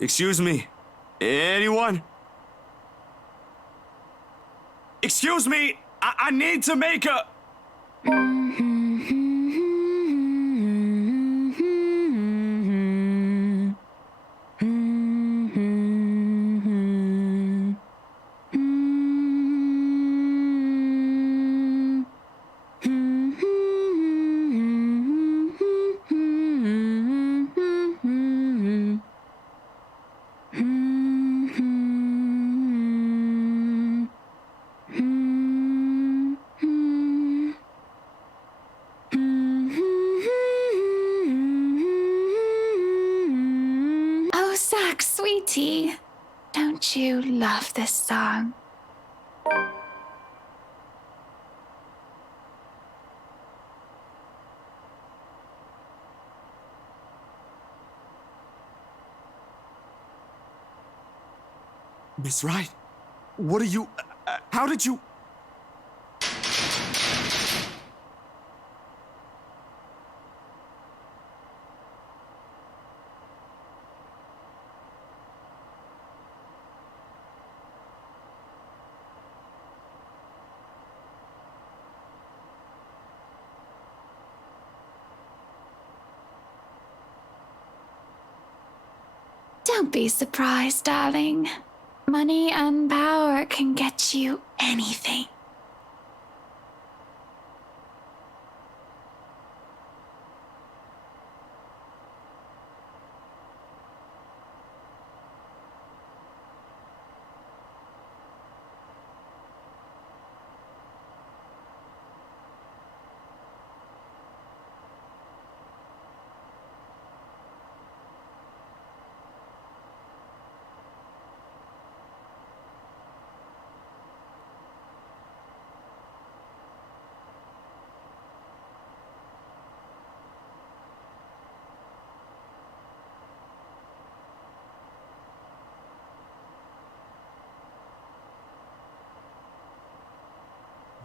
Excuse me? Anyone? Excuse me! I need to make a... Oh, Zach, sweetie. Don't you love this song? Miss Wright, what are you... how did you... Don't be surprised, darling. Money and power can get you anything.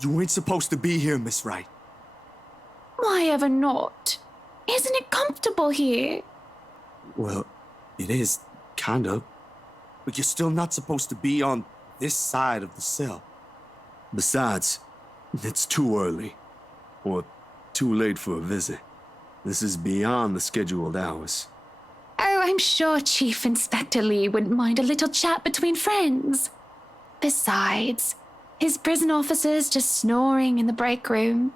You ain't supposed to be here, Miss Wright. Why ever not? Isn't it comfortable here? Well, it is, kind of. But you're still not supposed to be on this side of the cell. Besides, it's too early. Or too late for a visit. This is beyond the scheduled hours. Oh, I'm sure Chief Inspector Lee wouldn't mind a little chat between friends. Besides, his prison officers just snoring in the break room.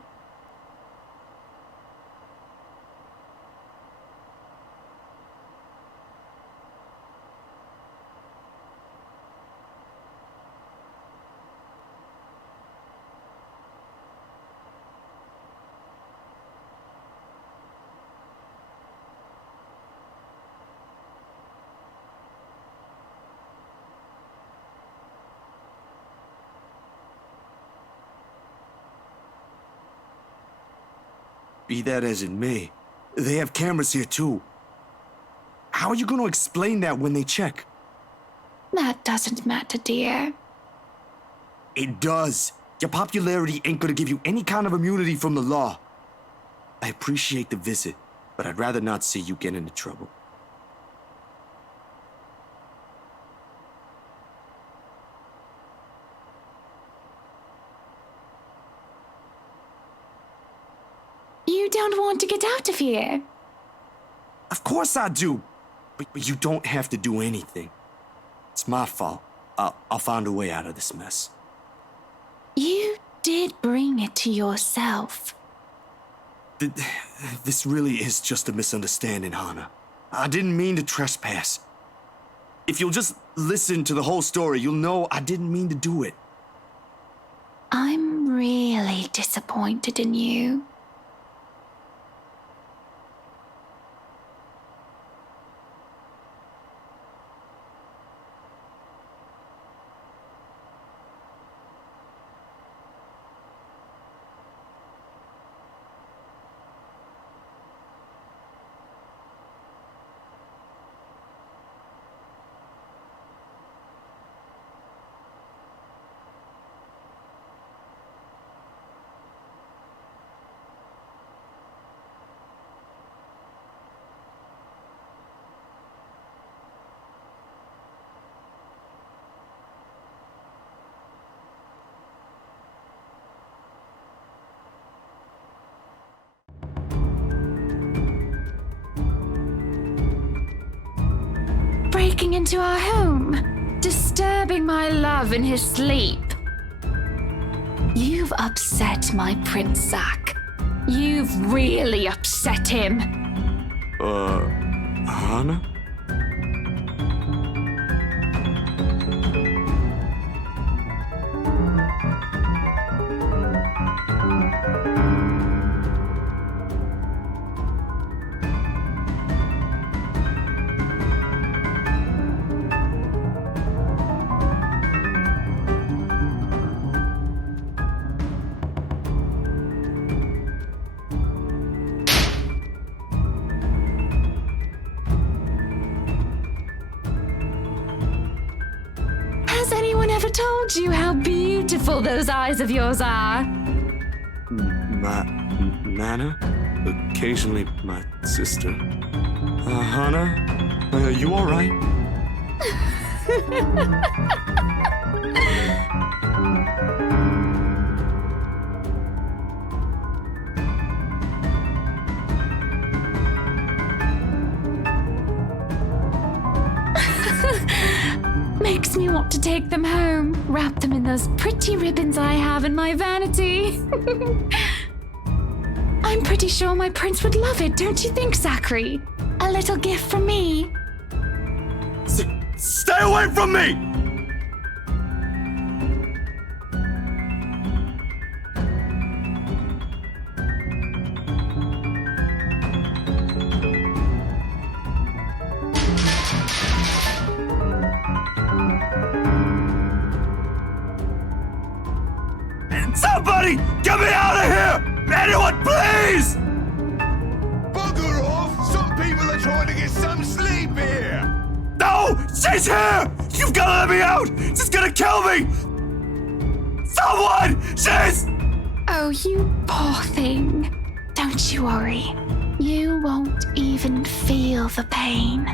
Be that as it may, they have cameras here too. How are you going to explain that when they check? That doesn't matter, dear. It does. Your popularity ain't going to give you any kind of immunity from the law. I appreciate the visit, but I'd rather not see you get into trouble. You don't want to get out of here. Of course I do. But you don't have to do anything. It's my fault. I'll find a way out of this mess. You did bring it to yourself. This really is just a misunderstanding, Hannah. I didn't mean to trespass. If you'll just listen to the whole story, you'll know I didn't mean to do it. I'm really disappointed in you. breaking into our home, disturbing my love in his sleep. You've upset my Prince Zach. You've really upset him. Hannah? Has anyone ever told you how beautiful those eyes of yours are? Nana? Occasionally my sister. Hannah? You alright? Makes me want to take them home, wrap them in those pretty ribbons I have in my vanity. I'm pretty sure my prince would love it, don't you think, Zachary? A little gift from me. Stay away from me! Somebody, get me out of here! Anyone, please! Bugger off! Some people are trying to get some sleep here! No! She's here! You've got to let me out! She's gonna kill me! Someone! She's... Oh, you poor thing. Don't you worry. You won't even feel the pain.